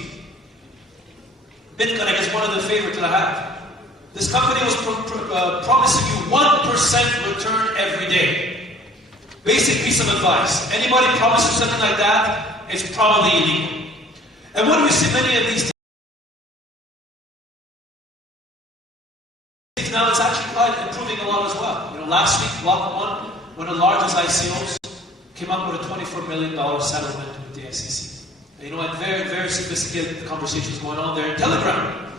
Bitcoin is one of the favorites that I have. This company was promising you 1% return every day. Basic piece of advice. Anybody promises something like that, it's probably illegal. And what do we see many of these things now? It's actually quite improving a lot as well. Last week, Block one of the largest ICOs, came up with a $24 million settlement with the SEC. And very, very sophisticated conversations going on there. Telegram,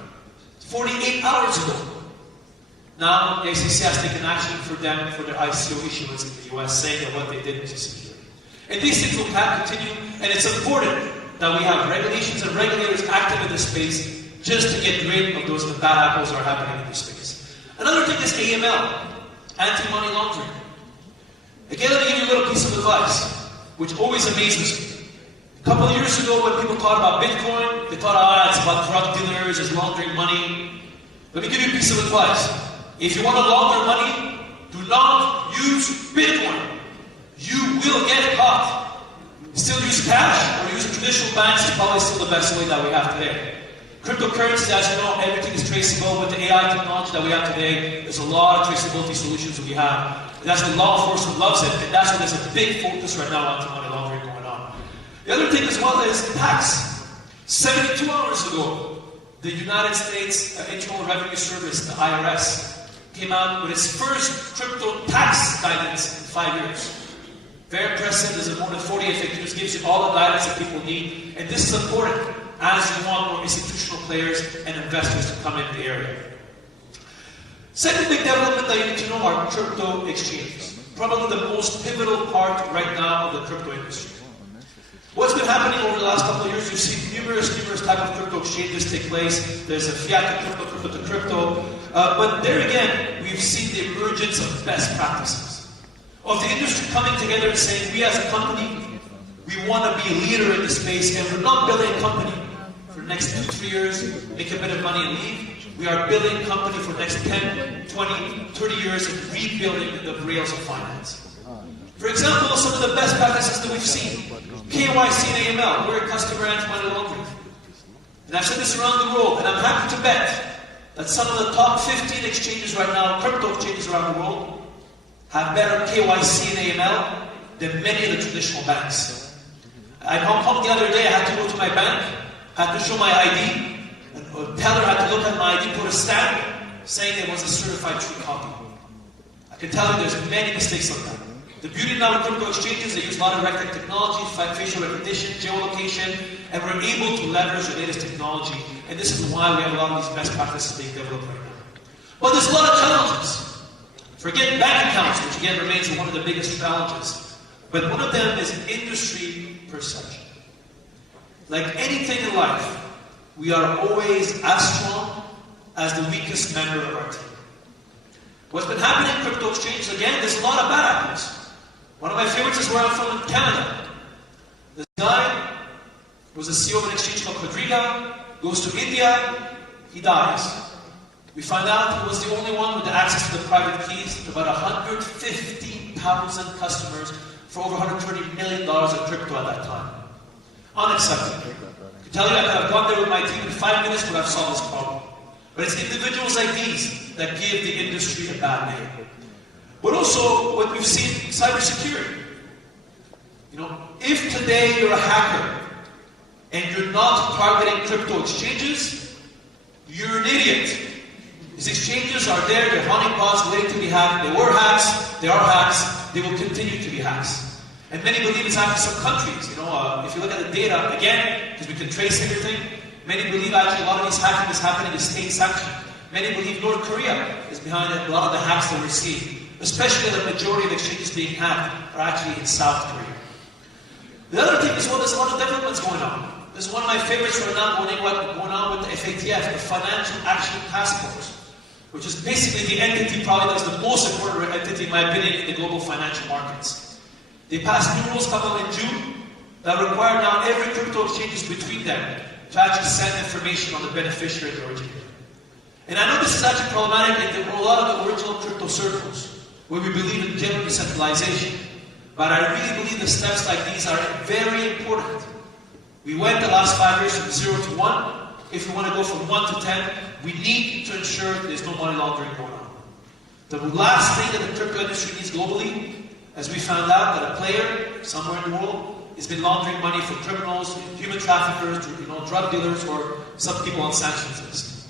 48 hours ago. Now, the SEC has taken action for them for their ICO issuance in the US, saying that what they did was secure. And these things will continue, and it's important that we have regulations and regulators active in this space just to get rid of those bad apples that are happening in this space. Another thing is AML, anti-money laundering. Again, let me give you a little piece of advice, which always amazes me. A couple of years ago, when people thought about Bitcoin, they thought, it's about drug dealers, it's laundering money. Let me give you a piece of advice. If you want to launder money, do not use Bitcoin. You will get caught. Still use cash or use traditional banks is probably still the best way that we have today. Cryptocurrencies, as you know, everything is traceable. With the AI technology that we have today, there's a lot of traceability solutions that we have. That's what law enforcement loves it, and that's why there's a big focus right now on anti-money laundering going on. The other thing as well is tax. 72 hours ago, the United States Internal Revenue Service, the IRS, came out with its first crypto tax guidance in 5 years. Very impressive. There's more than 48 FAQs, gives you all the guidance that people need. And this is important as you want more institutional players and investors to come into the area. Second big development that you need to know are crypto exchanges. Probably the most pivotal part right now of the crypto industry. What's been happening over the last couple of years, you've seen numerous type of crypto exchanges take place. There's a fiat to crypto, crypto to crypto. But there again, we've seen the emergence of best practices. Of the industry coming together and saying, we as a company, we want to be a leader in this space, and we're not building a company for the next 2-3 years, make a bit of money and leave. We are building a company for the next 10, 20, 30 years and rebuilding the rails of finance. For example, some of the best practices that we've seen. KYC and AML, where customer anti-money laundering. And I've said this around the world, and I'm happy to bet that some of the top 15 exchanges right now, crypto exchanges around the world, have better KYC and AML than many of the traditional banks. I Hong Kong the other day, I had to go to my bank, had to show my ID, and a teller had to look at my ID, put a stamp, saying it was a certified true copy. I can tell you there's many mistakes like that. The beauty now of crypto exchanges, they use a lot of RegTech technology, facial recognition, geolocation, and we're able to leverage the latest technology, and this is why we have a lot of these best practices being developed right now. But there's a lot of challenges. Forget bank accounts, which again remains one of the biggest challenges. But one of them is industry perception. Like anything in life, we are always as strong as the weakest member of our team. What's been happening in crypto exchanges, again, there's a lot of bad apples. One of my favorites is where I'm from in Canada. This guy was a CEO of an exchange called Quadriga, goes to India, he dies. We find out he was the only one with the access to the private keys to about 150,000 customers for over $130 million of crypto at that time. Unacceptable. I can tell you I could have gone there with my team in 5 minutes, but I've solved this problem. But it's individuals like these that give the industry a bad name. But also, what we've seen, cybersecurity. You know, if today you're a hacker and you're not targeting crypto exchanges, you're an idiot. These exchanges are there, they're honeypots waiting to be hacked. They were hacks, they are hacks, they will continue to be hacks. And many believe it's happening in some countries. You know, if you look at the data, again, because we can trace everything, many believe actually a lot of these hacking is happening in state sanctioned. Many believe North Korea is behind a lot of the hacks that we're seeing. Especially the majority of exchanges being hacked are actually in South Korea. The other thing is, well, there's a lot of developments going on. This is one of my favorites right now, going on with the FATF, the Financial Action Task Force, which is basically the entity probably that's the most important entity, in my opinion, in the global financial markets. They passed new rules coming in June that require now every crypto exchanges between them to actually send information on the beneficiary of the originator. And I know this is actually problematic in a lot of the original crypto circles, where we believe in general decentralization. But I really believe the steps like these are very important. We went the last 5 years from 0 to 1. If we want to go from 1 to 10, we need to ensure there's no money laundering going on. The last thing that the crypto industry needs globally, as we found out that a player somewhere in the world has been laundering money for criminals, human traffickers, drug dealers, or some people on sanctions list.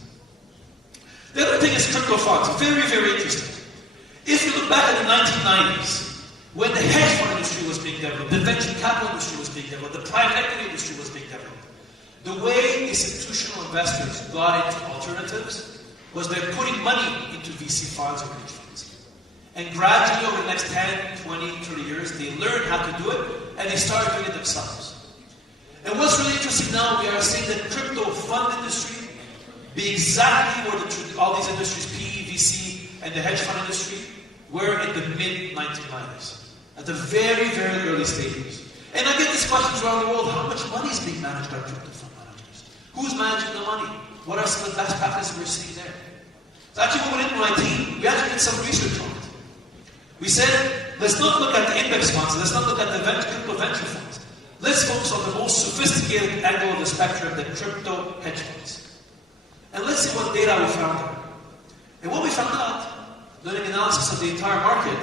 The other thing is crypto funds. Very, very interesting. If you look back at the 1990s, when the hedge fund industry was being developed, the venture capital industry was being developed, the private equity industry was being developed, the way institutional investors got into alternatives was they're putting money into VC funds or hedge funds. And gradually over the next 10, 20, 30 years, they learned how to do it, and they started doing it themselves. And what's really interesting now, we are seeing the crypto fund industry be exactly where all these industries, PE, VC, and the hedge fund industry, were in the mid-1990s, at the very, very early stages. And I get these questions around the world, how much money is being managed by crypto fund managers? Who's managing the money? What are some of the best practices we're seeing there? So actually when we went into my team, we actually did some research on it. We said, let's not look at the index funds, let's not look at the crypto venture funds. Let's focus on the most sophisticated angle of the spectrum, the crypto hedge funds. And let's see what data we found there. And what we found out, doing analysis of the entire market,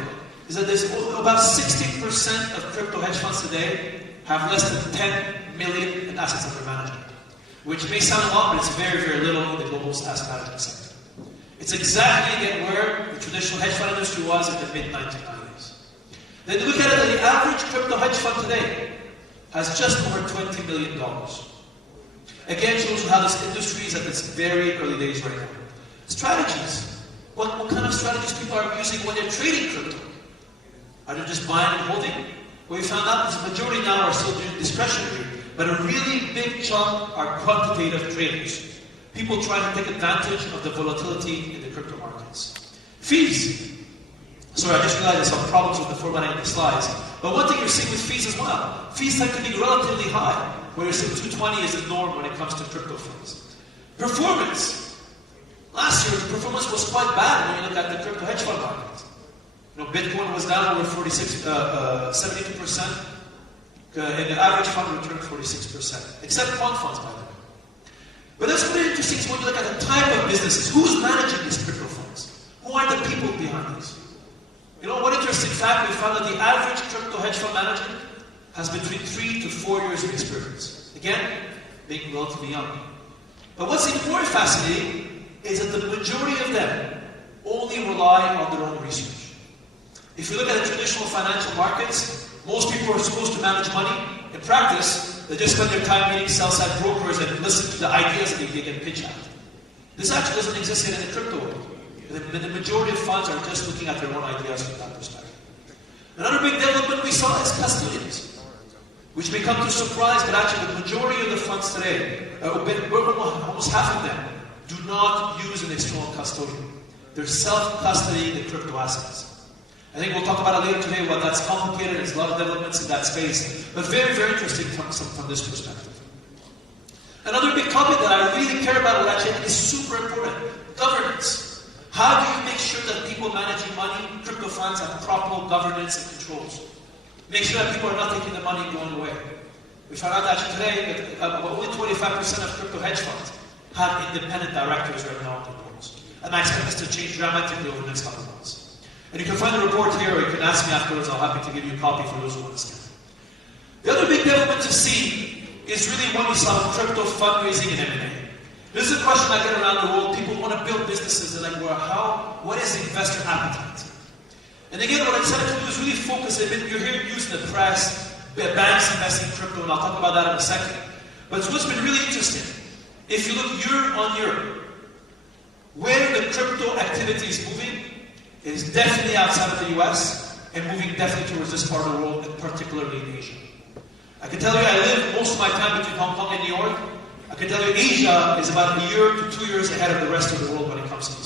is that there's about 60% of crypto hedge funds today have less than 10 million in assets under management, which may sound a lot, but it's very, very little in the global asset management sector. It's exactly again where the traditional hedge fund industry was in the mid-1990s. Then look at it, the average crypto hedge fund today has just over $20 million. Again, shows you how this industry is at its very early days right now. Strategies. What kind of strategies people are using when they're trading crypto? Are they just buying and holding? Well, we found out that the majority now are still doing discretionary, but a really big chunk are quantitative traders. People trying to take advantage of the volatility in the crypto markets. Fees. Sorry, I just realized there's some problems with the formatting of the slides. But one thing you're seeing with fees as well, fees tend to be relatively high, where you're seeing 220 is the norm when it comes to crypto funds. Performance. Last year, the performance was quite bad when you look at the crypto hedge fund market. You know, Bitcoin was down over 72%, and the average fund returned 46%, except quant funds, by the way. But that's really interesting is when you look at the type of businesses. Who's managing these crypto funds? Who are the people behind these? You know, one interesting fact, we found that the average crypto hedge fund manager has between 3 to 4 years of experience. Again, being relatively young. But what's even more fascinating is that the majority of them only rely on their own research. If you look at the traditional financial markets, most people are supposed to manage money. In practice, they just spend their time meeting sell-side brokers and listen to the ideas that they get pitched at. This actually doesn't exist yet in the crypto world. The majority of funds are just looking at their own ideas from that perspective. Another big development we saw is custodians, which may come to surprise, but actually the majority of the funds today, almost half of them, do not use an external custodian. They're self-custodying the crypto assets. I think we'll talk about it later today, what that's complicated. There's a lot of developments in that space, but very, very interesting from this perspective. Another big topic that I really care about, what actually is super important, governance. How do you make sure that people managing money, crypto funds, have proper governance and controls? Make sure that people are not taking the money and going away. We found out actually today that only 25% of crypto hedge funds have independent directors right now on their boards. And I expect this to change dramatically over the next couple of months. And you can find the report here, or you can ask me afterwards. I'll happy to give you a copy for those who want to scan. The other big development to see is really when we saw crypto fundraising and M&A. This is a question I get around the world. People want to build businesses. They're like, well, what is the investor appetite? And again, what I decided to do is really focus a bit. You're hearing news in the press, banks investing in crypto, and I'll talk about that in a second. But what's been really interesting, if you look year on year, where the crypto activity is moving is definitely outside of the US and moving definitely towards this part of the world, and particularly in Asia. I can tell you I live most of my time between Hong Kong and New York. I can tell you Asia is about a year to 2 years ahead of the rest of the world when it comes to this